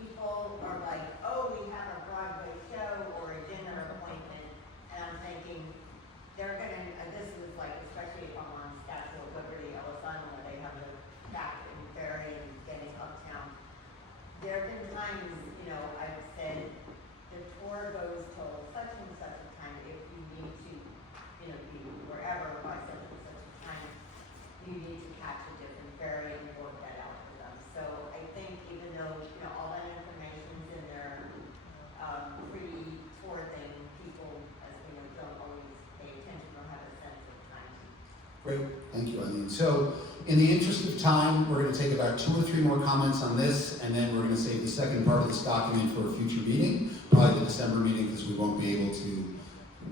people are like, oh, we have a Broadway show or a dinner appointment, and I'm thinking they're gonna. This was especially if I'm on Statue of Liberty, Ellis Island, where they have the back and ferry and getting uptown. There have been times, I've said the tour goes till such and such a time if you need to, be Great, thank you, Eileen. So, in the interest of time, we're going to take about 2 or 3 more comments on this, and then we're going to save the second part of this document for a future meeting, probably the December meeting, because we won't be able to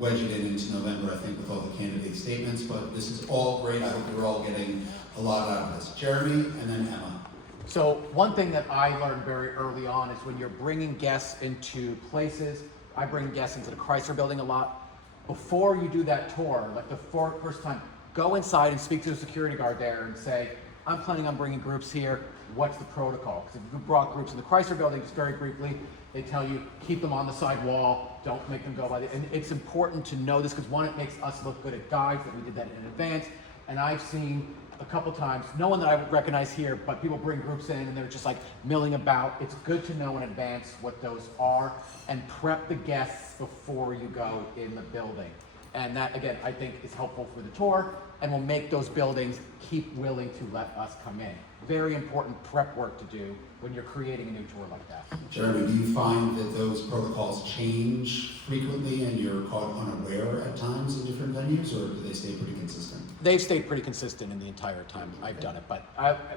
wedge it in into November, I think, with all the candidate statements. But this is all great. I hope you're all getting a lot out of this. Jeremy, and then Emma. So one thing that I learned very early on is when you're bringing guests into places, I bring guests into the Chrysler building a lot. Before you do that tour, like the first time, go inside and speak to the security guard there and say, I'm planning on bringing groups here. What's the protocol? Because if you brought groups in the Chrysler building, just very briefly, they tell you, keep them on the side wall, don't make them go by the, and it's important to know this because one, it makes us look good at guides that we did that in advance. And I've seen a couple times, no one that I would recognize here, but people bring groups in and they're just like milling about. It's good to know in advance what those are and prep the guests before you go in the building. And that, again, I think is helpful for the tour and will make those buildings keep willing to let us come in. Very important prep work to do when you're creating a new tour like that. Jeremy, do you find that those protocols change frequently and you're caught unaware at times in different venues, or do they stay pretty consistent? They've stayed pretty consistent in the entire time I've done it, but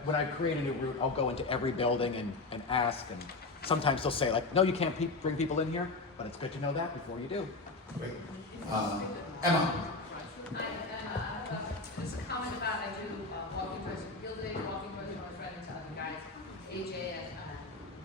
when I create a new route, I'll go into every building and ask, and sometimes they'll say like, no, you can't bring people in here, but it's good to know that before you do. Great. Emma. Hi, Emma. Just a comment about, I do walking tours, field day walking tours with my friend and other guys, AJ and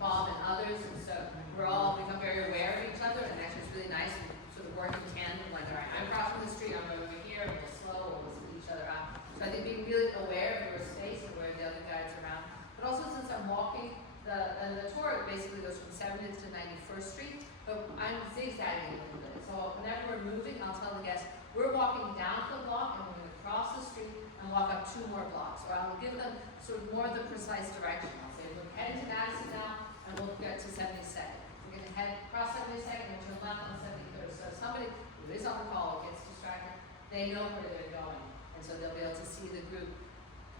Bob and others, and so we're all become very aware of each other, and actually it's really nice to sort of work in tandem, like, all right, I'm crossing the street, I'm over here, a little slow, or we'll see each other out. So I think being really aware of your space and where the other guys are around, but also since I'm walking, the tour basically goes from 70th to 91st Street, but I'm zigzagging a little bit. So whenever we're moving, I'll tell the guests, we're walking down the block and we're going to cross the street and walk up 2 more blocks. Or I'll give them sort of more of the precise direction. I'll say, we're heading to Madison now and we'll get to 72nd. We're going to head across 72nd and turn left on 73rd. So if somebody who is on the call gets distracted, they know where they're going. And so they'll be able to see the group.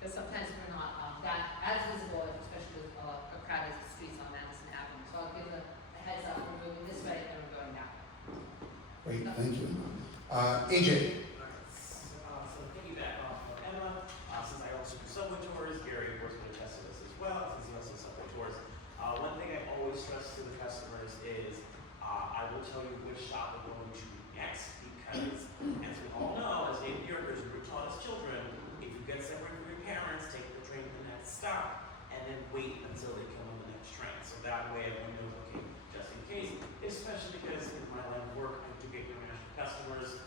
Because sometimes we're not that as visible, especially with a crowd as the streets on Madison Avenue. So I'll give them a heads up, we're moving this way and we're going that way. Great, thank you. AJ. So piggyback off of Emma, since I also do subway tours, Gary, of course, would attest to this as well, since he also subway tours. One thing I always stress to the customers is I will tell you which stop we're going to next, because as we all know, as New Yorkers, we're taught as children, if you get separated from your parents, take the train to the next stop, and then wait until they come on the next train. So that way everyone knows, okay, just in case, especially because in my line of work, I do get international customers.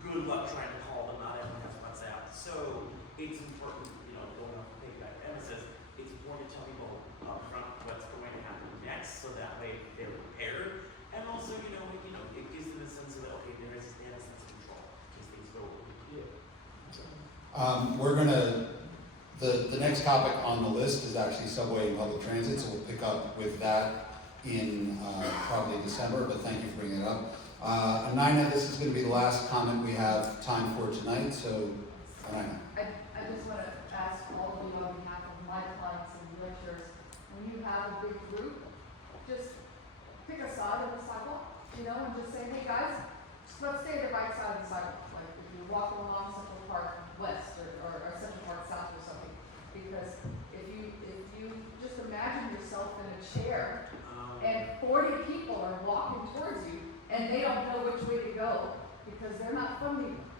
Good luck trying to call them, not everyone has WhatsApp. So it's important, going off the piggyback Emma says, it's important to tell people up front what's going to happen next, so that way they're prepared. And also, it gives them a sense of, okay, they have a sense of control in case things go over. We're gonna, the next topic on the list is actually subway and public transit, so we'll pick up with that in probably December, but thank you for bringing it up. Nina, this is going to be the last comment we have time for tonight, so Nina. I just want to ask all of you on behalf of my clients and lecturers, when you have a big group, just pick a side of the sidewalk, and just say, hey guys, let's stay at the right side of the sidewalk. Like if you're walking along Central Park West or Central Park South or something, because if you just imagine yourself in a chair and 40 people are walking towards you and they don't know which way to go because they're not from New York.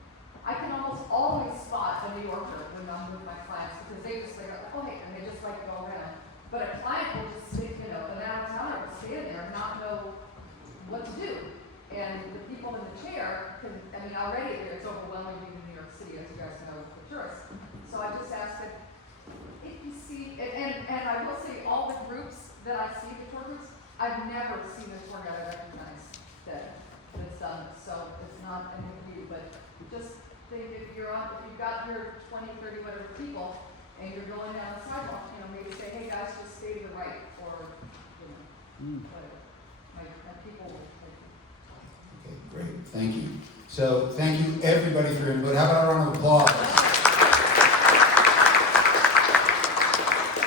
I can almost always spot a New Yorker when I'm with my clients because they just like, oh hey, and they just like to go around. But a client will just sit, an out-of-towner will stand there and not know what to do. And the people in the chair already it's overwhelming in New York City, as you guys know, for tourists. So I just ask that if you see, and I will say all the groups that I see, the tour groups, I've never seen a tour guide I recognize that's done. So it's not any of you, but just think if you've got your 20, 30, whatever people, and you're going down the sidewalk, maybe say, hey guys, just stay to the right, or, whatever. My people will take it. Okay, great, thank you. So thank you everybody for your input. How about a round of applause?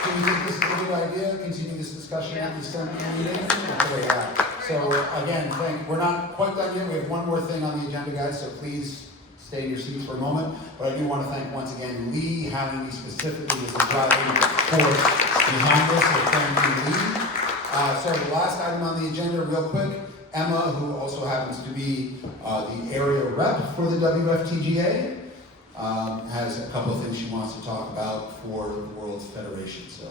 Can we think this is a good idea? Continue this discussion at the December meeting? Okay, yeah. So again, we're not quite done yet. We have one more thing on the agenda, guys, so please stay. stay in your seats for a moment, but I do want to thank once again Lee Hannity specifically as the driving force behind this, so thank you, Lee. So the last item on the agenda, real quick, Emma, who also happens to be the area rep for the WFTGA, has a couple of things she wants to talk about for the World Federation. So,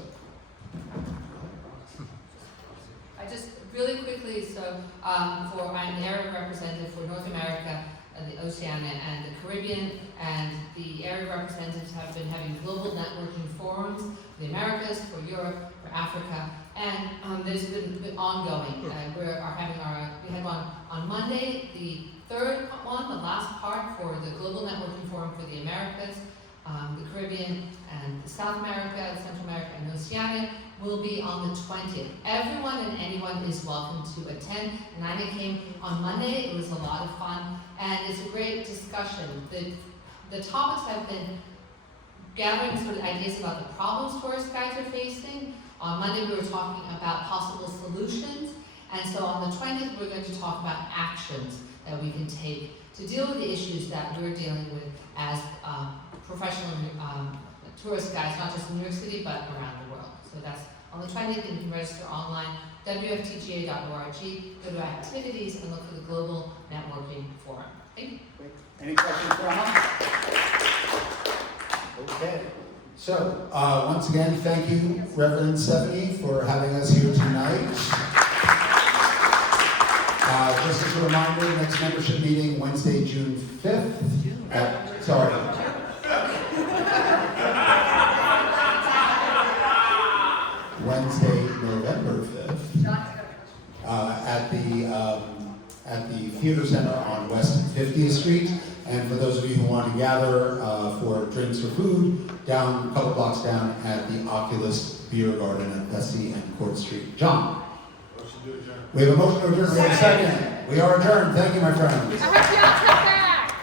I just really quickly, so I'm the area representative for North America, the Oceania, and the Caribbean, and the area representatives have been having global networking forums for the Americas, for Europe, for Africa, and there's been ongoing. We had one on Monday, the third one, the last part for the global networking forum for the Americas, the Caribbean, and South America, Central America, and Oceania will be on the 20th. Everyone and anyone is welcome to attend. And I came on Monday. It was a lot of fun, and it's a great discussion. The topics have been gathering sort of ideas about the problems tourist guides are facing. On Monday, we were talking about possible solutions, and so on the 20th, we're going to talk about actions that we can take to deal with the issues that we're dealing with as professional tourist guides, not just in New York City, but around the world. So that's on the 20th, and you can register online, wftga.org, go to activities, and look for the Global Networking Forum. Thank you. great. Any questions for Emma? Okay. So, once again, thank you, Reverend Stephanie, for having us here tonight. Just as a reminder, next membership meeting, Wednesday, June 5th. Sorry. Wednesday, November 5th. At the Theater Center on West 50th Street. And for those of you who want to gather for drinks or food, down a couple blocks down at the Oculus Beer Garden at Vesey and Court Street. John? Motion to adjourn. We have a motion to adjourn. We have a second. We are adjourned. Thank you, my friends.